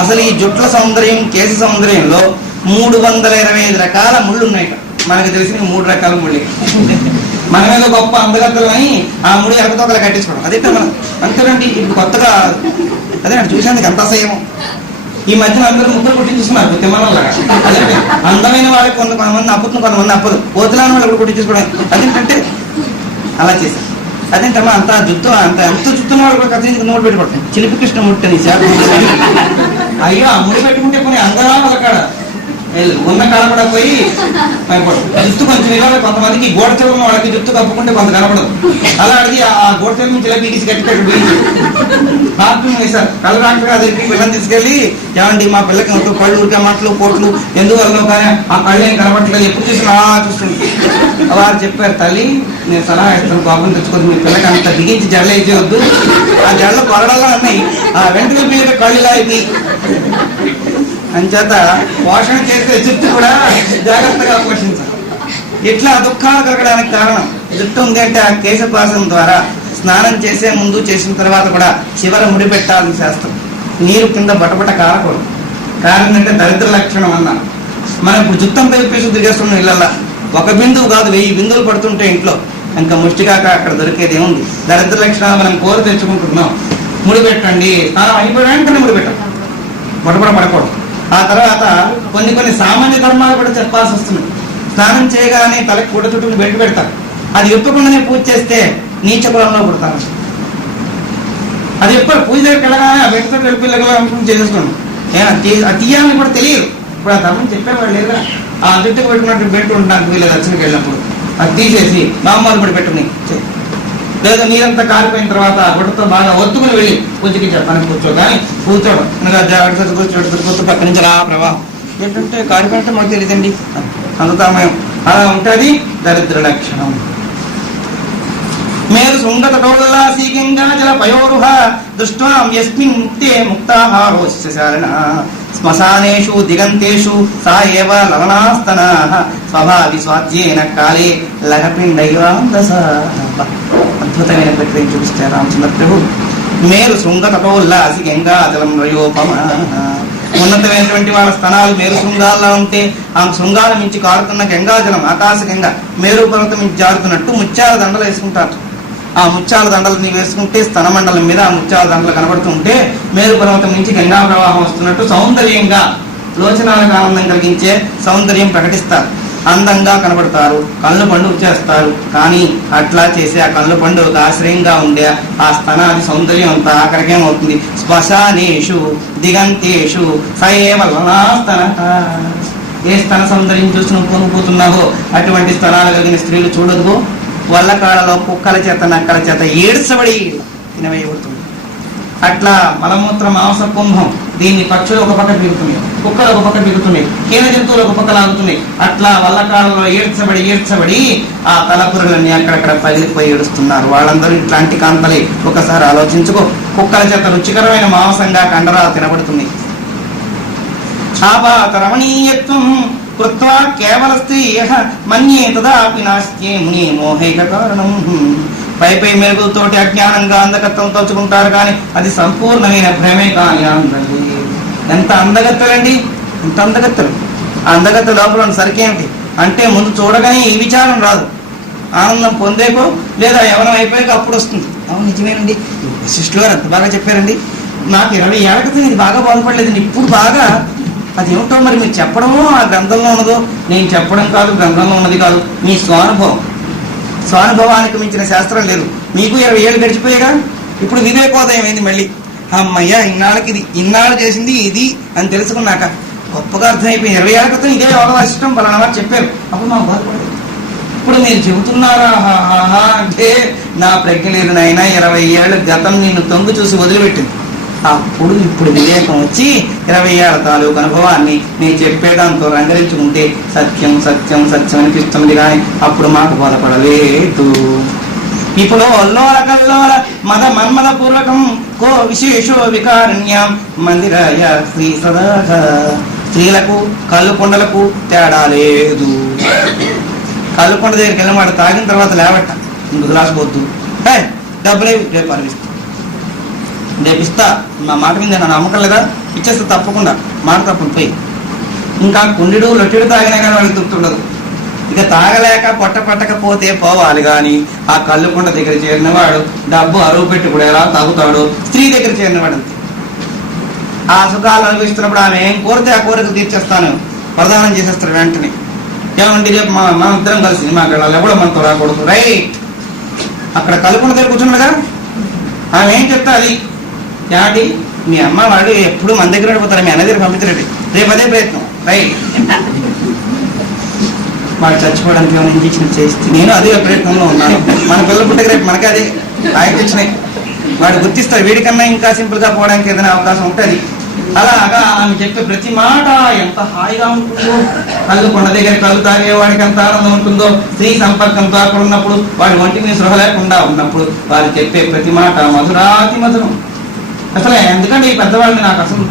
అసలు ఈ జుట్ల సౌందర్యం, కేశ సౌందర్యంలో 325 రకాల ముళ్ళు ఉన్నాయి. మనకు తెలిసిన 3 రకాల ముళ్ళు. మన మీద గొప్ప అందగత్తలని ఆ ముడి ఎరకతోకలు కట్టించుకోవడం అదే మనం అంతేనండి. ఇప్పుడు కొత్తగా అదే చూసాను అంత అసహ్యం. ఈ మధ్యన అందరూ ముగ్గురు కుట్టించుకున్నారు తిమ్మలాగా. అదే అందమైన వాళ్ళకి కొంతమంది అప్పుతుంది, కొంతమంది అప్పదు. పోతులాని వాళ్ళు కూడా కుట్టించుకోవడం అదేంటంటే అలా చేశారు. అదేంటమ్మా అంత జుత్తు అంత ఎంత జుత్తున్న వాళ్ళు కూడా కత్తిరించి నోటు పెట్టుకుంటాం. చిలిపి కృష్ణ ముట్టని అయ్యో ఆ ముడి పెట్టుకుంటే కొన్ని అందరా వాళ్ళ కాడ ఉన్న కాడ కూడా పోయి జుత్తు కొంచెం నిలబడి కొంతమందికి గోడ చెరువు వాళ్ళకి జుత్తు కప్పుకుంటే కొంత కనపడదు. అలా అడిగి ఆ గోడ చెరువు నుంచి ఇలా బీగిసి కట్టి బాత్రూమ్ వేశారు. కళ్ళు డాక్టర్ గారి దగ్గరికి పిల్లల్ని తీసుకెళ్ళి, ఏమండి మా పిల్లకి మొత్తం కళ్ళు ఉరికే మాటలు పోట్లు ఎందువల్ల కానీ ఆ కళ్ళు ఏం కనపడట్లేదు, ఎప్పుడు చూసినా చూస్తుంది. వారు చెప్పారు, తల్లి నేను సలహా ఇస్తాను, కోపం తెచ్చుకోవద్దు, మీ పిల్లకి అంత బిగించి జడలు వేసేయొద్దు. ఆ జడలు కొరడాలో ఉన్నాయి, ఆ వెంటనే పిల్లకి కళ్ళు ఇలా అయింది. అంచేత పోషణ చేసే జుట్టు కూడా జాగ్రత్తగా పోషించాలి. ఇట్లా దుఃఖాలు కలగడానికి కారణం జుట్టు ఉంది అంటే ఆ కేశపాసం ద్వారా స్నానం చేసే ముందు, చేసిన తర్వాత కూడా చివర ముడి పెట్టాలని శాస్త్రం. నీరు కింద బటబట కారకూడదు. కారణంటే దరిద్ర లక్షణం అన్నా. మనం ఇప్పుడు జుత్తంతా విప్పేసి దిగేస్తున్నాం ఇళ్ళల్లా. ఒక బిందువు కాదు 1000 బిందువులు పడుతుంటే ఇంట్లో ఇంకా ముష్టికాక అక్కడ దొరికేది ఏముంది. దరిద్ర లక్షణాలు మనం కోరి తెచ్చుకుంటున్నాం. ముడి పెట్టండి, స్నానం అయిపోయాకనే ముడి పెట్టండి, బటబట పడకూడదు. ఆ తర్వాత కొన్ని సామాన్య ధర్మాలు కూడా చెప్పాల్సి వస్తుంది. స్నానం చేయగానే తలకి గుడ్డ చుట్టూ బెట్టు పెడతారు. అది ఎప్పకుండానే పూజ చేస్తే నీచ కులంలో పుడతారు. అది ఎప్పుడు పూజ దగ్గరికి వెళ్ళగానే ఆ బెట్టుతో వెళ్ళి అనుకుని చేసేసుకోండి. తీయాలని కూడా తెలియదు. ఇప్పుడు ఆ ధర్మం చెప్పేవాళ్ళు లేదా? ఆ జుట్టుకు పెట్టుకున్నట్టు బెల్ట్ ఉండడానికి వీళ్ళు దర్శనకి వెళ్ళినప్పుడు అది తీసేసి మామూలు పడి పెట్టుకుని, లేదా నీరంతా కారిపోయిన తర్వాత గుడ్డతో బాగా ఒత్తుకుని వెళ్ళి పూజకి చెప్పడానికి కూర్చో, కానీ కూర్చోడం కూర్చో పక్క నుంచి రా ప్రవాహం ఏంటంటే కారిపోయినట్టే మాకు తెలియదండి, అందుతామయం అలా ఉంటుంది దరిద్ర లక్షణం. మేరు శృంగతటోల్లాసీ గంగాజల పయోరుహ దృష్ట్వాం యస్మిన్ ముక్తే ముక్తాహారోశ్చారిణ శ్మశానేషు దిగంతేషు సా ఏవ లవణాస్తనాః స్వభావి స్వాధ్యేన కాలే లగపిండైవాందస. అద్భుతమైన ప్రక్రియ చూపిస్తారు రామచంద్ర ప్రభు. మేరు శృంగతటోల్లాసి గంగాజలం రయోపమ. ఉన్నతమైనటువంటి వాళ్ళ స్థనాలు మేరు శృంగాల్లో ఉంటే ఆ శృంగాల మించి కారుతున్న గంగాజలం ఆకాశ గంగ మేరు పర్వతం మించి జారుతున్నట్టు ముత్యాల దండలు వేసుకుంటారు. ఆ ముత్యాల దండలు నీవు వేసుకుంటే స్తనమండలం మీద ఆ ముత్యాల దండలు కనబడుతుంటే మేరు పర్వతం నుంచి గంగా ప్రవాహం వస్తున్నట్టు సౌందర్యంగా లోచనాలకు ఆనందం కలిగించే సౌందర్యం ప్రకటిస్తారు. అందంగా కనబడతారు, కళ్ళు పండుగ చేస్తారు. కానీ అట్లా చేసే ఆ కళ్ళు పండుగకు ఆశ్రయంగా ఉండే ఆ స్తనాది సౌందర్యం అంతా ఆఖరికేమవుతుంది? శ్మశానేషు దిగంతేషు సయేవలనాస్తన. ఏ స్తన సౌందర్యం చూసి నువ్వు కొనుక్కుంటున్నావో అటువంటి స్థలాలు కలిగిన స్త్రీలు చూడదు. వల్లకాడలో కుక్కల చేత నక్కల చేత ఏడ్చబడి తినవేయబడుతుంది. అట్లా మలమూత్ర మాంస కుంభం, దీన్ని పక్షులు ఒక పక్క బిగుతున్నాయి, కుక్కలు ఒక పక్క బిగుతున్నాయి, హీన జంతువులు ఒక పక్క లాగుతున్నాయి. అట్లా వల్లకాడలో ఏడ్చబడి ఆ తలపురులన్నీ అక్కడక్కడ పగిలిపోయి ఏడుస్తున్నారు. వాళ్ళందరూ ఇట్లాంటి కాంతలే. ఒకసారి ఆలోచించుకో. కుక్కల చేత రుచికరమైన మాంసంగా కండరాలు తినబడుతున్నాయి. ఆపాత రమణీయత్వం కృత్వా కేవల స్త్రీయః మన్యే తదాపి నాస్త్యే ముని మోహైక కారణం. పై మెరుగులతోటి అజ్ఞానంగా అందగత్తలు తోచుకుంటారు, కానీ అది సంపూర్ణమైన భ్రమే. కానీ ఎంత అందగత్తలండి, ఎంత అందగత్తలు. ఆ అందగత్త లోపల సరికేమిటి అంటే ముందు చూడగానే ఈ విచారం రాదు, ఆనందం పొందేకో లేదా ఎవరం అయిపోయాక అప్పుడు వస్తుంది. అవును నిజమేనండి, వశిష్ఠులు గారు అంత బాగా చెప్పారండి. నాకు 20 ఏళ్ల క్రితం ఇది బాగా బాగుపడలేదండి, ఇప్పుడు బాగా. అది ఏమిటో మరి మీరు చెప్పడమో ఆ గ్రంథంలో ఉన్నదో. నేను చెప్పడం కాదు, గ్రంథంలో ఉన్నది కాదు, మీ స్వానుభవం. స్వానుభవానికి మించిన శాస్త్రం లేదు. మీకు 20 ఏళ్ళు గడిచిపోయేగా, ఇప్పుడు వివేకోదయం అయింది మళ్ళీ. అమ్మయ్య ఇన్నాళ్ళకి ఇది, ఇన్నాళ్ళు చేసింది ఇది అని తెలుసుకున్నాక గొప్పగా అర్థమైపోయింది. 20 ఏళ్ల క్రితం ఇదే యోగ ఇష్టం పలానా వారు చెప్పారు, అప్పుడు మాకు బాధపడలేదు. ఇప్పుడు మీరు చెబుతున్నారా అంటే నా ప్రజ్ఞ లేదు నాయన. 20 ఏళ్ళ గతం నిన్ను తొంగు చూసి వదిలిపెట్టింది. అప్పుడు ఇప్పుడు వివేకం వచ్చి 20 ఏళ్ల తాలూకు అనుభవాన్ని నేను చెప్పేదాంతో రంగరించుకుంటే సత్యం సత్యం సత్యం అనిపిస్తుంది, కానీ అప్పుడు మాకు బోధపడలేదు. ఇప్పుడు అల్లోల కల్లోల మద మన్మద పూర్వకం కో విశేషో వికారణ్యం మందిరాయ శ్రీ సదాహ. స్త్రీలకు కళ్ళు కొండలకు తేడా లేదు. కళ్ళు కొండ దగ్గరికి వెళ్ళమాట తాగిన తర్వాత లేవట, ఇంకొక గ్లాస్ పోద్దు, డబ్బులే రేపు అనిపిస్తుంది, రేపు ఇస్తా, నా మాట మీద నన్ను నమ్మకం లేదా, ఇచ్చేస్తా తప్పకుండా, మాట తప్పని పోయి. ఇంకా కుండిడు లొట్టిడు తాగినా కానీ వాళ్ళకి తృప్తుండదు. ఇక తాగలేక పొట్ట పట్టకపోతే పోవాలి, కానీ ఆ కళ్ళు కొండ దగ్గర చేరిన వాడు డబ్బు అరువు పెట్టి కూడా ఎలా తాగుతాడు. స్త్రీ దగ్గర చేరిన వాడు అంతే. ఆ సుఖాలు అనుభవిస్తున్నప్పుడు ఆమె ఏం కోరితే ఆ కోరిక తీర్చేస్తాను, ప్రదానం చేసేస్తాడు వెంటనే. ఏమండి రేపు మనం ఇద్దరం కలిసి సినిమాకి వెళ్ళాలి, ఎవడో మనతో రాకూడదు, రైట్. అక్కడ కళ్ళు కొండ దగ్గర కూర్చున్నాడుగా, ఆమె ఏం చెప్తా అది ఏమండి మీ అమ్మ వాడు ఎప్పుడు మన దగ్గర పడిపోతారు, మీ అన్న దగ్గర పంపించలేడు, రేపు అదే ప్రయత్నం, రైట్. వాడు చచ్చిపోవడానికి ఏమైనా ఇంజక్షన్ చేస్తే నేను అదే ప్రయత్నంలో ఉన్నాను. మన పిల్లల పుట్టక రేపు మనకి అదే ఆయనకిచ్చినాయి. వాడు గుర్తిస్తాడు, వీడికన్నా ఇంకా సింపుల్ గా పోవడానికి ఏదైనా అవకాశం ఉంటుంది. అలాగా ఆమె చెప్పే ప్రతి మాట ఎంత హాయిగా ఉంటుందో. కళ్ళు కొండ దగ్గర కళ్ళు తాగే వాడికి ఎంత ఆనందం ఉంటుందో. స్త్రీ సంపర్కంతో అక్కడ ఉన్నప్పుడు వాడి ఒంటిని సృహ లేకుండా ఉన్నప్పుడు వారు చెప్పే ప్రతి మాట మధురాతి మధురం. అసలు ఎందుకంటే ఈ పెద్దవాళ్ళని నాకు అసలు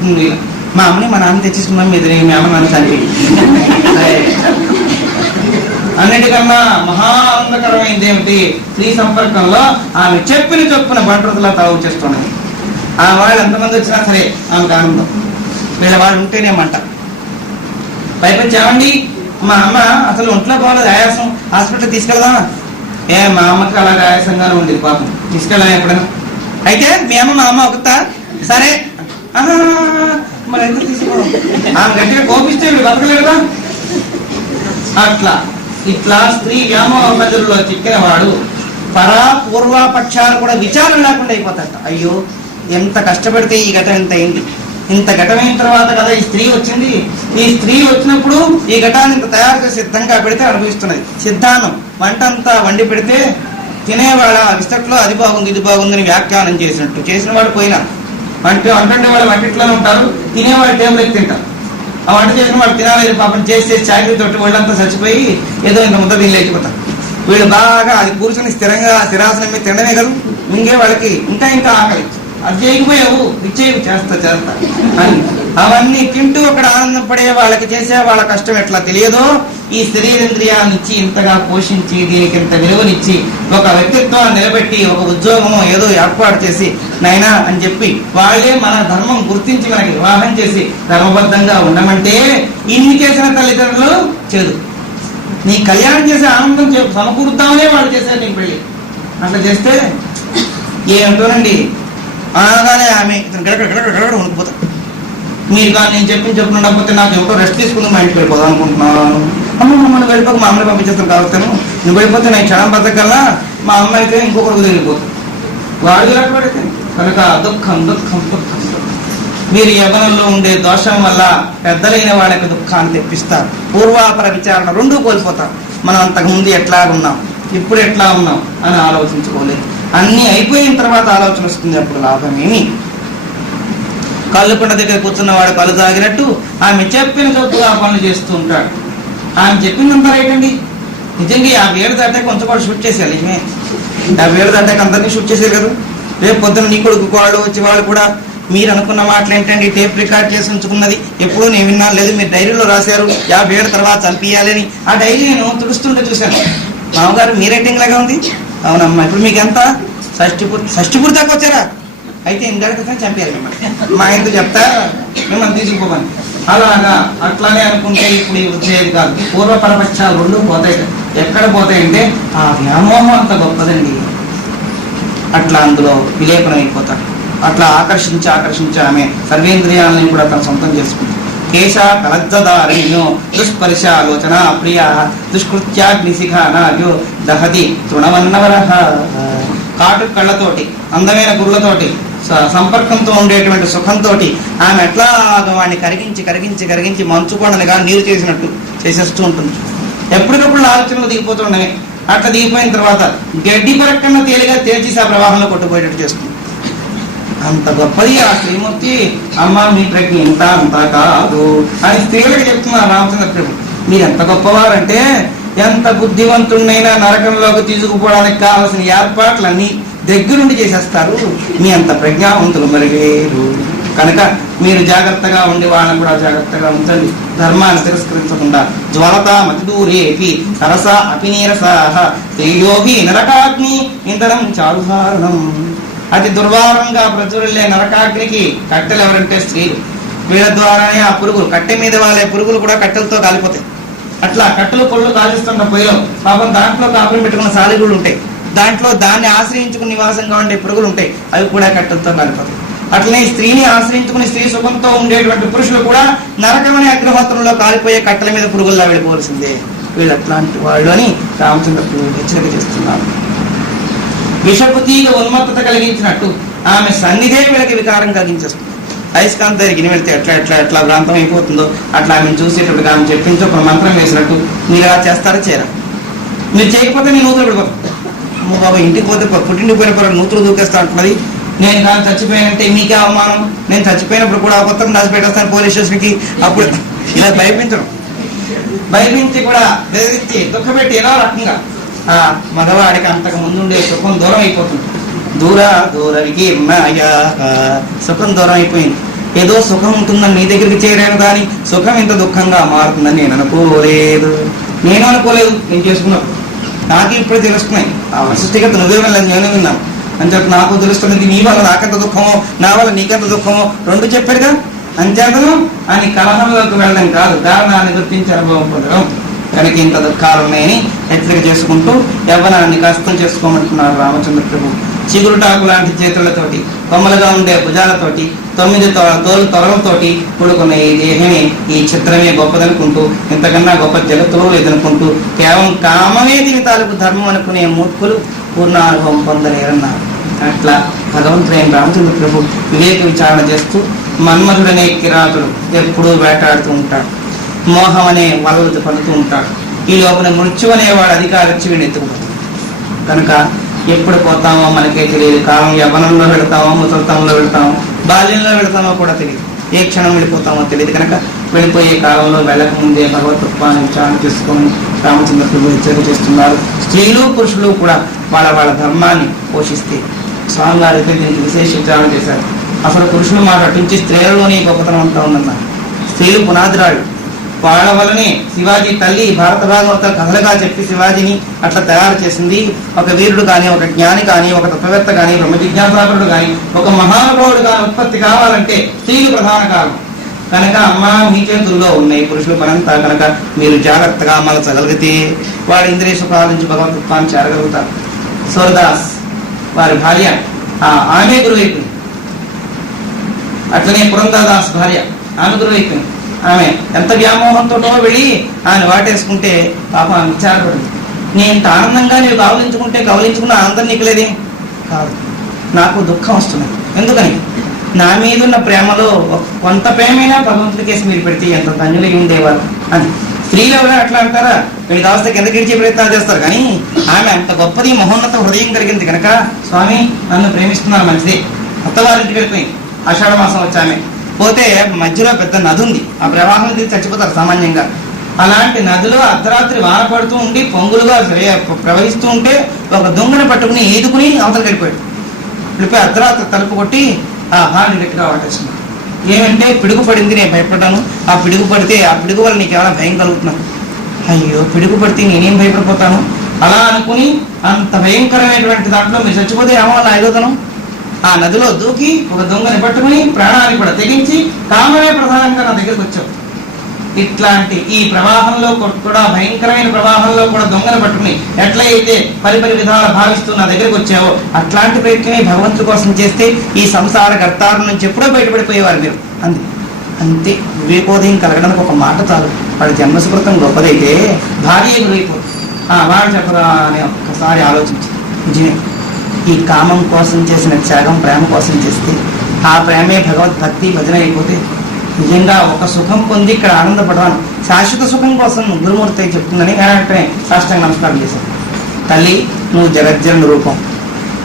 మా అమ్మని మా నాన్న తెచ్చిస్తున్నాం మీద మీ అమ్మ నన్ను చనిపోయి అన్నిటికన్నా మహా ఆనందకరమైనది ఏమిటి? స్త్రీ సంపర్కంలో ఆమె చెప్పిన చొప్పున బంటరులా తాగు చేస్తున్నది. ఆ వాళ్ళు ఎంతమంది వచ్చినా సరే ఆమెకు ఆనందం. వీళ్ళ వాళ్ళు ఉంటేనేమంట పైపచ్చి ఏమండి మా అమ్మ అసలు ఒంట్లో బాగాలేదు, ఆయాసం, హాస్పిటల్ తీసుకెళ్దామా? మా అమ్మకి అలాగే ఆయాసంగానే ఉండేది పాపం, తీసుకెళ్ళాం ఎప్పుడైనా. అయితే మీ అమ్మ మా అమ్మ ఒకతా సరే మరి ఎందుకు తీసుకోవడం? ఆమె గట్టిగా కోపిస్తే వీళ్ళు బతకలేడుగా. అట్లా ఇట్లా స్త్రీ వ్యామోహ ప్రజల్లో చిక్కిన వాడు పరా పూర్వాపక్షాలు కూడా విచారం లేకుండా అయిపోతాట. అయ్యో ఎంత కష్టపడితే ఈ గత ఎంత అయింది, ఇంత ఘటమైన తర్వాత కదా ఈ స్త్రీ వచ్చింది. ఈ స్త్రీ వచ్చినప్పుడు ఈ ఘటాన్ని ఇంత తయారు చేసి సిద్ధంగా పెడితే అనుభవిస్తున్నది. సిద్ధాన్నం వంట అంతా వండి పెడితే తినేవాళ్ళ విస్తట్లో అది బాగుంది ఇది బాగుందని వ్యాఖ్యానం చేసినట్టు చేసిన వాళ్ళు పోయినా వంటే వాళ్ళు వంటిట్లోనే ఉంటారు, తినేవాళ్ళు టేబుల్ ఎక్కి తింటారు. ఆ వంట చేసిన వాళ్ళు తినాలి పాపం చేసి చాకరీ తోటి వాళ్ళంతా చచ్చిపోయి ఏదో ఇంత ముద్ద దీన్ని లేచిపోతారు. వీళ్ళు బాగా అది కూర్చొని స్థిరంగా స్థిరాసనం మీద తినడమే కదా, ఇంకే వాళ్ళకి ఇంకా ఆకలి, అది చేయకపోయావు ఇచ్చేవి చేస్తా అని అవన్నీ తింటూ అక్కడ ఆనందం పడే వాళ్ళకి చేసే వాళ్ళ కష్టం ఎట్లా తెలియదో, ఈ శరీరేంద్రియాన్ని ఇచ్చి ఇంతగా పోషించి దీనికి ఇంత విలువనిచ్చి ఒక వ్యక్తిత్వాన్ని నిలబెట్టి ఒక ఉద్యోగమో ఏదో ఏర్పాటు చేసి నైనా అని చెప్పి వాళ్ళే మన ధర్మం గుర్తించి మనకి వివాహం చేసి ధర్మబద్ధంగా ఉండమంటే ఇన్ని చేసిన తల్లిదండ్రులు చేదు. నీ కళ్యాణం చేసే ఆనందం సమకూరుద్దామనే వాళ్ళు చేశారు నీకు పెళ్ళి. అట్లా చేస్తే ఏమంటోనండి అనగానే ఆమె గడగడ వణికిపోతాడు. మీరు కానీ నేను చెప్పిన ఉండకపోతే నాకు ఎవరో రెస్ట్ తీసుకుని మా ఇంటికి వెళ్ళిపోదాం అనుకుంటున్నాను. అమ్మ మమ్మల్ని వెళ్ళిపోక మా అమ్మని పంపించేస్తాను కాబట్టి నువ్వు వెళ్ళిపోతే నేను క్షణం బతకల్లా మా అమ్మ అయితే ఇంకొకరికి వెళ్ళిపోతుంది. వాడు వెళ్ళకపోతే కనుక దుఃఖం దుఃఖం దుఃఖం మీరు యవ్వనంలో ఉండే దోషం వల్ల పెద్దలైన వాళ్ళకి దుఃఖాన్ని తెప్పిస్తారు. పూర్వాపర విచారణ రెండూ కోల్పోతారు. మనం అంతకుముందు ఎట్లా ఉన్నాం ఇప్పుడు ఎట్లా ఉన్నాం అని ఆలోచించుకోలేదు. అన్నీ అయిపోయిన తర్వాత ఆలోచన వస్తుంది, అప్పుడు లాభమేమి. కళ్ళు కొండ దగ్గర కూర్చున్నవాడు కళ్ళు తాగినట్టు ఆమె చెప్పిన చోటుగా పనులు చేస్తూ ఉంటాడు. ఆమె చెప్పిందంతా రైటండి. నిజంగా 50 ఏళ్ళు దాటాక కొంచెం కూడా షూట్ చేసేయాలి. నిజమే, 50 ఏళ్ళు దాటాక అందరినీ షూట్ చేసేది కదా. రేపు పొద్దున్న నీ కొడుకు వాళ్ళు వచ్చి వాళ్ళు కూడా మీరు అనుకున్న మాటలు ఏంటండి టేప్ రికార్డ్ చేసి ఉంచుకున్నది ఎప్పుడూ నేను విన్నాను లేదు, మీరు డైరీలో రాశారు 50 ఏళ్ళ తర్వాత చంపియాలని. ఆ డైరీ నేను తుడుస్తుంటే చూశాను. మామగారు మీ రైటింగ్ లాగా ఉంది. అవునమ్మా, ఇప్పుడు మీకు ఎంత షష్టి పూర్తి దాకా వచ్చారా? అయితే ఇందాక చంపేయాలి మిమ్మల్ని, మా ఇంట్లో చెప్తా మిమ్మల్ని తీసుకుపోమని. అలాగా అట్లానే అనుకుంటే ఇప్పుడు వచ్చేది కాదు. పూర్వపరపక్షాలు రెండు పోతాయి. ఎక్కడ పోతాయంటే ఆ వ్యామోహం అంత గొప్పదండి. అట్లా అందులో విలేపనం అయిపోతాడు. అట్లా ఆకర్షించి ఆమె సర్వేంద్రియాలని కూడా తన సొంతం చేసుకుంది. కేశ కలజ్జదారణ్యో దుష్పరిశ ఆలోచన ప్రియ దుష్కృత్యాగ్నిశిఖానాయో దహతి తృణవన్నవరః. కాటు కళ్ళతోటి అందమైన గురులతోటి సంపర్కంతో ఉండేటువంటి సుఖంతో ఆమె ఎట్లా వాడిని కరిగించి మంచుకొండనిగా నీరు చేసినట్టు చేసేస్తూ ఉంటుంది. ఎప్పటికప్పుడు ఆలోచనలు దిగిపోతుండగా అట్లా దిగిపోయిన తర్వాత గడ్డి పరక్కన్న తేలిగా తేల్చేసి ఆ ప్రవాహంలో కొట్టుపోయేటట్టు చేస్తుంది. అంత గొప్పది ఆ శ్రీమూర్తి. అమ్మ మీ ప్రజ్ఞ ఇంత అంత కాదు అని స్త్రీలకు చెప్తున్నారు రామచంద్ర ప్రభు. మీరు ఎంత గొప్పవారంటే ఎంత బుద్ధివంతుడినైనా నరకంలోకి తీసుకుపోవడానికి కావాల్సిన ఏర్పాట్లన్నీ దగ్గరుండి చేసేస్తారు. మీ అంత ప్రజ్ఞావంతులు మరి లేరు. కనుక మీరు జాగ్రత్తగా ఉండి వాళ్ళని కూడా జాగ్రత్తగా ఉంచండి. ధర్మాన్ని తిరస్కరించకుండా జ్వలత మతిదూరేపి సరస అపినీరసాహ శ్రీయోగి నరకాగ్ని ఇంధనం చారుహారణం. అతి దుర్వారంగా ప్రచురులే నరకాగ్నికి కట్టెలు ఎవరంటే స్త్రీలు. వీళ్ళ ద్వారానే ఆ పురుగులు కట్టె మీద వాళ్ళే పురుగులు కూడా కట్టెలతో కాలిపోతాయి. అట్లా కట్టెలు పొళ్ళు కాల్చిస్తున్న పొయ్యిలో పాపం దాంట్లో కాపులు పెట్టుకున్న సాలిగుళ్ళు ఉంటాయి. దాంట్లో దాన్ని ఆశ్రయించుకుని నివాసంగా ఉండే పురుగులు ఉంటాయి, అవి కూడా కట్టెలతో కాలిపోతాయి. అట్లనే స్త్రీని ఆశ్రయించుకుని స్త్రీ సుఖంతో ఉండేటువంటి పురుషులు కూడా నరకమనే అగ్నిహోత్రంలో కాలిపోయే కట్టెల మీద పురుగుల్లా వెళ్ళిపోవలసిందే. వీళ్ళు అట్లాంటి వాళ్ళు అని రామచంద్ర హెచ్చరిక చేస్తున్నారు. విషపు తీగ ఉన్మత్తత కలిగించినట్టు ఆమె సన్నిధే వీళ్ళకి వికారం కలిగించేస్తుంది. అయస్కాంత గిని వెళ్తే ఎట్లా భ్రాంతం అయిపోతుందో అట్లా ఆమెను చూసేటప్పుడు ఆమె చెప్పించి ఒక మంత్రం వేసినట్టు మీరు అలా చేస్తారా చేయరా? మీరు చేయకపోతే నేను నూతులు పడిపోతాను. అమ్మ బాబా ఇంటికి పోతే పుట్టింటికి పోయిన నూతులు దూకేస్తా అంటున్నది. నేను కానీ చచ్చిపోయానంటే మీకే అవమానం. నేను చచ్చిపోయినప్పుడు కూడా కొత్త రాసి పెట్టేస్తాను పోలీస్ స్టేషన్కి. అప్పుడు ఇలా భయపించి కూడా బెదిరించి దుఃఖపెట్టి ఏదో రకంగా ఆ మగవాడికి అంతకు ముందుండే సుఖం దూరం అయిపోతుంది. దూరానికి సుఖం దూరం అయిపోయింది. ఏదో సుఖం ఉంటుందని నీ దగ్గరికి చేరాను కానీ సుఖం ఇంత దుఃఖంగా మారుతుందని నేను అనుకోలేదు. నేను చేసుకున్నప్పుడు నాకు ఇప్పుడు తెలుస్తున్నాయి. ఆ వశిష్ఠిగత నువ్వే వెళ్ళని నేను విన్నాను అని చెప్పి నాకు తెలుస్తున్నది. నీ వల్ల నాకెంత దుఃఖమో నా వల్ల నీకెంత దుఃఖమో రెండు చెప్పాడుగా. అంచేతను అని కలహంలోకి వెళ్ళడం కాదు, కారణాన్ని గుర్తించి అనుభవం పొందడం. కనుక ఇంత దుఃఖాలు ఉన్నాయని హెచ్చరిక చేసుకుంటూ యవ్వనాన్ని కష్టం చేసుకోమంటున్నారు రామచంద్ర ప్రభు. చిగురుటాకు లాంటి చేతులతోటి కొమ్మలుగా ఉండే భుజాలతోటి 9 తొలలతోటి కూడుకున్న ఈ దేహమే ఈ చిత్రమే గొప్పదనుకుంటూ ఇంతకన్నా గొప్ప జగత్తులో లేదనుకుంటూ కేవలం కామమే దీని తాలూకు ధర్మం అనుకునే మూర్ఖులు పూర్ణానుభవం పొందలేరన్నారు. అట్లా భగవంతుడైన రామచంద్ర ప్రభు వివేక విచారణ చేస్తూ మన్మధుడనే కిరాతుడు ఎప్పుడూ వేటాడుతూ ఉంటాడు. మోహం అనే వలలు పడుతూ ఉంటాడు. ఈ లోపల మృత్యు అనేవాడు అధికారి వచ్చి వీడిని ఎత్తుకుపోతాడు. కనుక ఎప్పుడు పోతామో మనకే తెలియదు. కాలం యవ్వనంలో వెళతామో, ముసలితనంలో వెళతామో, బాల్యంలో వెళతామో కూడా తెలియదు. ఏ క్షణం వెళ్ళిపోతామో తెలియదు. కనుక వెళ్ళిపోయే కాలంలో వెళ్ళకముందే భగవతత్వాన్ని విచారణ చేసుకొని రామచంద్ర ప్రభు హెచ్చరిక చేస్తున్నారు. స్త్రీలు పురుషులు కూడా వాళ్ళ వాళ్ళ ధర్మాన్ని పోషిస్తే స్వామివారి అయితే దీనికి విశేష విచారణ చేశారు. అసలు పురుషులు మాట అటుంచి స్త్రీలలోనే గొప్పతనం అంతా ఉందన్నారు. స్త్రీలు పునాదిరాళ్ళు. వాళ్ళ వల్లనే శివాజీ తల్లి భారత భాగవత కథలుగా చెప్పి శివాజీని అట్లా తయారు చేసింది. ఒక వీరుడు కానీ, ఒక జ్ఞాని కానీ, ఒక తత్వవేత్త కానీ, బ్రహ్మ జిజ్ఞాసాపరుడు కానీ, ఒక మహానుభావుడు కానీ ఉత్పత్తి కావాలంటే స్త్రీలు ప్రధాన కారణం. కనుక అమ్మ మీ చేతుల్లో ఉన్నాయి పురుషులు పనంతా. కనుక మీరు జాగ్రత్తగా అమలచగలిగితే వాడి ఇంద్రియ సుఖాల నుంచి భగవతత్వాన్ని చేరగలుగుతారు. సూరదాస్ వారి భార్య ఆమె గురువు అయిపోయింది. అట్లనే పురంధరదాస్ భార్య ఆమె గురువు అయిపోయింది. ఆమె ఎంత వ్యామోహంతో వెళ్ళి ఆయన వాటేసుకుంటే పాప ఆమె విచారపడింది. నేను ఇంత ఆనందంగా నీవు కవలించుకున్న ఆనందం నీకు లేదే? కాదు, నాకు దుఃఖం వస్తున్నది. ఎందుకని? నా మీదున్న ప్రేమలో కొంత ప్రేమైనా భగవంతుడికేసి మీరు పెడితే ఎంత ధన్యులై ఉండేవారు అని. స్త్రీలు ఎవరైనా అట్లా అంటారా? వీళ్ళకి అవస్థ కింద గిడిచే ప్రయత్నాలు చేస్తారు. కానీ ఆమె అంత గొప్పది, మహోన్నత హృదయం కలిగింది కనుక స్వామి నన్ను ప్రేమిస్తున్నారు, మంచిదే. అత్తవారింటికి వెళ్ళిపోయింది. ఆషాఢ మాసం వచ్చి ఆమె పోతే మధ్యలో పెద్ద నది ఉంది. ఆ ప్రవాహం తీసి చచ్చిపోతారు సామాన్యంగా. అలాంటి నదిలో అర్ధరాత్రి వాన పడుతూ ఉండి పొంగులుగా ప్రవహిస్తూ ఉంటే ఒక దొంగను పట్టుకుని ఈదుకుని అవతలకి వెళ్ళిపోయి అర్ధరాత్రి తలుపు కొట్టి ఆ భార్య గట్టిగా వాటేస్తున్నాడు. ఏమంటే పిడుగు పడింది, నేను భయపడ్డాను. ఆ పిడుగు పడితే ఆ పిడుగు వల్ల నీకేమైనా భయం కలుగుతున్నాను? అయ్యో పిడుగు పడితే నేనేం భయపడిపోతాను అలా అనుకుని అంత భయంకరమైనటువంటి దాంట్లో మీరు చచ్చిపోతే ఏమో నా ఐదోతనం. ఆ నదిలో దూకి ఒక దొంగని పట్టుకుని ప్రాణాన్ని కూడా తెగించి కామమే ప్రధానంగా నా దగ్గరకు వచ్చావు. ఇట్లాంటి ఈ ప్రవాహంలో కూడా, భయంకరమైన ప్రవాహంలో కూడా దొంగను పట్టుకుని ఎట్లయితే పరిపరి విధాలు భావిస్తూ నా దగ్గరకు వచ్చావో అట్లాంటి ప్రయత్నమే భగవంతుడి కోసం చేస్తే ఈ సంసార గర్తాల నుంచి ఎప్పుడో బయటపడిపోయేవారు మీరు. అంతే వివేకోదయం కలగడానికి ఒక మాట చాలు. వాడి జన్మసుకృతం గొప్పదైతే భార్య గురైపోతుంది. వాడు చెప్పరా అని ఒక్కసారి ఆలోచించి నిజమే, ఈ కామం కోసం చేసిన త్యాగం ప్రేమ కోసం చేస్తే ఆ ప్రేమే భగవద్భక్తి భజన అయిపోతే నిజంగా ఒక సుఖం పొంది ఇక్కడ ఆనందపడతాను. శాశ్వత సుఖం కోసం గురుమూర్తి చెప్తుందని వెంటనే సాష్టాంగ నమస్కారం చేశాను. తల్లి నువ్వు జగజ్జన రూపం,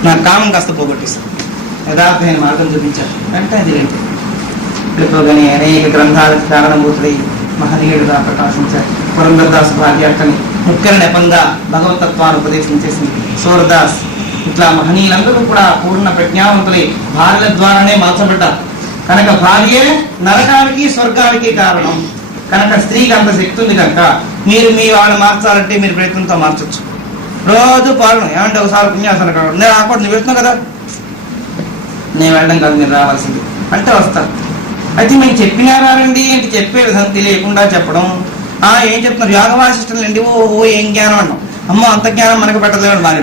నా కామం కాస్త పోగొట్టేశాను, యథార్థమైన మార్గం చూపించాను అంటే అది ఏంటి? వెళ్ళిపోగానే అనేక గ్రంథాలకు కారణభూతుడై మహనీయుడుగా ప్రకాశించారు. పురంధరదాస్ భార్య అట్టని ముఖ్య నెపంగా భగవతత్వాన్ని ఉపదేశం చేసింది సూరదాస్. ఇట్లా మహనీయులందరూ కూడా పూర్ణ ప్రజ్ఞావంతులై భార్యల ద్వారానే మార్చబడ్డారు. కనుక భార్యే నరకానికి స్వర్గానికి కారణం. కనుక స్త్రీకి అంత శక్తి ఉంది కనుక మీరు మీ వాళ్ళు మార్చాలంటే మీరు ప్రయత్నంతో మార్చొచ్చు. రోజు పాలన ఏమంటే ఒకసారి పుణ్యాసన కాదు, నేను రాకూడదు, నువ్వు వెళ్తున్నావు కదా, నేను వెళ్ళడం కాదు మీరు రావాల్సింది అంటే వస్తారు. అయితే మేము చెప్పినారండి ఏంటి చెప్పే విధంగా తెలియకుండా చెప్పడం. ఏం చెప్తున్నారు యోగ వాసిష్టలు అండి, ఓ ఏం జ్ఞానం అన్నాం. అమ్మో అంత జ్ఞానం మనకు పెట్టలేడు. మారి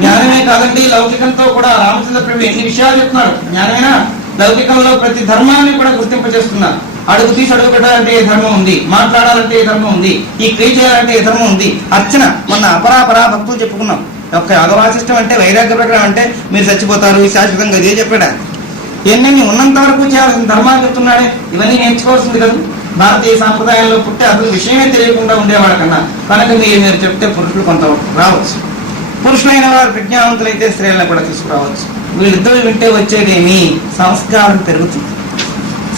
జ్ఞానమే కాదండి, లౌకికంతో కూడా రామచంద్ర ప్రభు ఎన్ని విషయాలు చెప్తున్నారు. జ్ఞానమేనా? లౌకికంలో ప్రతి ధర్మాన్ని కూడా గుర్తింపజేస్తున్నారు. అడుగు తీసి అడుగు పెట్టాలంటే ఏ ధర్మం ఉంది, మాట్లాడాలంటే ఏ ధర్మం ఉంది, ఈ క్రియ చేయాలంటే ఏ ధర్మం ఉంది. అర్చన మొన్న అపరాపరా భక్తులు చెప్పుకున్నాం. ఒక్క యోగవాసిష్టం అంటే వైరాగ్య ప్రకటన అంటే మీరు చచ్చిపోతారు శాశ్వతంగా ఇదే చెప్పాడా? ఎన్ని ఉన్నంత వరకు చేయాల్సిన ధర్మాలు చెప్తున్నాడే. ఇవన్నీ నేర్చుకోవాల్సింది కదా. భారతీయ సాంప్రదాయంలో పుట్టే అసలు విషయమే తెలియకుండా ఉండేవాడు కన్నా. కనుక మీరు చెప్తే పురుషులు కొంత రావచ్చు. పురుషులైన వారు ప్రజ్ఞావంతులైతే స్త్రీలను కూడా తీసుకురావచ్చు. వీళ్ళిద్దరు వింటే వచ్చేదేమి? సంస్కారం పెరుగుతుంది.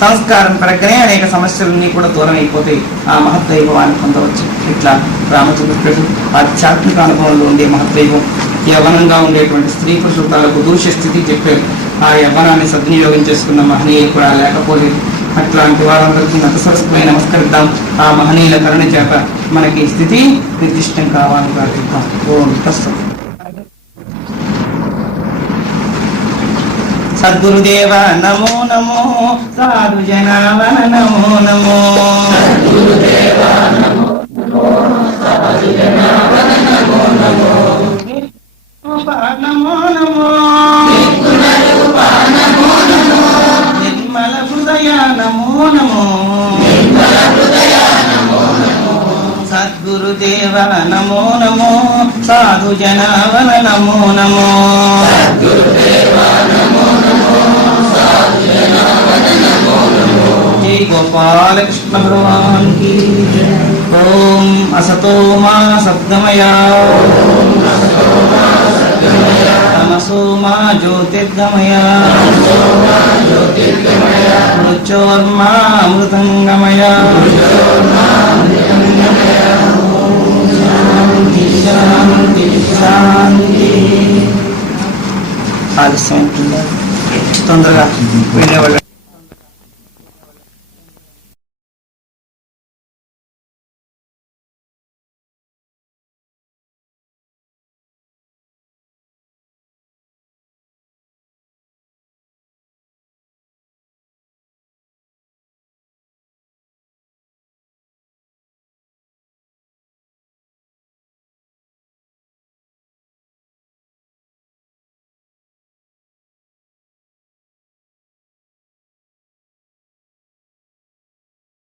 సంస్కారం పెరగనే అనేక సమస్యలన్నీ కూడా దూరం అయిపోతాయి. ఆ మహద్వైభవాన్ని పొందవచ్చు. ఇట్లా రామచంద్ర ప్రభు ఆధ్యాత్మిక అనుభవంలో ఉండే మహద్వైభవం, యవ్వనంగా ఉండేటువంటి స్త్రీ పురుషుల తాలూకు దూష్య స్థితి చెప్పారు. ఆ యవ్వనాన్ని సద్వినియోగం చేసుకున్న మహనీయులు కూడా లేకపోలేదు. అట్లాంటి వారందరికీ నతసరస్సుపై నమస్కరిద్దాం. ఆ మహనీయుల కరుణ చేత మనకి స్థితి నిర్దిష్టం కావాలని ప్రార్థిద్దాం. ఓం తస్సత్. సద్గురుదేవ నమో నమో, సాధు జనావన నమో నమో, నమో నమో, నిర్మల హృదయ నమో నమో, సద్గురుదేవ నమో నమో, సాధు జనావన నమో నమో. गोपालकृष्ण भगवान की ओम असतो मा सद्गमया तमसो मा ज्योतिर्गमया मृत्योर्मा अमृतंगमया शांति शांति शांति आलस्యం తొందరగా వెళ్ళేవాళ్ళు